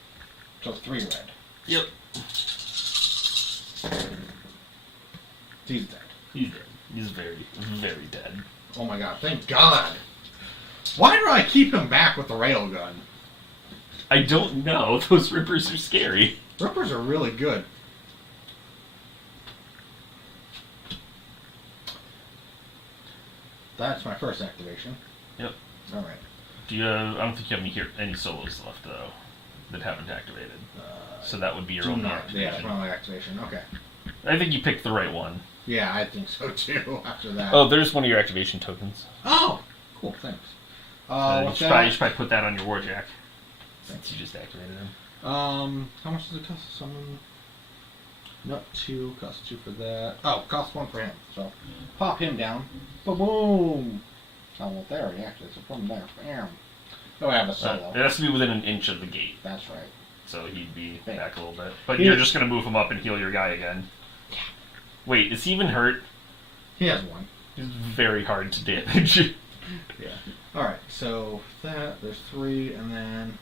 So 3 red. Yep. He's dead. He's dead. He's very, very dead. Oh my god, thank God. Why do I keep him back with the railgun? I don't know. Those Rippers are scary. Rippers are really good. That's my first activation. Yep. Alright. Do you? I don't think you have any solos left though that haven't activated. So that would be your only activation. Yeah, my only activation. Okay. I think you picked the right one. Yeah, I think so too. After that. Oh, there's one of your activation tokens. Oh, cool. Thanks. You What's should probably put that on your warjack. Thanks. Since you just activated him. How much does it cost to summon? Not 2. Cost 2 for that. Oh, cost 1 for him. So pop him down. Boom, boom. Oh, well, there he actually. So from there. Bam. Oh, I have a solo. It has to be within an inch of the gate. That's right. So he'd be Thanks. back a little bit. But you're just going to move him up and heal your guy again. Yeah. Wait, is he even hurt? He has 1. He's very hard to damage. Yeah. Alright, so that, there's 3, and then...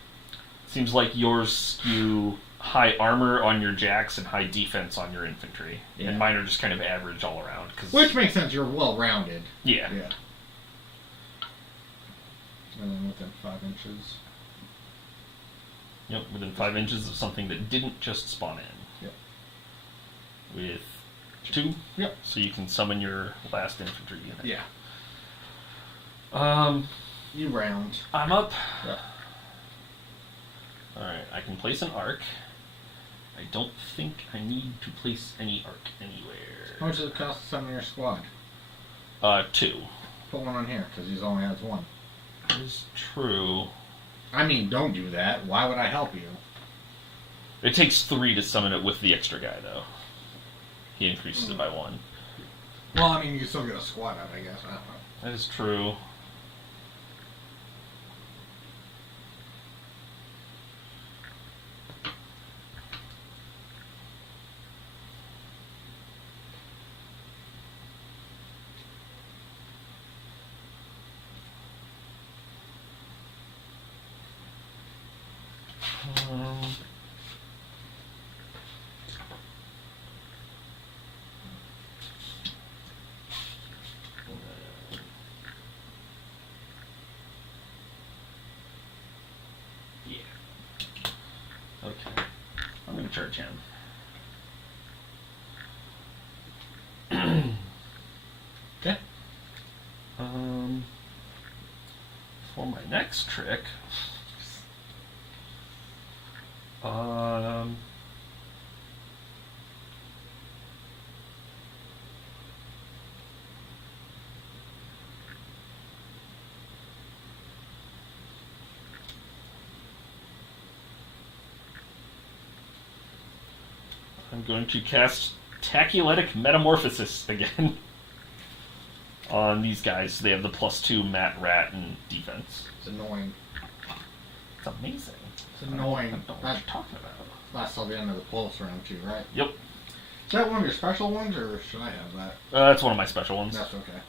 Seems like yours skew high armor on your jacks and high defense on your infantry. Yeah. And mine are just kind of average all around. Which makes sense, you're well-rounded. Yeah. Yeah. And then within 5 inches. Yep, within 5 inches of something that didn't just spawn in. Yep. With 2? Yep. So you can summon your last infantry unit. Yeah. You round. I'm up. Yep. Alright, I can place an arc. I don't think I need to place any arc anywhere. How much does it cost to summon your squad? 2. Put 1 on here, because he only has 1. That is true. I mean, don't do that. Why would I help you? It takes 3 to summon it with the extra guy, though. He increases it by 1. Well, I mean, you can still get a squad out, I guess. I don't know. That is true. Yeah. Okay. I'm gonna charge him. Okay. For my next trick, I'm going to cast Tachyletic Metamorphosis again on these guys. So they have the +2 Mat, Rat, and defense. It's annoying. It's amazing. It's annoying. I don't know what you're talking about. Lasts till the end of the pulse round too, right? Yep. Is that one of your special ones, or should I have that? That's one of my special ones. That's okay.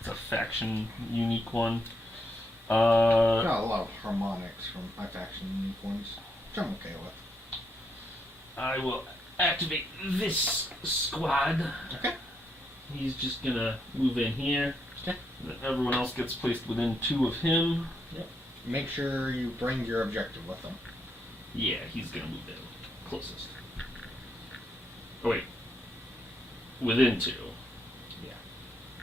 It's a faction unique one. Got a lot of harmonics from my faction unique ones, which I'm okay with. I will activate this squad. Okay. He's just gonna move in here. Okay. Everyone else gets placed within 2 of him. Yep. Make sure you bring your objective with them. Yeah, he's gonna move in closest. Oh wait, within 2. Yeah.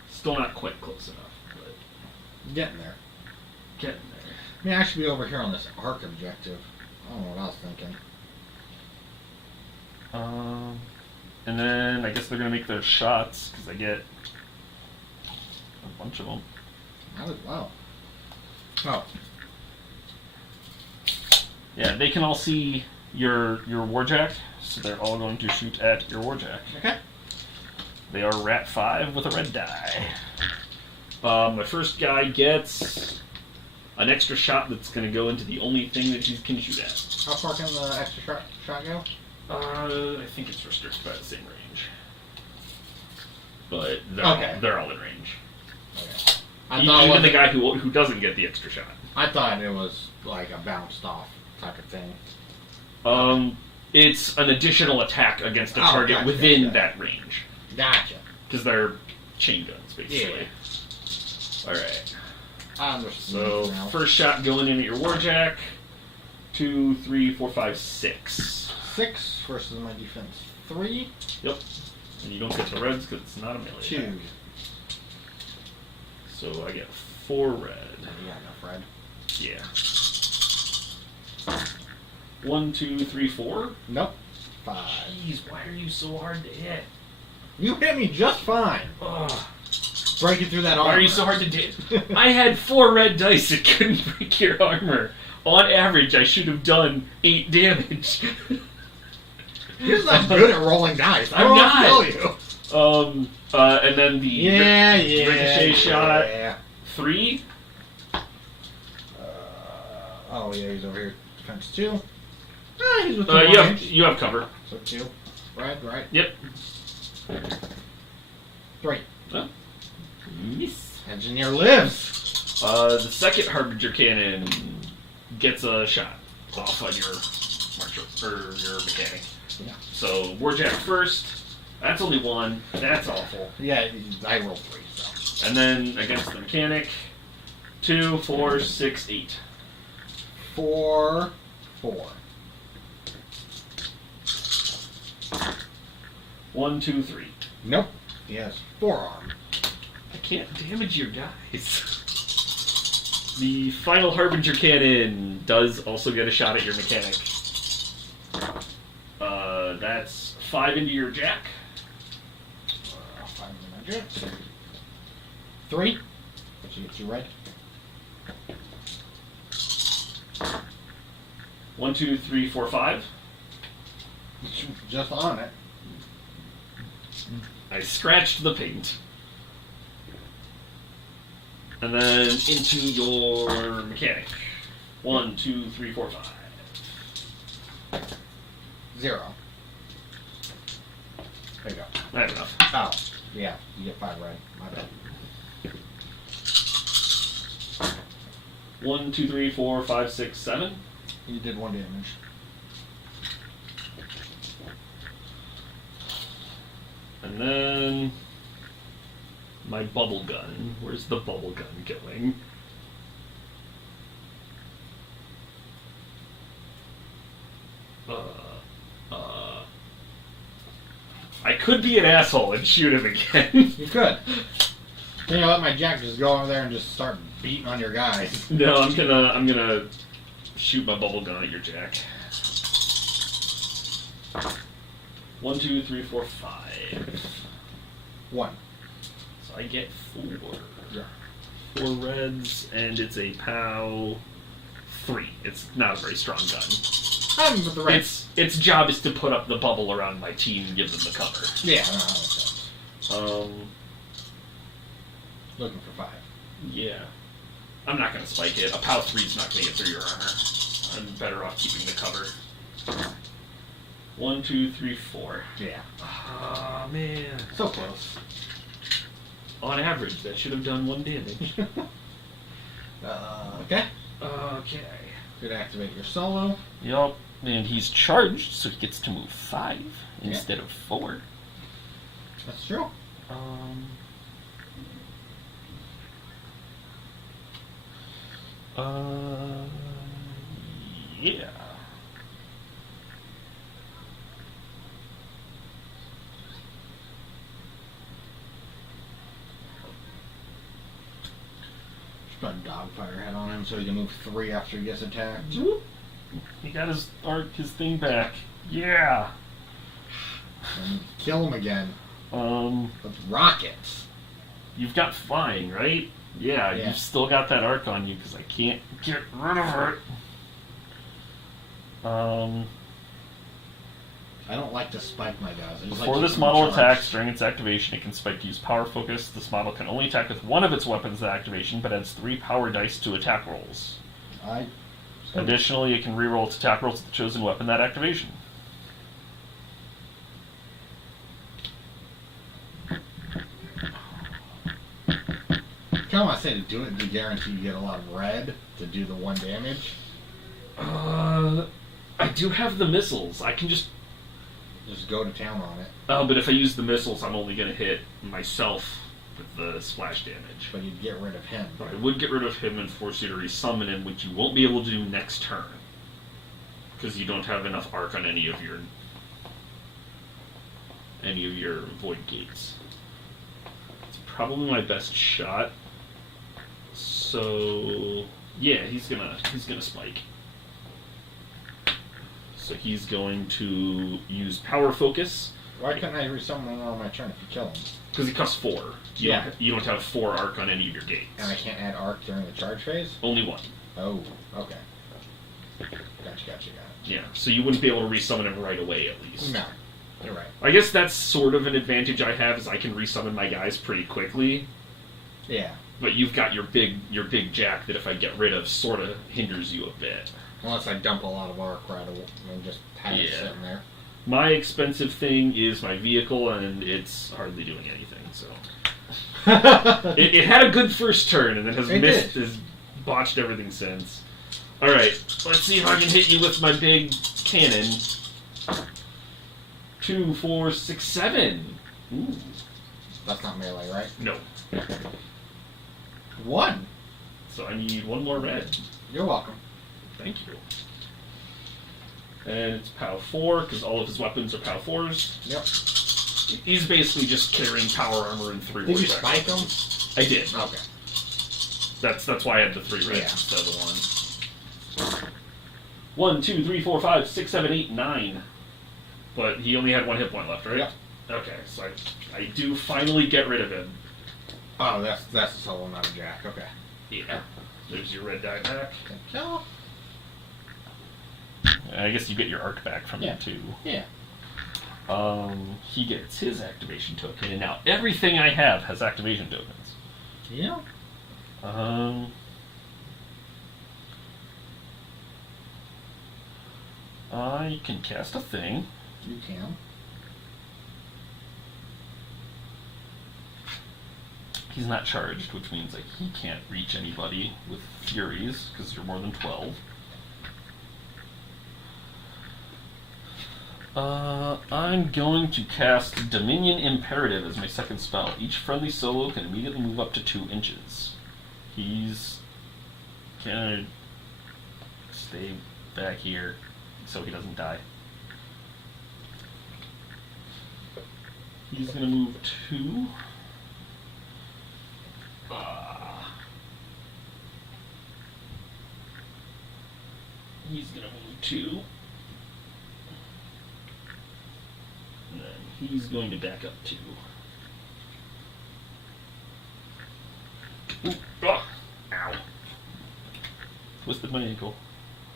Still not quite close enough, but Getting there. getting there. I mean, I should be over here on this arc objective. I don't know what I was thinking. And then I guess they're gonna make their shots because I get a bunch of them. How did, wow. Oh. Yeah, they can all see your warjack, so they're all going to shoot at your warjack. Okay. They are Rat 5 with a red die. My first guy gets an extra shot that's going to go into the only thing that he can shoot at. How far can the extra shot go? I think it's restricted by the same range. But they're all in range. Okay. Even the guy who doesn't get the extra shot. I thought it was like a bounced off type of thing. It's an additional attack against a target gotcha, within that range. Gotcha. Because they're chain guns, basically. Yeah. Alright. I understand. So, now. first shot going in at your warjack. 2, 3, 4, 5, 6. 6 versus my defense 3. Yep. And you don't get the reds because it's not a melee 2. attack. So I get 4 red. You got enough red. Yeah. 1, 2, 3, 4. Nope. 5. Jeez, why are you so hard to hit? You hit me just fine. Ugh. Breaking through that armor. Why are you so hard to hit? I had 4 red dice that couldn't break your armor. On average, I should have done 8 damage. You're not good at rolling dice. I I'm don't not. tell you. And then the ricochet shot. Yeah. 3. Oh yeah, he's over here. Defense 2. Ah, he's with the range. You have cover. So 2. Right. Yep. 3. Oh. Miss. Engineer lives. The second Harbinger Cannon gets a shot off on your marcher, or your mechanic. Yeah. So, Warjack first. That's only 1. That's awful. Yeah, I rolled 3, so. And then against the mechanic, 2, 4, 6, 8. 4. 1, 2, 3. Nope. He has forearm. I can't damage your guys. The final Harbinger Cannon does also get a shot at your mechanic. That's 5 into your jack. 5 in my jet. 3. But you get 2 red. 1, 2, 3, 4, 5. Just on it. I scratched the paint. And then into your mechanic. 1, 2, 3, 4, 5. 0. There you go. I have enough. Oh, yeah. You get 5 red. My bad. 1, 2, 3, 4, 5, 6, 7. You did 1 damage. And then my bubble gun. Where's the bubble gun going? I could be an asshole and shoot him again. You could. Can you let my jack just go over there and just start beating on your guys? No, I'm gonna shoot my bubble gun at your jack. 1, 2, 3, 4, 5. 1. So I get 4. Yeah. 4 reds, and it's a POW 3. It's not a very strong gun. with the rest. Its job is to put up the bubble around my team and give them the cover. Yeah, no, that makes sense. Looking for 5. Yeah. I'm not going to spike it. A POW 3 is not going to get through your armor. I'm better off keeping the cover. 1, 2, 3, 4. Yeah. Oh, man. So close. On average, that should have done 1 damage. Okay. Okay. Good, activate your solo. Yup. And he's charged, so he gets to move 5 instead of 4. That's true. Yeah. Just put a dogfire head on him so he can move 3 after he gets attacked. He got his thing back. Yeah. And kill him again. With rockets. You've got flying, right? Yeah, you've still got that arc on you because I can't get rid of it. I don't like to spike my guys. Before this model attacks during its activation, it can spike to use power focus. This model can only attack with one of its weapons at activation, but adds 3 power dice to attack rolls. Additionally, it can reroll its attack rolls with the chosen weapon at activation. I kind of want to say to do it to guarantee you get a lot of red to do the 1 damage. I do have the missiles. I can just go to town on it. Oh, but if I use the missiles, I'm only going to hit myself with the splash damage. But you'd get rid of him. I would get rid of him and force you to resummon him, which you won't be able to do next turn. Because you don't have enough arc on any of your void gates. It's probably my best shot. So yeah, he's gonna spike. So he's going to use power focus. Why couldn't I resummon him on my turn if you kill him? Because he costs 4. You don't have 4 arc on any of your gates. And I can't add arc during the charge phase? Only 1. Oh, okay. Gotcha. Yeah, so you wouldn't be able to resummon him right away, at least. No, you're right. I guess that's sort of an advantage I have, is I can resummon my guys pretty quickly. Yeah. But you've got your big jack that if I get rid of, sort of hinders you a bit. Unless I dump a lot of arc right away and just have it sitting there. My expensive thing is my vehicle, and it's hardly doing anything, so... it had a good first turn, and then has botched everything since. Alright, let's see if I can hit you with my big cannon. 2, 4, 6, 7. Ooh. That's not melee, right? No. 1. So I need 1 more red. You're welcome. Thank you. And it's POW 4, because all of his weapons are POW 4s. Yep. He's basically just carrying power armor and 3 Did you Warcaster spike him? I did. Okay. That's why I had the 3 reds instead of the 1. 1, 2, 3, 4, 5, 6, 7, 8, 9. But he only had 1 hit point left, right? Yep. Okay, so I do finally get rid of him. Oh, that's a solo, not a jack. Okay. Yeah. There's your red die back. Thank you. I guess you get your arc back from him too. Yeah. He gets his activation token, and now everything I have has activation tokens. Yeah. I can cast a thing. You can. He's not charged, which means like he can't reach anybody with Furies, because you're more than 12. I'm going to cast Dominion Imperative as my second spell. Each friendly solo can immediately move up to 2 inches. He's gonna stay back here so he doesn't die. He's gonna move 2. He's gonna move 2. And then he's going to back up 2. Ooh, ow. Twisted my ankle.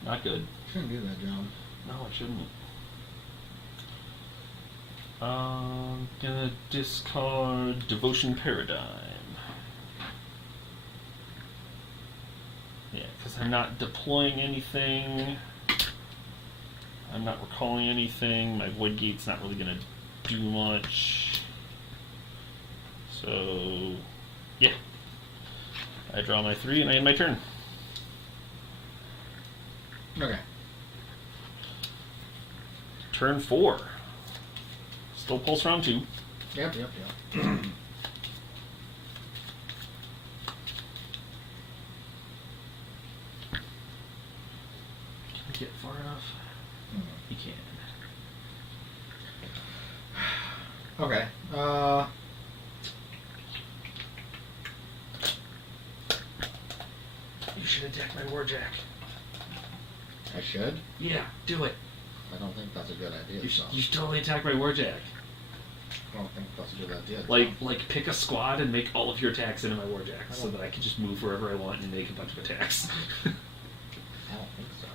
Not good. Shouldn't do that, John. No, I shouldn't. Gonna discard Devotion Paradigm. Yeah, because I'm not deploying anything. I'm not recalling anything. My Void Gate's not really gonna do much. So, yeah. I draw my 3 and I end my turn. Okay. Turn 4. Still pulse round 2. Yep. Can we get far enough? You can. Okay. You should attack my Warjack. I should? Yeah, do it. I don't think that's a good idea. You should totally attack my Warjack. I don't think that's a good idea. Like pick a squad and make all of your attacks into my Warjack so that I can just move wherever I want and make a bunch of attacks. I don't think so.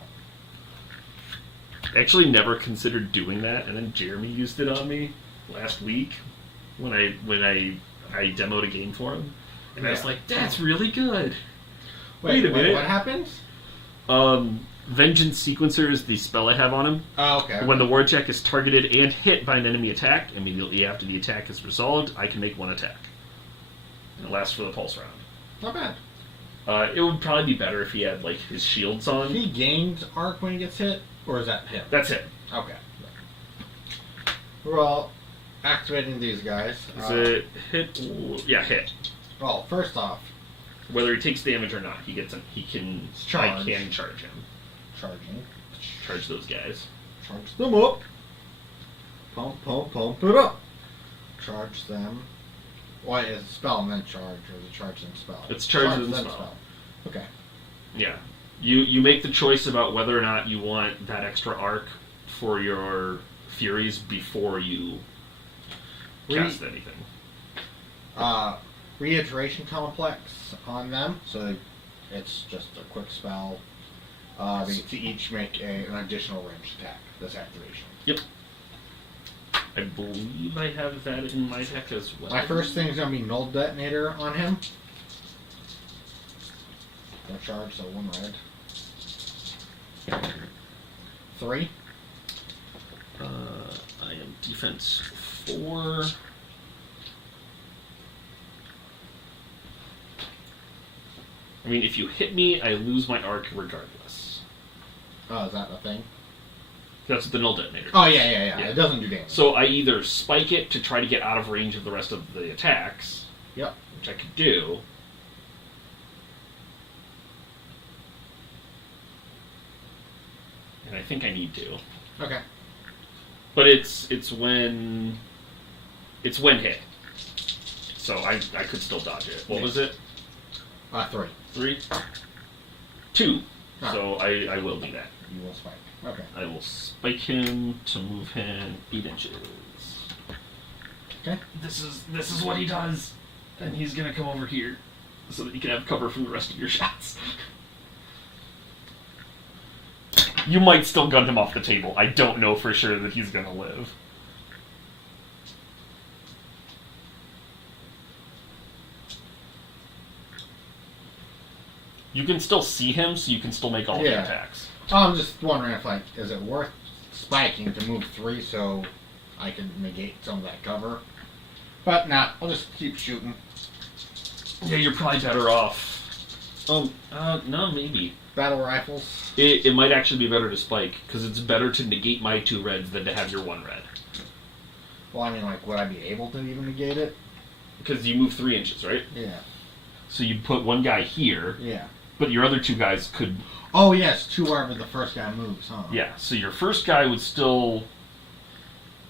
I actually never considered doing that, and then Jeremy used it on me last week when I demoed a game for him, and I was like, "That's really good." Wait a minute. What happens? Vengeance Sequencer is the spell I have on him. Oh, okay. When the Warjack is targeted and hit by an enemy attack, immediately after the attack is resolved, I can make 1 attack. And it lasts for the pulse round. Not bad. It would probably be better if he had like his shields on. He gains arc when he gets hit, or is that him? That's it. Okay. Well, activating these guys. Is it hit? Yeah, hit. Well, first off, Whether he takes damage or not, he can. Charge. I can charge him. charging. Charge those guys. Charge them up. Pump it up. Charge them. Why is it spell and then charge, or is it charge then spell? It's charge then spell. Okay. Yeah. You make the choice about whether or not you want that extra arc for your Furies before you cast anything. Reiteration complex on them, so it's just a quick spell. They get to each make an additional ranged attack. This activation. Yep. I believe I have that in my deck as well. My first thing is going to be Null Detonator on him. No charge, so 1 red. 3. I am defense 4. I mean, if you hit me, I lose my arc regardless. Oh, is that a thing? That's the null detonator. Oh, yeah. It doesn't do damage. So I either spike it to try to get out of range of the rest of the attacks. Yep. Which I could do. And I think I need to. Okay. But it's when hit. So I could still dodge it. What was it? 3. 3? 2. Ah. So I will do that. You will spike. Okay. I will spike him to move him 8 inches. Okay. This is what he does. And he's gonna come over here so that you can have cover from the rest of your shots. You might still gun him off the table. I don't know for sure that he's gonna live. You can still see him, so you can still make all the attacks. I'm just wondering if, is it worth spiking to move 3 so I can negate some of that cover? But nah, I'll just keep shooting. Yeah, you're probably better off. Oh, no, maybe. Battle rifles. It might actually be better to spike, because it's better to negate my 2 reds than to have your 1 red. Well, I mean, would I be able to even negate it? Because you move 3 inches, right? Yeah. So you'd put 1 guy here. Yeah. But your other 2 guys could... Oh, yes, 2 wherever the first guy moves, huh? Yeah, so your first guy would still...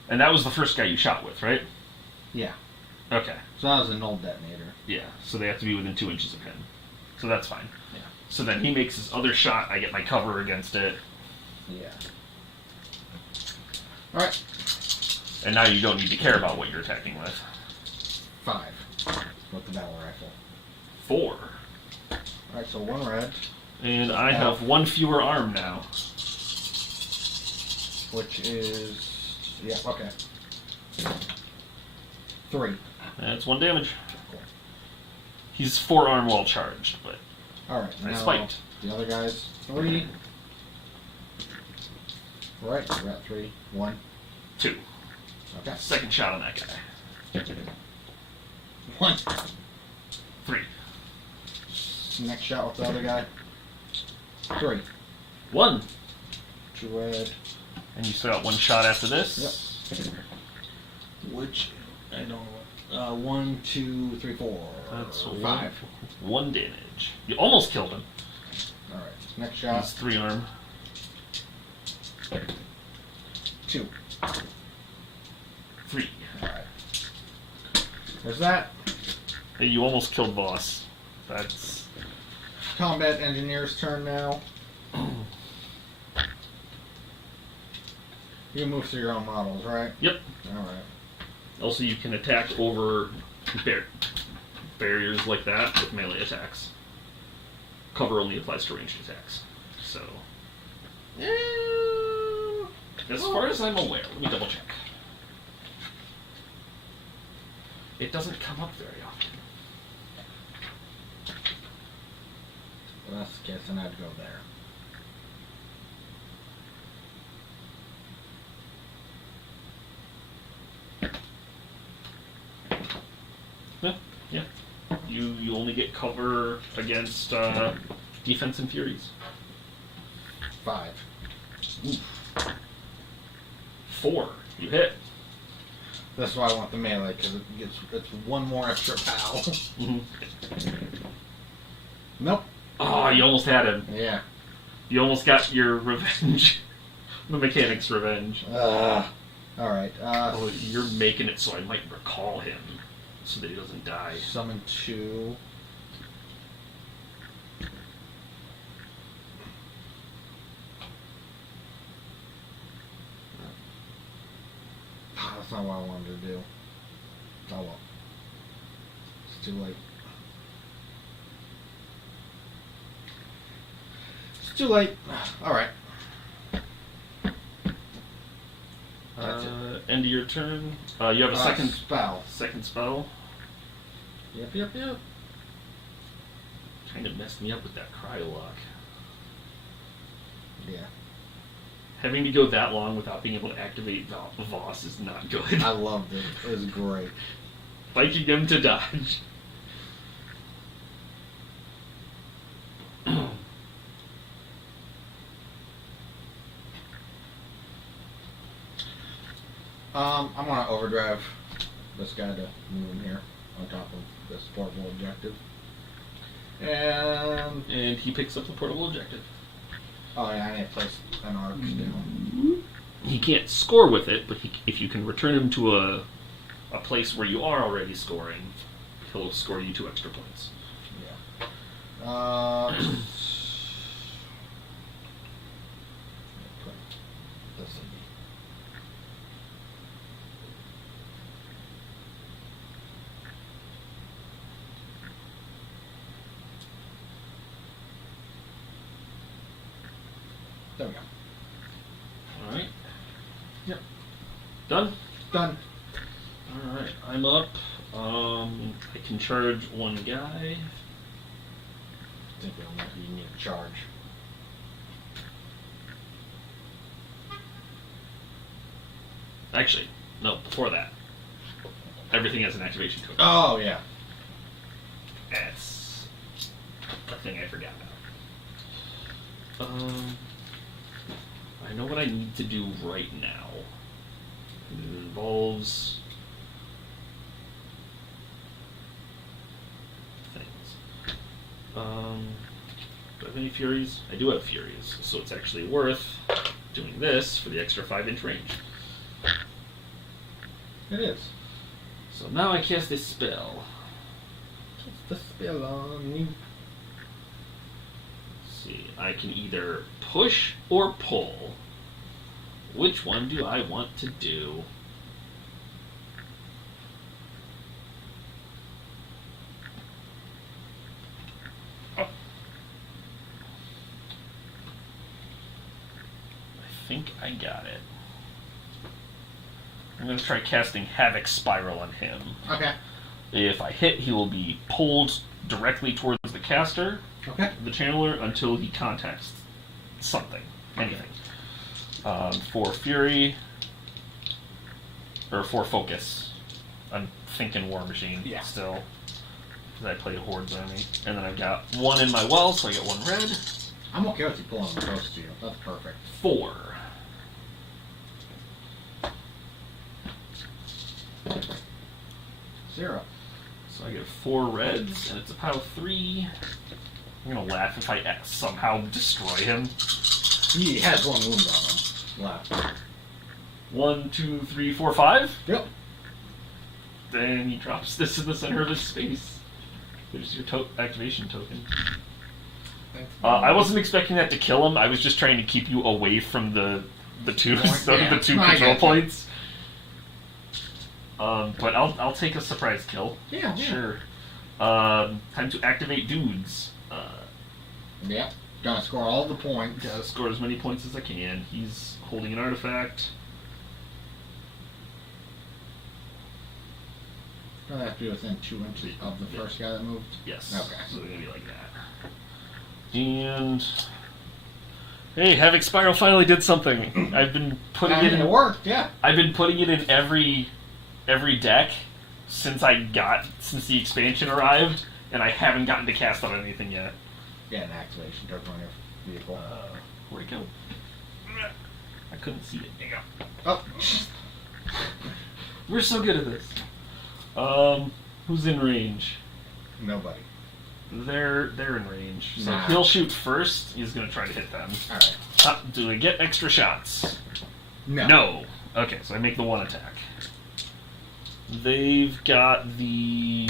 And that was the first guy you shot with, right? Yeah. Okay. So that was a null detonator. Yeah, so they have to be within 2 inches of him. So that's fine. Yeah. So then he makes his other shot, I get my cover against it. Yeah. Alright. And now you don't need to care about what you're attacking with. 5. With the battle rifle. 4. Alright, so 1 red. And I have 1 fewer arm now. which is okay. 3. That's 1 damage. Cool. He's 4-arm while charged, but All right. I Now spiked. the other guy's 3. Right. We're at 3. 1. 2. Okay. Second shot on that guy. 1. 3. Next shot with the other guy. 3. 1. 2 red. And you still got 1 shot after this. Yep. Which I don't know. 1, 2, 3, 4. That's 5. 1 damage. You almost killed him. All right. Next shot. He's 3-arm. 2. 3. All right. There's that. Hey, you almost killed boss. That's Combat engineer's turn now. You can move through your own models, right? Yep. All right. Also, you can attack over barriers like that with melee attacks. Cover only applies to ranged attacks. So, as far as I'm aware, let me double check. It doesn't come up very often. Well, that's the case, then I'd go there. Yeah. You only get cover against defense and furies. 5. 4. You hit. That's why I want the melee, because it's 1 more extra pal. Mm-hmm. Nope. Oh, you almost had him. Yeah. You almost got your revenge. The mechanic's revenge. Alright. Oh, you're making it so I might recall him, so that he doesn't die. Summon 2. That's not what I wanted to do. Oh well. It's too late. It's too late. Alright. That's it. End of your turn. You have a second spell. Second spell. Yep. Kind of messed me up with that cryo lock. Yeah. Having to go that long without being able to activate Voss is not good. I loved it. It was great. Spiking him to dodge. I'm gonna overdrive this guy to move him here on top of this portable objective. And he picks up the portable objective. Oh yeah, I need to place an arc down. He can't score with it, but if you can return him to a place where you are already scoring, he'll score you 2 extra points. Yeah. Put this in. There we go. Alright. Yep. Done? Done. Alright, I'm up. I can charge 1 guy. I think you need to charge. Actually, no, before that. Everything has an activation token. Oh yeah. That's a thing I forgot about. I know what I need to do right now. It involves things. Do I have any Furies? I do have Furies, so it's actually worth doing this for the extra 5-inch range. It is. So now I cast this spell. What's the spell on you? Let's see, I can either push or pull. Which one do I want to do? Oh. I think I got it. I'm going to try casting Havoc Spiral on him. Okay. If I hit, he will be pulled directly towards the caster, Okay. the channeler, until he contacts something, anything. For Fury, or for Focus. I'm thinking War Machine still, because I played Hordes Army. And then I've got 1 in my well, so I get 1 red. I'm okay with you pulling them close to you. That's perfect. 4. Zero. So I get 4 reds, and it's a pile of 3. I'm gonna laugh if I somehow destroy him. He has 1 wound on him left. 1, 2, 3, 4, 5. Yep. Then he drops this in the center of his space. There's your activation token. I wasn't expecting that to kill him. I was just trying to keep you away from the two control points. But I'll take a surprise kill. Yeah. Sure. Time to activate dudes. Yep. Gotta score all the points. Gotta score as many points as I can. He's holding an artifact. Gotta have to be within 2 inches of the first guy that moved. Yes. Okay. So they're gonna be like that. And hey, Havoc Spiral finally did something. I've been putting it in. It worked. Yeah. I've been putting it in every deck since the expansion arrived, and I haven't gotten to cast on anything yet. Yeah, an activation token on your vehicle. Where'd it go? I couldn't see it. There you go. Oh. We're so good at this. Who's in range? Nobody. They're in range. So Nah. he'll shoot first. He's gonna try to hit them. Alright. Do I get extra shots? No. No. Okay, so I make the 1 attack. They've got the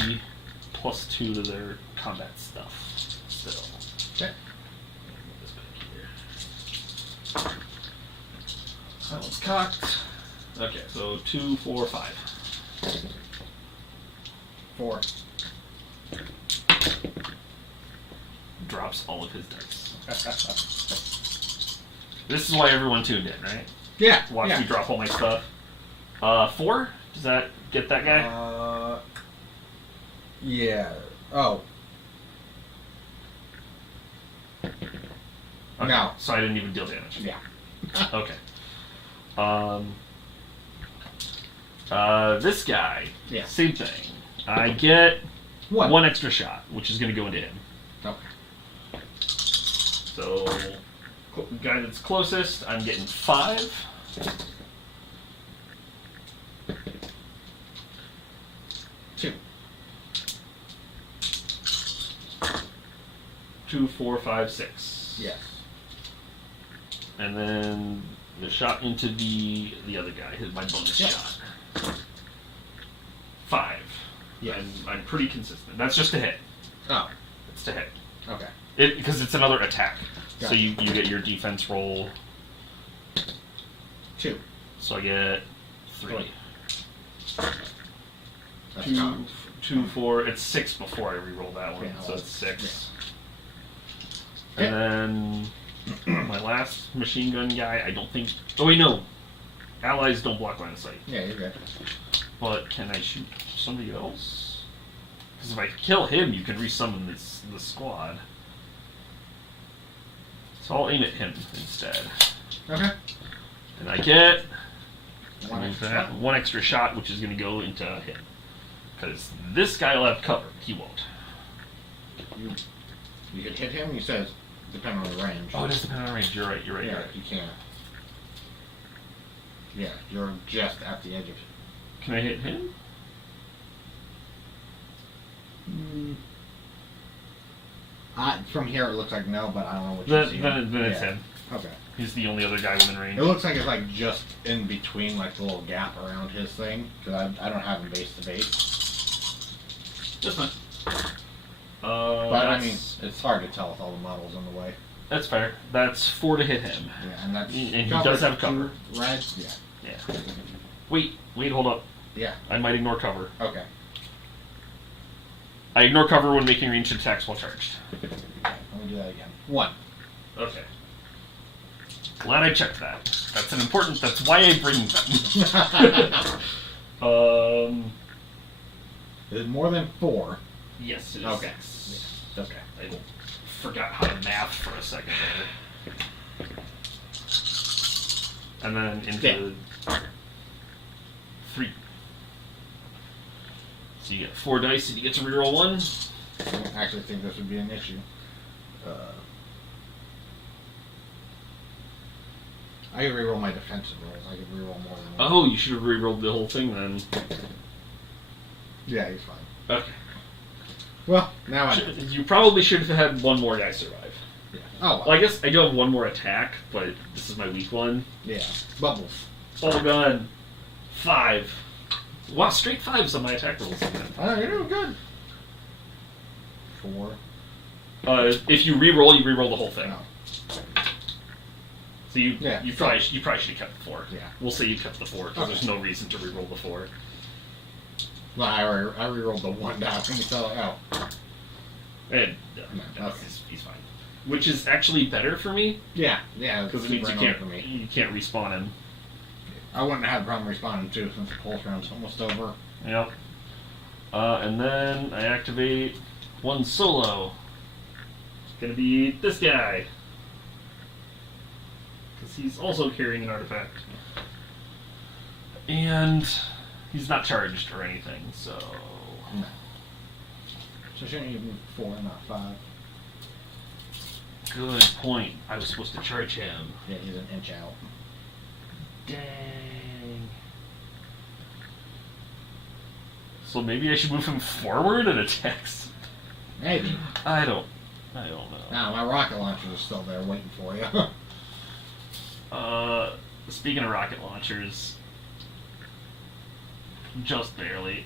+2 to their combat stuff still. Okay. Move this back here. That one's cocked. Okay, so 2, 4, 5. 4. Drops all of his dice. This is why everyone tuned in, right? Yeah. Watch me drop all my stuff. 4? Does that get that guy? Yeah. Oh. Okay, No. So I didn't even deal damage. Yeah. Okay. This guy. Yeah. Same thing. I get 1. 1 extra shot, which is going to go into him. Okay. So, guy that's closest, I'm getting 5. 2. 2, 4, 5, 6. Yes. And then the shot into the other guy, my bonus shot. 5. Yes. I'm pretty consistent. That's just a hit. Oh. It's to hit. Okay. Because it's another attack. So Gotcha. you get your defense roll. 2. So I get 3. That's 2, cocked. 2, 4. It's 6 before I re-roll that one, Yeah, so it's 6. Yeah. And then my last machine gun guy, I don't think. Oh wait, no. Allies don't block line of sight. Yeah, you're good. But can I shoot somebody else? Because if I kill him, you can resummon the squad. So I'll aim at him instead. Okay. And I get 1 extra shot. 1 extra shot, which is going to go into him. Because this guy will have cover. He won't. You could hit him. You said depending on the range. Oh, it does depend on range. You're right. Yeah, you can't. Yeah, you're just at the edge of it. Can I hit him? From here it looks like no, but I don't know what you see. Then it's him. Okay. He's the only other guy within range. It looks like it's like just in between, like the little gap around his thing, because I don't have him base to base. That's fine. But I mean, it's hard to tell with all the models in the way. That's fair. That's 4 to hit him. Yeah, and that's And he does have cover. 2 red. Yeah. Yeah. Wait, hold up. Yeah. I might ignore cover. Okay. I ignore cover when making ranged attacks while charged. Let me do that again. 1. Okay. Glad I checked that. That's an important. That's why I bring them. Is it more than 4? Yes, it is. Okay. 6. Yeah. Okay. I forgot how to math for a second there. And then into 3. So you get 4 dice and you get to reroll 1. I don't actually think this would be an issue. I can reroll my defensive rolls. I can reroll more than 1. Oh, you should have rerolled the whole thing then. Yeah, he's fine. Okay. Well, now I know. You probably should have had 1 more guy survive. Yeah. Oh, well. Well, I guess I do have 1 more attack, but this is my weak one. Yeah. Bubbles. All gone. 5. Wow, straight 5s on my attack rolls. Oh, you're doing good. 4. If you reroll, you reroll the whole thing. No. So you probably should have kept the 4. Yeah. We'll say you kept the 4 because there's no reason to reroll the 4. Well, I rerolled the 1 down and so And okay. he's fine. Which is actually better for me Yeah, because it means you can't respawn him. I wouldn't have a problem responding too since the pulse round's almost over. Yep. And then I activate 1 solo. It's gonna be this guy. Because he's also carrying an artifact. And he's not charged or anything, so... No. So shouldn't you move 4, not 5? Good point. I was supposed to charge him. Yeah, he's an inch out. Dang. So maybe I should move him forward and attack. Maybe. I don't know. Nah, my rocket launchers are still there waiting for you. Speaking of rocket launchers, just barely.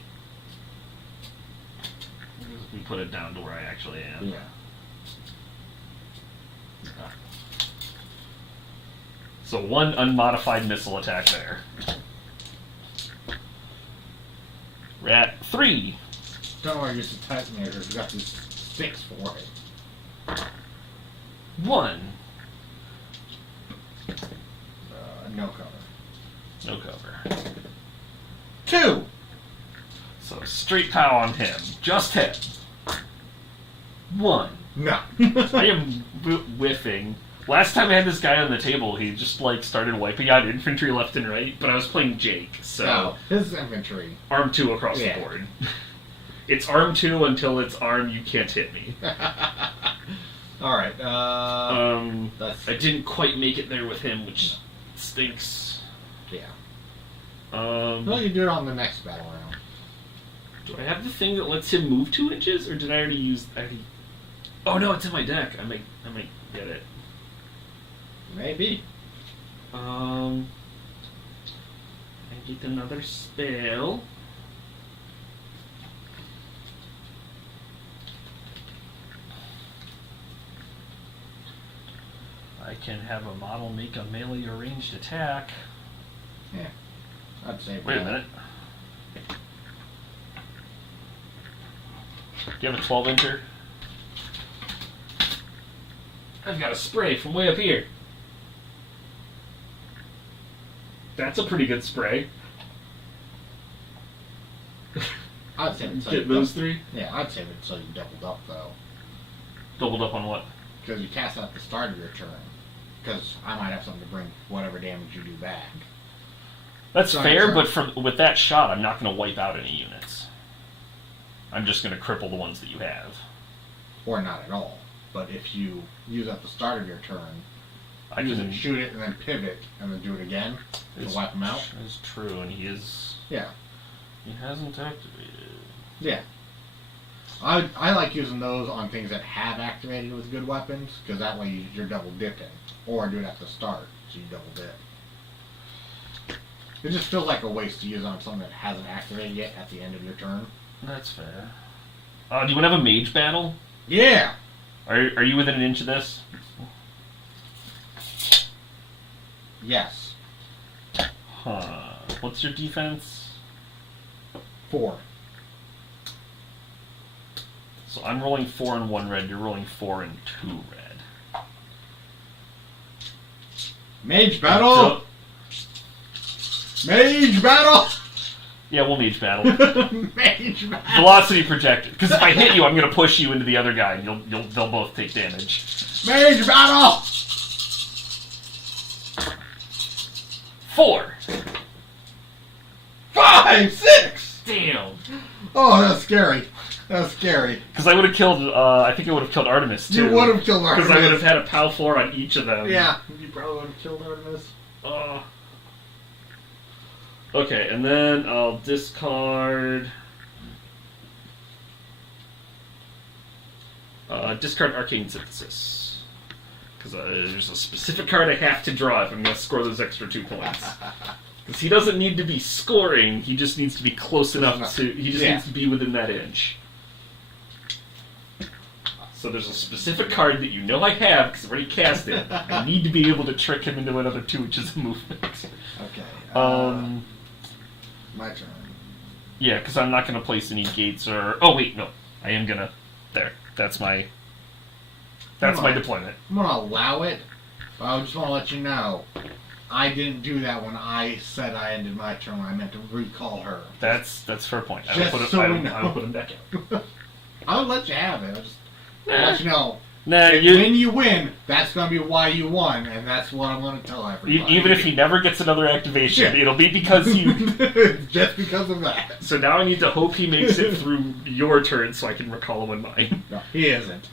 We put it down to where I actually am. Yeah. So 1 unmodified missile attack there. We're at 3. Don't worry, use the detonators. We got these sticks for it. 1. No cover. No cover. 2! So straight pow on him. Just him. 1. No. I am whiffing. Last time I had this guy on the table, he just started wiping out infantry left and right, but I was playing Jake, so... No, his infantry. Arm 2 across the board. It's arm 2 until it's arm you can't hit me. Alright, I didn't quite make it there with him, which stinks. Yeah. Well, you do it on the next battle round. Do I have the thing that lets him move 2 inches, or did I already use... Oh no, it's in my deck. I might get it. Maybe. I get another spell. I can have a model make a melee or ranged attack. Yeah. I'd say. Wait a minute. Do you have a 12-incher? I've got a spray from way up here. That's a pretty good spray. I'd say it's Get those 3? Yeah, I'd say it so you doubled up though. Doubled up on what? Because you cast out at the start of your turn. Because I might have something to bring whatever damage you do back. That's So fair, but with that shot, I'm not going to wipe out any units. I'm just going to cripple the ones that you have. Or not at all. But if you use at the start of your turn, I can shoot it and then pivot and then do it again to wipe them out. That's true, and he is... Yeah. He hasn't activated. Yeah. I like using those on things that have activated with good weapons, because that way you're double dipping. Or do it at the start, so you double dip. It just feels like a waste to use on something that hasn't activated yet at the end of your turn. That's fair. Do you want to have a mage battle? Yeah! Are you within an inch of this? Yes. Huh. What's your defense? 4. So I'm rolling 4 and 1 red, you're rolling 4 and 2 red. Mage battle! Mage battle! Yeah, we'll mage battle. Mage battle! Velocity projected. Because if I hit you, I'm going to push you into the other guy, and they'll both take damage. Mage battle! 4. 5, 6! Damn. Oh, that's scary. That's scary. Because I would have killed, I think I would have killed Artemis, too. You would have killed Artemis. Because I would have had a POW 4 on each of them. Yeah. You probably would have killed Artemis. Okay, and then I'll discard... discard Arcane Synthesis. Because there's a specific card I have to draw if I'm going to score those extra 2 points. Because he doesn't need to be scoring, he just needs to be close enough to... He just needs to be within that inch. So there's a specific card that you know I have, because I've already cast it. I need to be able to trick him into another 2 inches of movement. Okay. My turn. Yeah, because I'm not going to place any gates or... Oh, wait, no. I am going to... There. That's my deployment. I'm going to allow it, but I just want to let you know, I didn't do that when I said I ended my turn. I meant to recall her. That's fair point. I Just will put so him, we know. I will put him back out. I would let you have it. I'll just let you know. Nah, When you win, that's going to be why you won, and that's what I'm going to tell everybody. Even if he never gets another activation, it'll be because you... Just because of that. So now I need to hope he makes it through your turn so I can recall him in mine. No, he isn't.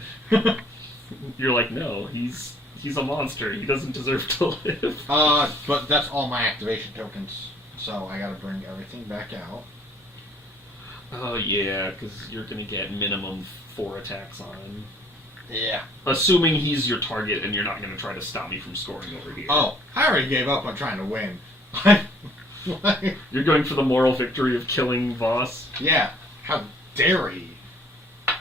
You're like, no, he's a monster. He doesn't deserve to live. But that's all my activation tokens, so I got to bring everything back out. Oh, yeah, because you're going to get minimum 4 attacks on him. Yeah. Assuming he's your target and you're not going to try to stop me from scoring over here. Oh, I already gave up on trying to win. You're going for the moral victory of killing Voss? Yeah. How dare he? I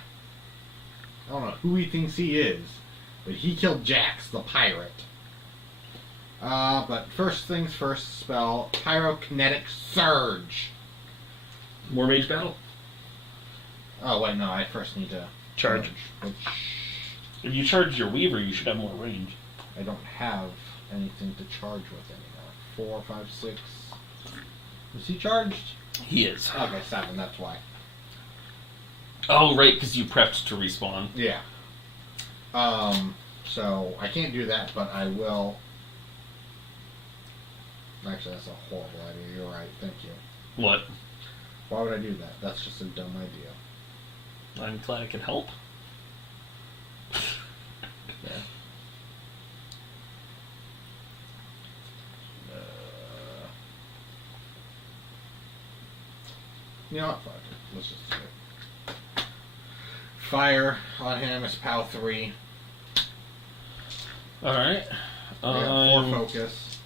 don't know who he thinks he is, but he killed Jax, the pirate. But first things first, spell Pyrokinetic Surge. More mage battle? Oh, wait, no, I first need to Charge. Which If you charge your Weaver, you should have more range. I don't have anything to charge with anymore. 4, 5, 6. Is he charged? He is. Okay, 7, that's why. Oh, right, because you prepped to respawn. Yeah. So I can't do that, but I will. Actually, that's a horrible idea. You're right. Thank you. What? Why would I do that? That's just a dumb idea. I'm glad I can help. Yeah. You know what? Fuck it. Let's just do it. Fire on him is POW 3. Alright. I got 4 focus.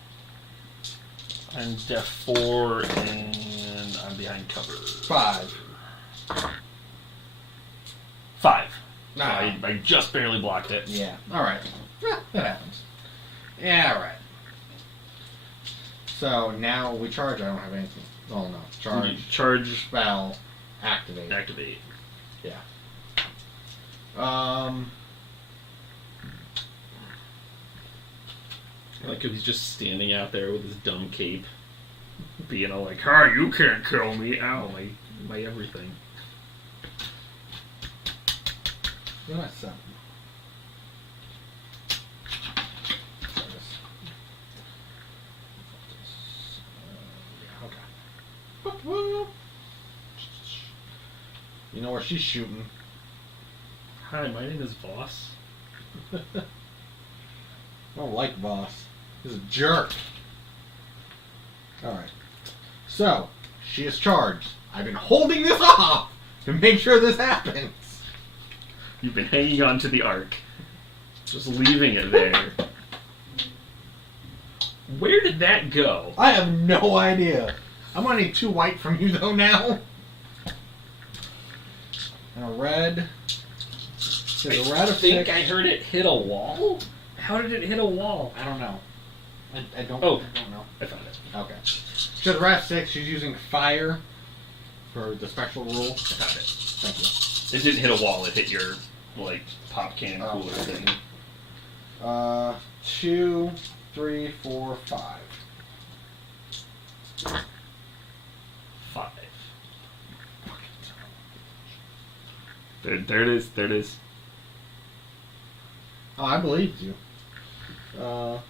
I'm def 4 and I'm behind cover. 5. 5. Nah. I just barely blocked it. Yeah. Alright. Yeah, that happens. Yeah, alright. So now we charge. I don't have anything. Oh no. Charge. Charge. Spell. Activate. Activate. Yeah. Like if he's just standing out there with his dumb cape, being all like, "Hi, you can't kill me!" Ow, my everything. You're not 7. Yeah, okay. You know where she's shooting. Hi, my name is Voss. I don't like Voss. He's a jerk. Alright. So, she is charged. I've been holding this off to make sure this happens. You've been hanging on to the arc. Just leaving it there. Where did that go? I have no idea. I'm gonna need 2 white from you though now. And a red. There's a red of think 6. I heard it hit a wall? How did it hit a wall? I don't know. I don't Oh. I don't know. I found it. Okay. She has red 6. She's using fire for the special rule. I found it. Thank you. It didn't hit a wall, it hit your, like, pop can cooler thing. 2, 3, 4, 5. 5. There it is. There it is. Oh, I believed you. Oh,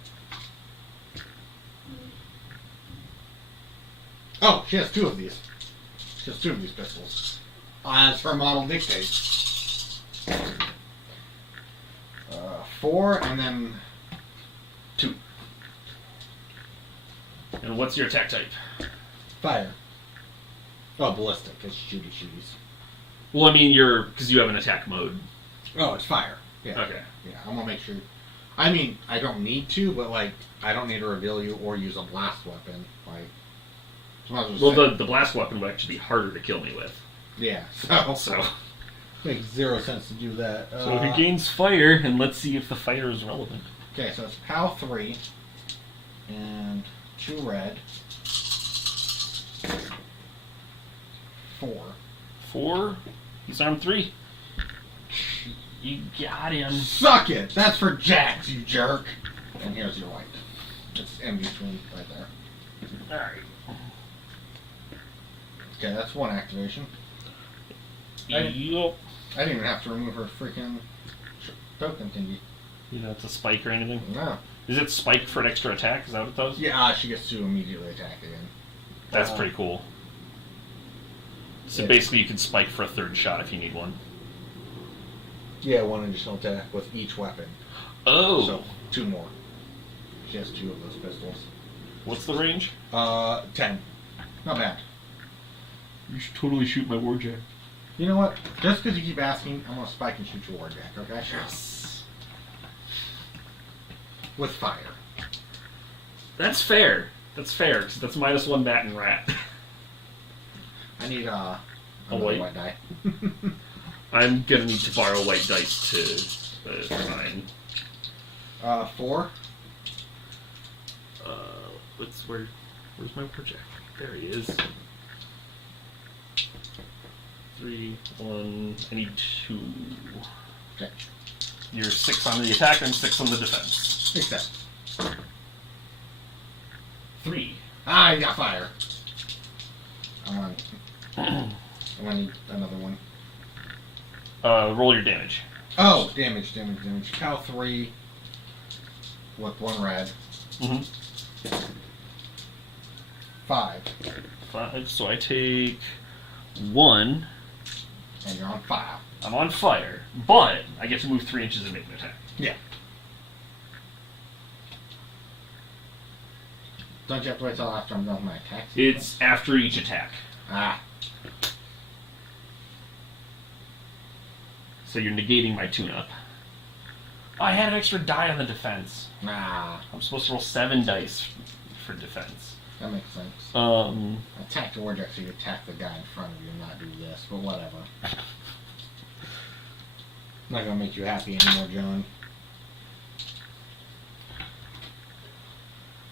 she has 2 of these. She has 2 of these pistols. As her model dictates. 4 and then 2. And what's your attack type? Fire. Oh, ballistic. It's shooties. Well, I mean, because you have an attack mode. Oh, it's fire. Yeah. Okay. Yeah, I'm gonna make sure. I mean, I don't need to, but like, I don't need to reveal you or use a blast weapon. Like, Well, the blast weapon would actually be harder to kill me with. yeah. So makes 0 sense to do that. So he gains fire, and let's see if the fire is relevant. Okay, so it's POW 3 and 2 red. 4. 4. He's armed 3. You got him. Suck it! That's for Jax, you jerk! And here's your white. It's in between right there. Alright. Okay, that's 1 activation. Yup. I didn't even have to remove her freaking token thingy. You know, it's a spike or anything? No. Is it spike for an extra attack? Is that what it does? Yeah, she gets to immediately attack again. That's pretty cool. So yeah. basically you can spike for a 3rd shot if you need one. Yeah, 1 additional attack with each weapon. Oh! So, 2 more. She has 2 of those pistols. What's the range? 10. Not bad. You should totally shoot my warjack. You know what? Just because you keep asking, I'm going to spike and shoot your warjack, okay? Yes. With fire. That's fair. That's fair, because that's -1 bat and rat. I need a another white die. I'm gonna need to borrow white dice to mine. 4. Where's my warjack? There he is. 3, 1. I need 2. Okay. You're 6 on the attack and 6 on the defense. Except. 3. Ah, you got fire. I'm gonna need another one. Roll your damage. Oh, damage. POW 3 with 1 red. Mm-hmm. 5. 5. So I take 1. And you're on fire. I'm on fire, but I get to move 3 inches and make an attack. Yeah. Don't you have to wait till after I'm done with my attack? It's after each attack. Ah. So you're negating my tune-up. Oh, I had an extra die on the defense. Nah. I'm supposed to roll 7 dice for defense. That makes sense. Attack the warjack so you attack the guy in front of you and not do this, but whatever. Not gonna make you happy anymore, John.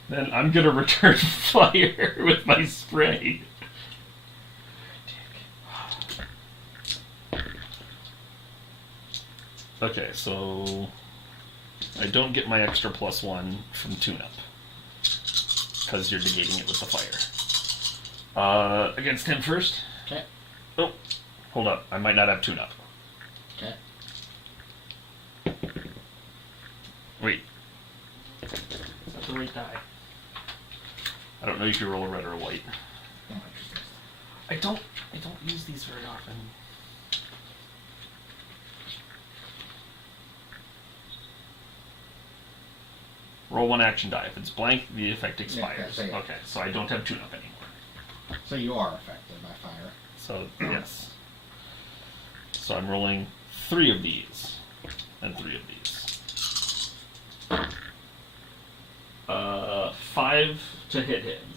Then I'm gonna return fire with my spray. Okay, so I don't get my extra +1 from tune-up because you're negating it with the fire. Against him first. Okay. Oh, hold up. I might not have tune-up. Okay. Wait. That's the right die. I don't know if you roll a red or a white. Oh, interesting. I don't use these very often. Roll 1 action die. If it's blank, the effect expires. Yeah. Okay, so I don't have tune-up anymore. So you are affected by fire. So, yes. So I'm rolling 3 of these. And 3 of these. 5 to hit him.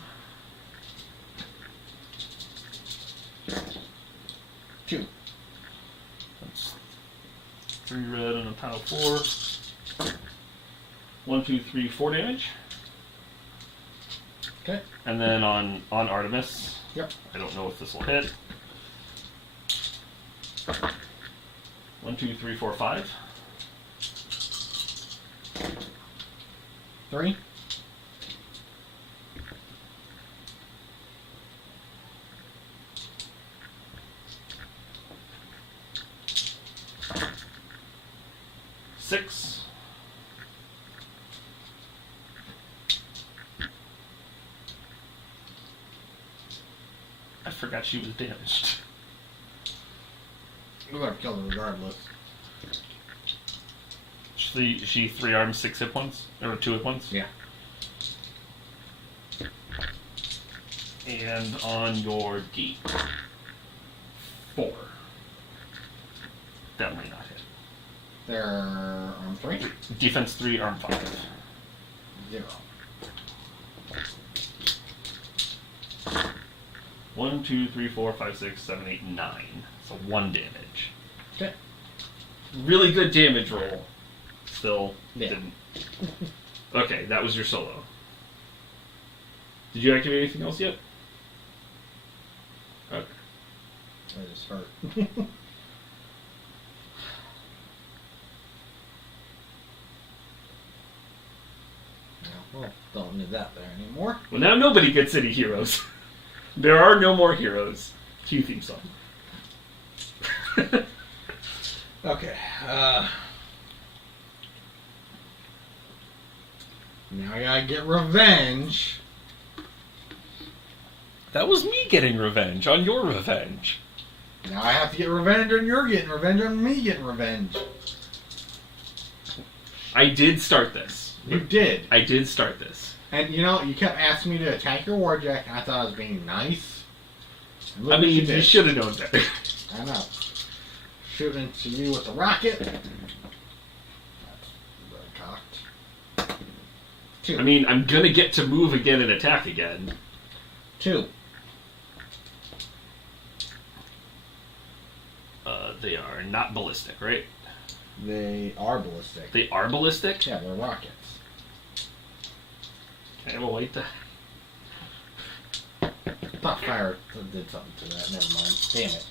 2. That's 3 red and a POW 4. 1, 2, 3, 4 damage. Okay. And then on Artemis, Yep. I don't know if this will hit. 1, 2, 3, 4, 5. 3. 6. I forgot she was damaged. We're gonna kill her regardless. She 3 arms, 6 hit points? Or 2 hit points? Yeah. And on your gate, 4. That may not hit. They're arm 3? Defense 3, arm 5. 0. 1, 2, 3, 4, 5, 6, 7, 8, 9. So 1 damage. Okay. Really good damage roll. Still Yeah. didn't. Okay, that was your solo. Did you activate anything else yet? Okay. I just hurt. Well, don't need that there anymore. Well, now nobody gets any heroes. There are no more heroes. Cue theme song. Okay. Now I gotta get revenge. That was me getting revenge on your revenge. Now I have to get revenge on you're getting revenge on me getting revenge. I did start this. You did. I did start this. And you know, you kept asking me to attack your warjack, and I thought I was being nice. And look I what mean, you did. should have known better. I know. Shooting into you with the rocket. That's very cocked. 2. I mean, I'm gonna get to move again and attack again. 2. They are not ballistic, right? They are ballistic. They are ballistic? Yeah, they're rockets. Okay, well, wait. I thought fire did something to that. Never mind. Damn it.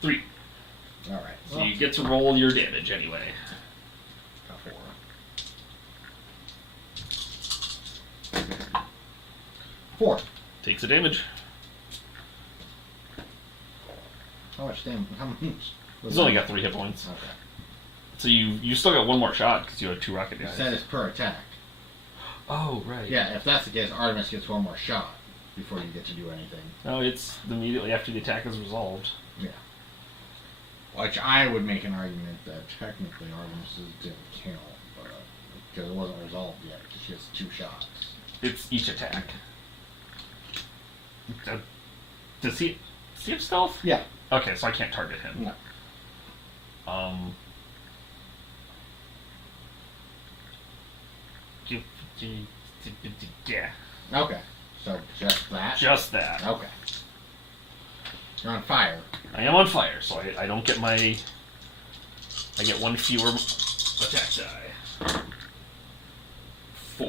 3. Alright. So you get to roll your damage anyway. Got 4. 4. Takes the damage. How much damage? How much? He's only got 3 hit points. Okay. So you still got 1 more shot because you had 2 rocket You guys. said it's per attack. Oh, right. Yeah, if that's the case, Artemis gets 1 more shot before you get to do anything. No, it's immediately after the attack is resolved. Yeah. Which I would make an argument that technically Artemis didn't kill, but, because it wasn't resolved yet, because she has 2 shots. It's each attack. Does he have stealth? Yeah. Okay, so I can't target him. No. Yeah. Okay. So just that? Just that. Okay. You're on fire. I am on fire, so I don't get my... I get 1 fewer attack die. 4.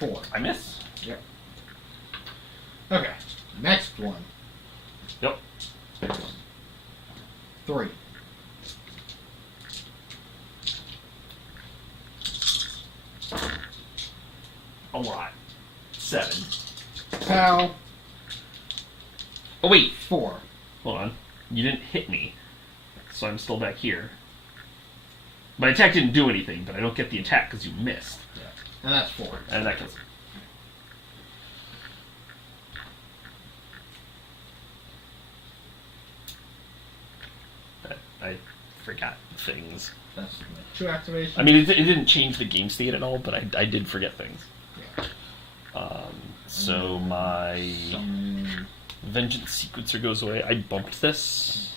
4. I miss? Yep. Okay. Next one. Yep. 3. A lot. 7. Pow. Oh, wait. 4. Hold on. You didn't hit me, so I'm still back here. My attack didn't do anything, but I don't get the attack because you missed. Yeah. And that's 4. And that kills it. I forgot things. That's 2 activations. I mean, it didn't change the game state at all, but I did forget things. Yeah. So my Summon. Vengeance Sequencer goes away. I bumped this.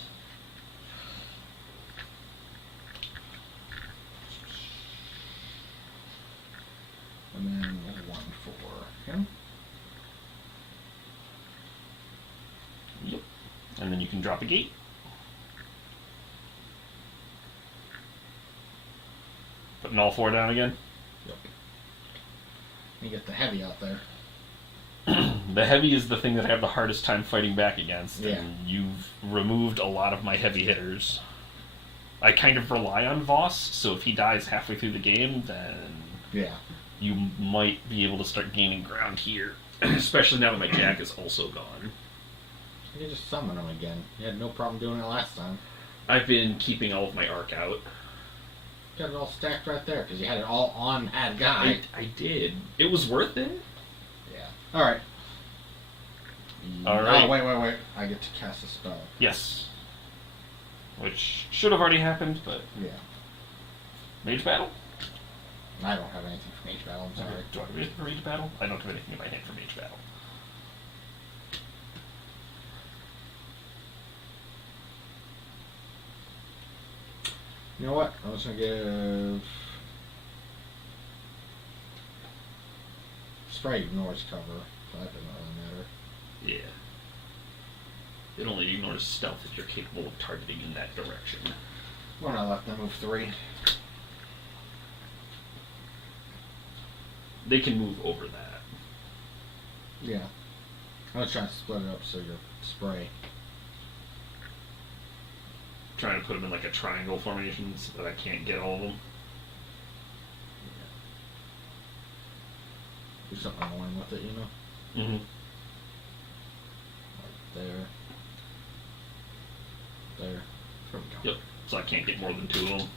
And then 1 for him. Yep. And then you can drop a gate. Putting all 4 down again. Yep. You get the heavy out there. The heavy is the thing that I have the hardest time fighting back against. Yeah. And you've removed a lot of my heavy hitters. I kind of rely on Voss, so if he dies halfway through the game, then Yeah. you might be able to start gaining ground here. Especially now that my jack is also gone. You can just summon them again. You had no problem doing it last time. I've been keeping all of my arc out. Got it all stacked right there because you had it all on that guy. I did. It was worth it. Yeah. All right. All right. Oh, wait. I get to cast a spell. Yes. Which should have already happened, but Yeah. Mage Battle? I don't have anything for Mage Battle, I'm sorry. Do I have anything for Mage Battle? I don't have anything in my hand for Mage Battle. You know what? I'm just going to give... Spray ignores cover, so that doesn't really matter. Yeah. It only ignores stealth if you're capable of targeting in that direction. Why not let them move 3? They can move over that. Yeah. I was trying to split it up so your spray. Trying to put them in like a triangle formation so that I can't get all of them. Do something annoying with it, you know? Mm-hmm. Like there. There. There we go. Yep. So I can't get more than 2 of them.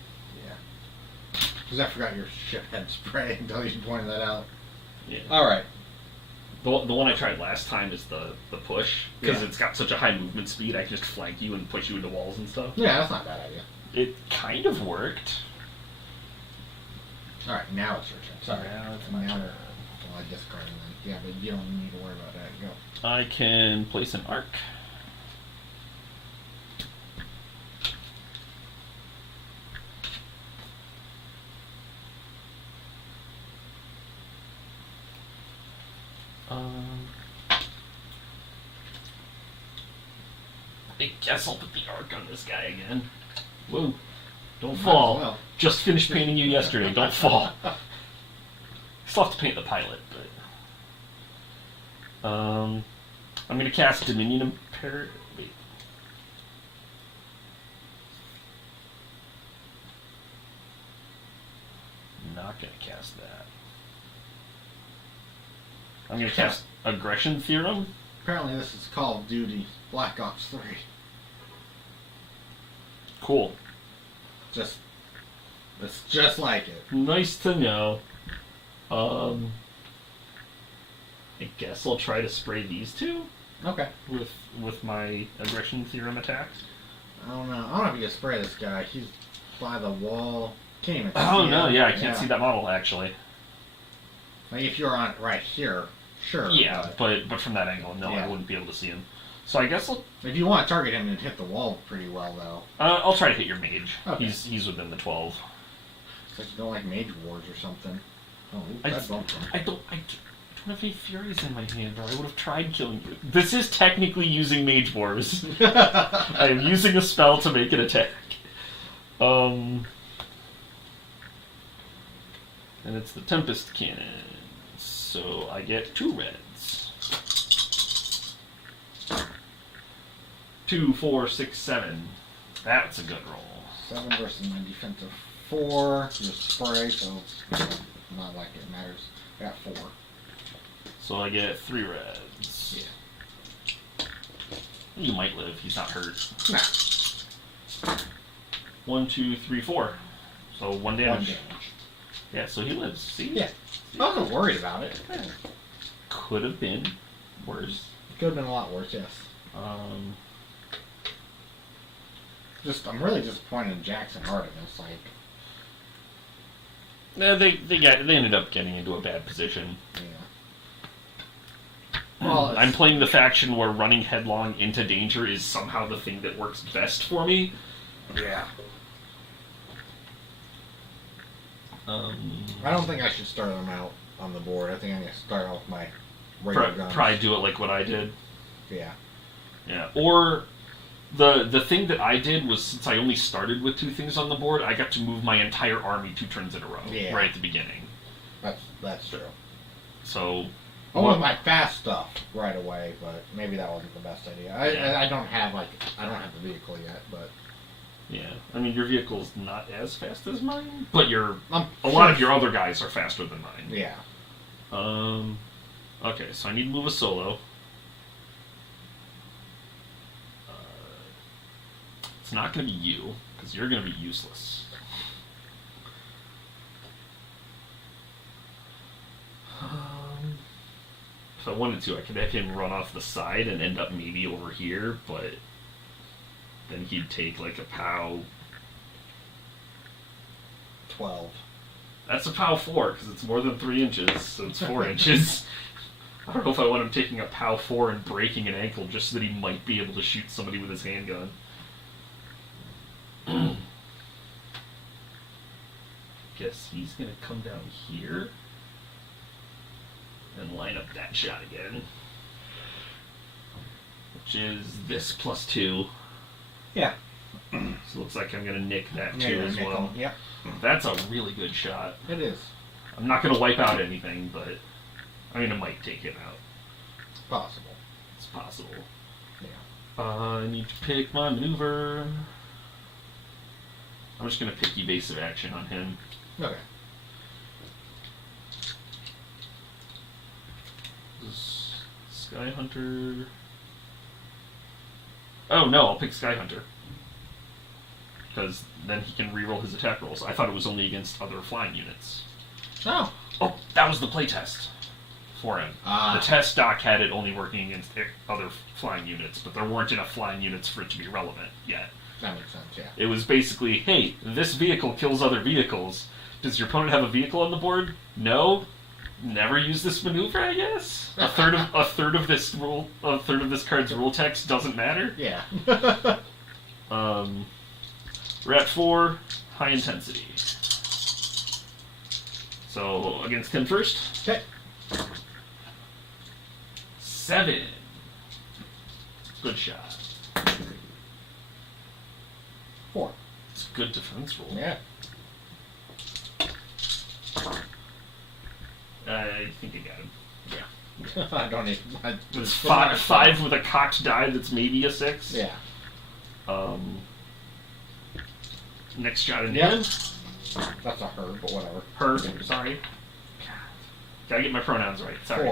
Yeah. Because I forgot your shithead spray until you pointed that out. Yeah. Alright. The one I tried last time is the push, because Yeah. it's got such a high movement speed, I can just flank you and push you into walls and stuff. Yeah, that's not a bad idea. It kind of worked. Alright, now it's your turn. Sorry. Now it's my turn. Well, I discarded then. Yeah, but you don't need to worry about that. Go. I can place an arc. I guess I'll put the arc on this guy again. Whoa. Don't fall. well. Just finished painting you yesterday. Don't fall. Still have to paint the pilot, but... I'm going to cast Dominion Impair... Wait. Not going to cast that. I'm going to cast Aggression Theorem. Apparently this is Call of Duty Black Ops 3. Cool. It's just like it. Nice to know. I guess I'll try to spray these 2 Okay. with my Aggression Theorem attacks. I don't know if you can spray this guy. He's by the wall. Can't even see Oh no, him. yeah, I can't see that model actually. Like if you're on right here, sure. Yeah, but from that angle, no, Yeah. I wouldn't be able to see him. So I guess If you want to target him and hit the wall pretty well, though. I'll try to hit your mage. Okay. He's within the 12. It's like you don't like Mage Wars or something. Oh, I that bumped him. don't have any Furies in my hand, or I would have tried killing you. This is technically using Mage Wars. I am using a spell to make an attack. And it's the Tempest Cannon. So I get 2 reds. 2, 4, 6, 7. That's a good roll. 7 versus my defensive 4. Just spray, so not like it matters. I got 4. So I get 3 reds. Yeah. You might live. He's not hurt. Nah. 1, 2, 3, 4. So 1 damage. 1 damage. Yeah, so he lives. See? Yeah. I wasn't worried about it. Could have been worse. Could have been a lot worse, yes. I'm really disappointed in Jackson Artemis. Like, They ended up getting into a bad position. yeah. Well, I'm playing the faction where running headlong into danger is somehow the thing that works best for me. Yeah. I I don't think I should start them out on the board. I think I need to start off my regular guns. probably do it like what I did. Yeah. Yeah. Or the thing that I did was, since I only started with 2 things on the board, I got to move my entire army 2 turns in a row. Yeah. Right at the beginning. That's true. So I want my fast stuff right away, but maybe that wasn't the best idea. I don't have the vehicle yet, but yeah, I mean your vehicle's not as fast as mine, but I'm a lot of your other guys are faster than mine. Yeah. Okay, so I need to move a solo. It's not going to be you, because you're going to be useless. If I wanted to, I could have him run off the side and end up maybe over here, but then he'd take like a POW. 12. That's a POW 4, because it's more than 3 inches, so it's 4 inches. I don't know if I want him taking a POW 4 and breaking an ankle just so that he might be able to shoot somebody with his handgun. Guess he's going to come down here and line up that shot again. Which is this plus 2. Yeah. So it looks like I'm going to nick that Yeah, 2 you're as gonna nick well. him. Yep. That's a really good shot. It is. I'm not going to wipe out anything, but I mean, it might take him out. It's possible. It's possible. Yeah. I need to pick my maneuver. I'm just going to pick evasive action on him. Okay. Sky Hunter. Oh no, I'll pick Sky Hunter. Because then he can reroll his attack rolls. I thought it was only against other flying units. Oh. Oh, that was the playtest for him. Ah. The test doc had it only working against other flying units, but there weren't enough flying units for it to be relevant yet. That makes sense, yeah. It was basically, hey, this vehicle kills other vehicles. Does your opponent have a vehicle on the board? No. Never use this maneuver, I guess. A third of this card's rule text doesn't matter. Yeah. We're at 4, high intensity. So against him first. Okay. 7. Good shot. 4. It's a good defense roll. Yeah. I think I got him. Yeah. I don't even. It's 5 with a cocked die that's maybe a 6. Yeah. Next shot in Yeah. him. That's a her, but whatever. Her, sorry. Gotta get my pronouns right. Sorry.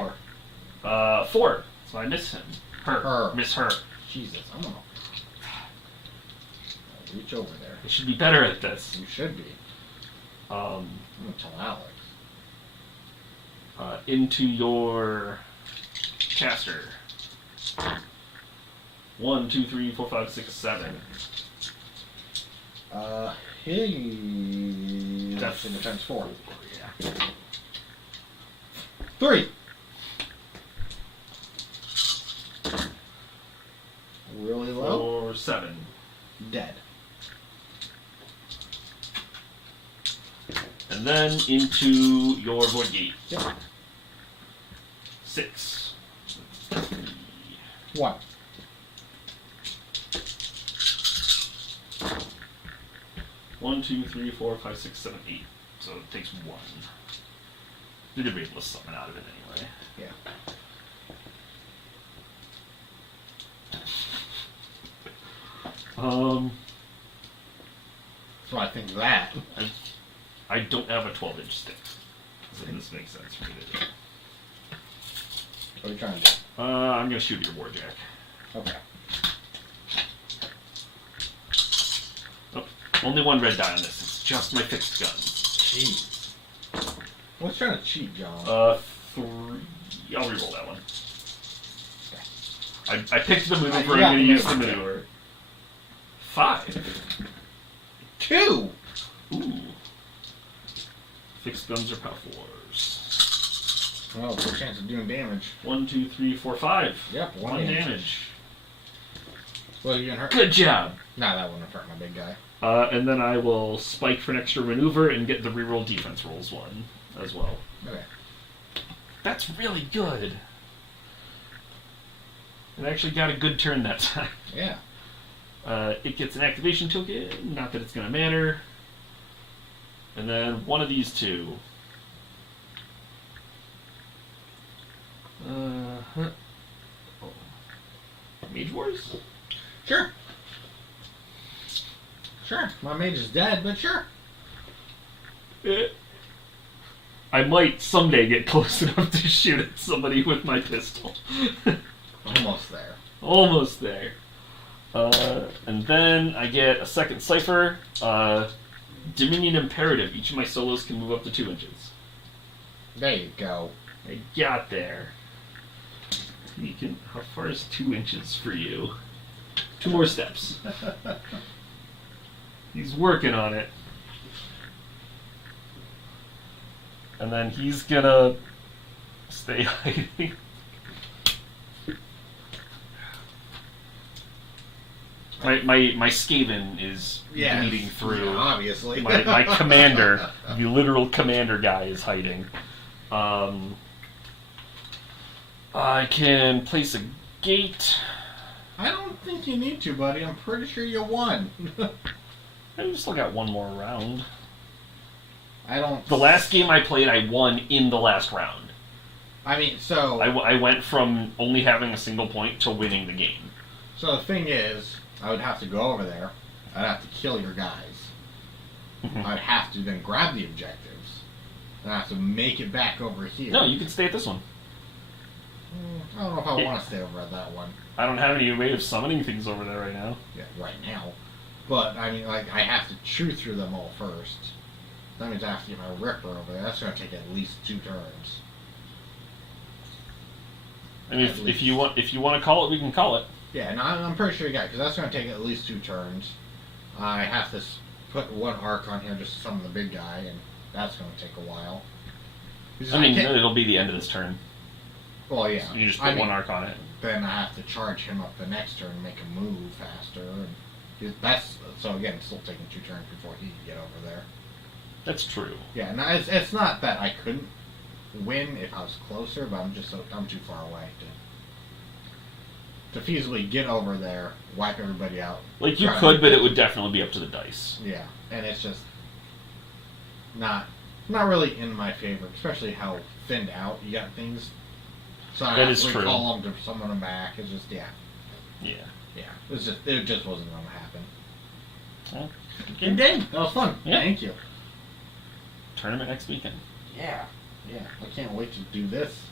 4. 4. So I miss him. Her. Miss her. Jesus, I'm gonna reach over there. I should be better at this. You should be. I'm gonna tell Alex. Into your caster. 1, 2, 3, 4, 5, 6, 7. That's in defense 4. Yeah. 3. Really low. 4, 7. Dead. And then into your void gate. Yep. 6. 1. One, 2, 3, 4, 5, 6, 7, 8. So it takes 1. You're gonna be able to summon out of it anyway. Yeah. So I think that. I don't have a 12-inch stick. So this makes sense for me to do. What are you trying to do? I'm gonna shoot at your warjack. Okay. Oh, only 1 red die on this. It's just my fixed guns. Jeez. What's trying to cheat, John? 3. I'll reroll that one. I picked the maneuver. I'm yeah, gonna use the maneuver. maneuver. 5. 2. Ooh. Fixed guns are power 4s. Well, good chance of doing damage. 1, 2, 3, 4, 5. Yep, 1 damage. Well, you gonna hurt? Good job. Nah, that wouldn't hurt my big guy. And then I will spike for an extra maneuver and get the reroll defense rolls 1 as well. Okay. That's really good. It actually got a good turn that time. Yeah. It gets an activation token, not that it's going to matter. And then one of these 2. Mage Wars? Sure. Sure. My mage is dead, but sure. I might someday get close enough to shoot at somebody with my pistol. Almost there. Almost there. And then I get a second cipher. Dominion Imperative. Each of my solos can move up to 2 inches. There you go. I got there. You can. How far is 2 inches for you? 2 more steps. He's working on it. And then he's gonna stay hiding. My Skaven is bleeding through. Yeah, obviously. My commander, the literal commander guy, is hiding. I can place a gate. I don't think you need to, buddy. I'm pretty sure you won. I still got one more round. I don't... The last game I played, I won in the last round. I mean, so... I went from only having a single point to winning the game. So the thing is, I would have to go over there. I'd have to kill your guys. I'd have to then grab the objectives. Then I have to make it back over here. No, you can stay at this one. I don't know if I want to stay over at that one. I don't have any way of summoning things over there right now. Yeah, right now. But, I mean, like, I have to chew through them all first. That means I have to get my Ripper over there. That's going to take at least 2 turns. And if you want to call it, we can call it. Yeah, and I'm pretty sure you got it, because that's going to take at least 2 turns. I have to put 1 arc on here just to summon the big guy, and that's going to take a while. I mean, it'll be the end of this turn. Well, yeah. So you just put 1 arc on it. Then I have to charge him up the next turn and make him move faster. And that's so again, it's still taking 2 turns before he can get over there. That's true. Yeah, and it's not that I couldn't win if I was closer, but I'm too far away to feasibly get over there, wipe everybody out. Like you could, but it would definitely be up to the dice. Yeah, and it's just not really in my favor, especially how thinned out you got things. So I have to recall them to summon them back. It's just yeah. It just wasn't going to happen. Well, good game. That was fun. Yeah. Thank you. Tournament next weekend. Yeah. I can't wait to do this,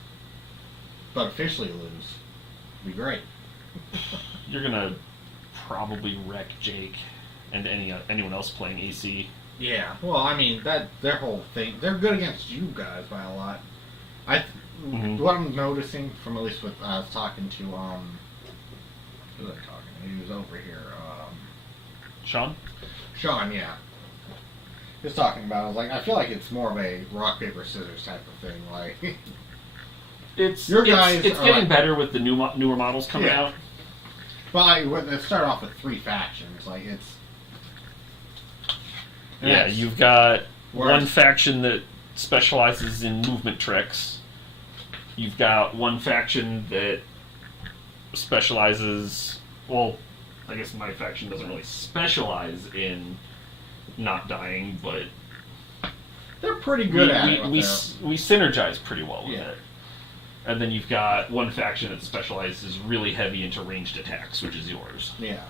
but officially lose. Be great. You're gonna probably wreck Jake and anyone else playing AC. Yeah. Well, I mean their whole thing. They're good against you guys by a lot. What I'm noticing from at least what I was talking to who was I talking to? He was over here. Sean, yeah. He was talking about. I was like, I feel like it's more of a rock paper scissors type of thing. Like it's your guys. It's getting better with the newer models coming out. Well, they start off with 3 factions. Like it's. Yeah, you've got one faction that specializes in movement tricks. You've got one faction that specializes. Well, I guess my faction doesn't really specialize in not dying, but they're pretty good at it. We synergize pretty well with it. And then you've got one faction that specializes really heavy into ranged attacks, which is yours. Yeah.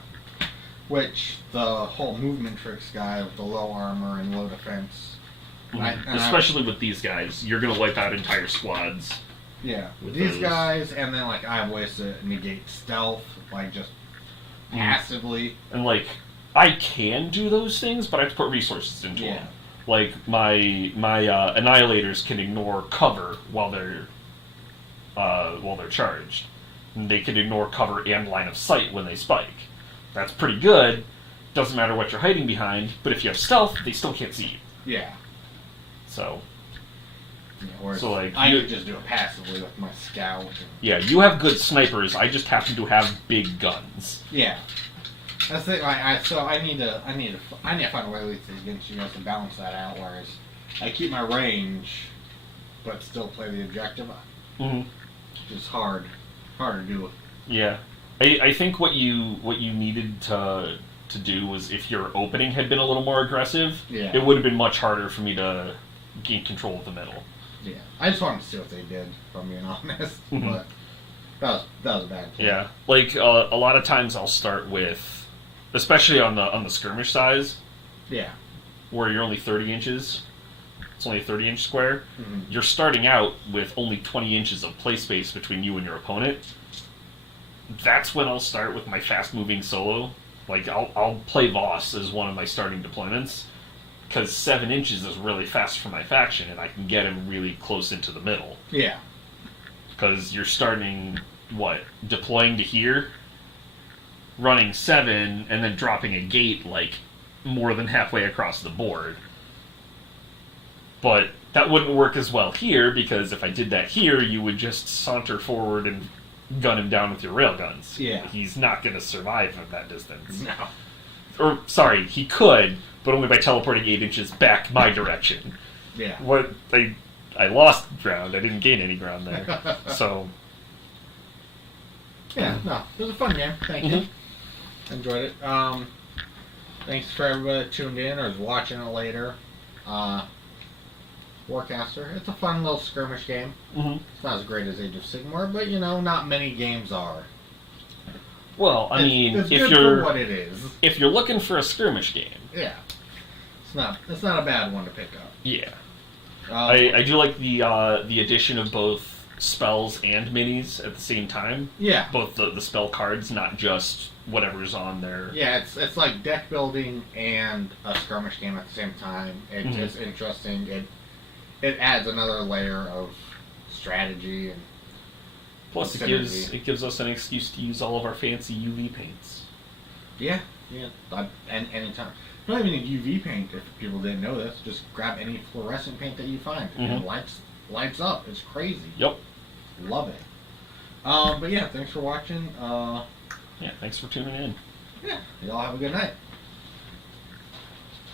Which the whole movement tricks guy with the low armor and low defense. Especially with these guys, you're going to wipe out entire squads. Yeah, with these guys, and then like I have ways to negate stealth, like just passively. And like I can do those things, but I have to put resources into them. Like my annihilators can ignore cover while they're charged. And they can ignore cover and line of sight when they spike. That's pretty good. Doesn't matter what you're hiding behind, but if you have stealth, they still can't see you. Yeah. So. Yeah, I could just do it passively with my scout. Yeah, you have good snipers. I just happen to have big guns. Yeah. That's it. I need to find a way at least against you guys to balance that out. Whereas I keep my range, but still play the objective. It's hard to do. Yeah, I think what you needed to do was if your opening had been a little more aggressive, it would have been much harder for me to gain control of the middle. Yeah, I just wanted to see what they did, if I'm being honest. But that was a bad play. Yeah, like a lot of times I'll start with, especially on the skirmish size. Yeah. Where you're only 30 inches. It's only a 30-inch square. You're starting out with only 20 inches of play space between you and your opponent. that's when I'll start with my fast-moving solo. Like, I'll play Voss as one of my starting deployments, because 7 inches is really fast for my faction, and I can get him really close into the middle. Yeah. Because you're starting, deploying to here, running 7, and then dropping a gate, like, more than halfway across the board. But that wouldn't work as well here, because if I did that here, you would just saunter forward and gun him down with your railguns. Yeah. He's not going to survive at that distance. No. Or, sorry, he could, but only by teleporting 8 inches back my direction. Yeah. I lost ground. I didn't gain any ground there. So... Yeah, no, it was a fun game. Thank you. Enjoyed it. Thanks for everybody that tuned in or is watching it later. Warcaster, it's a fun little skirmish game. It's not as great as Age of Sigmar, but not many games are. Well, I mean, it's if good you're for what it is. If you're looking for a skirmish game, yeah, it's not a bad one to pick up. Yeah, I do like the addition of both spells and minis at the same time. Yeah, both the spell cards, not just whatever's on there. Yeah, it's like deck building and a skirmish game at the same time. It's interesting. It adds another layer of strategy and plus it gives us an excuse to use all of our fancy UV paints. Yeah. And anytime. Not even a UV paint. If people didn't know this, just grab any fluorescent paint that you find. It lights up. It's crazy. Yep. Love it. But yeah, thanks for watching. Yeah, thanks for tuning in. Yeah, y'all have a good night.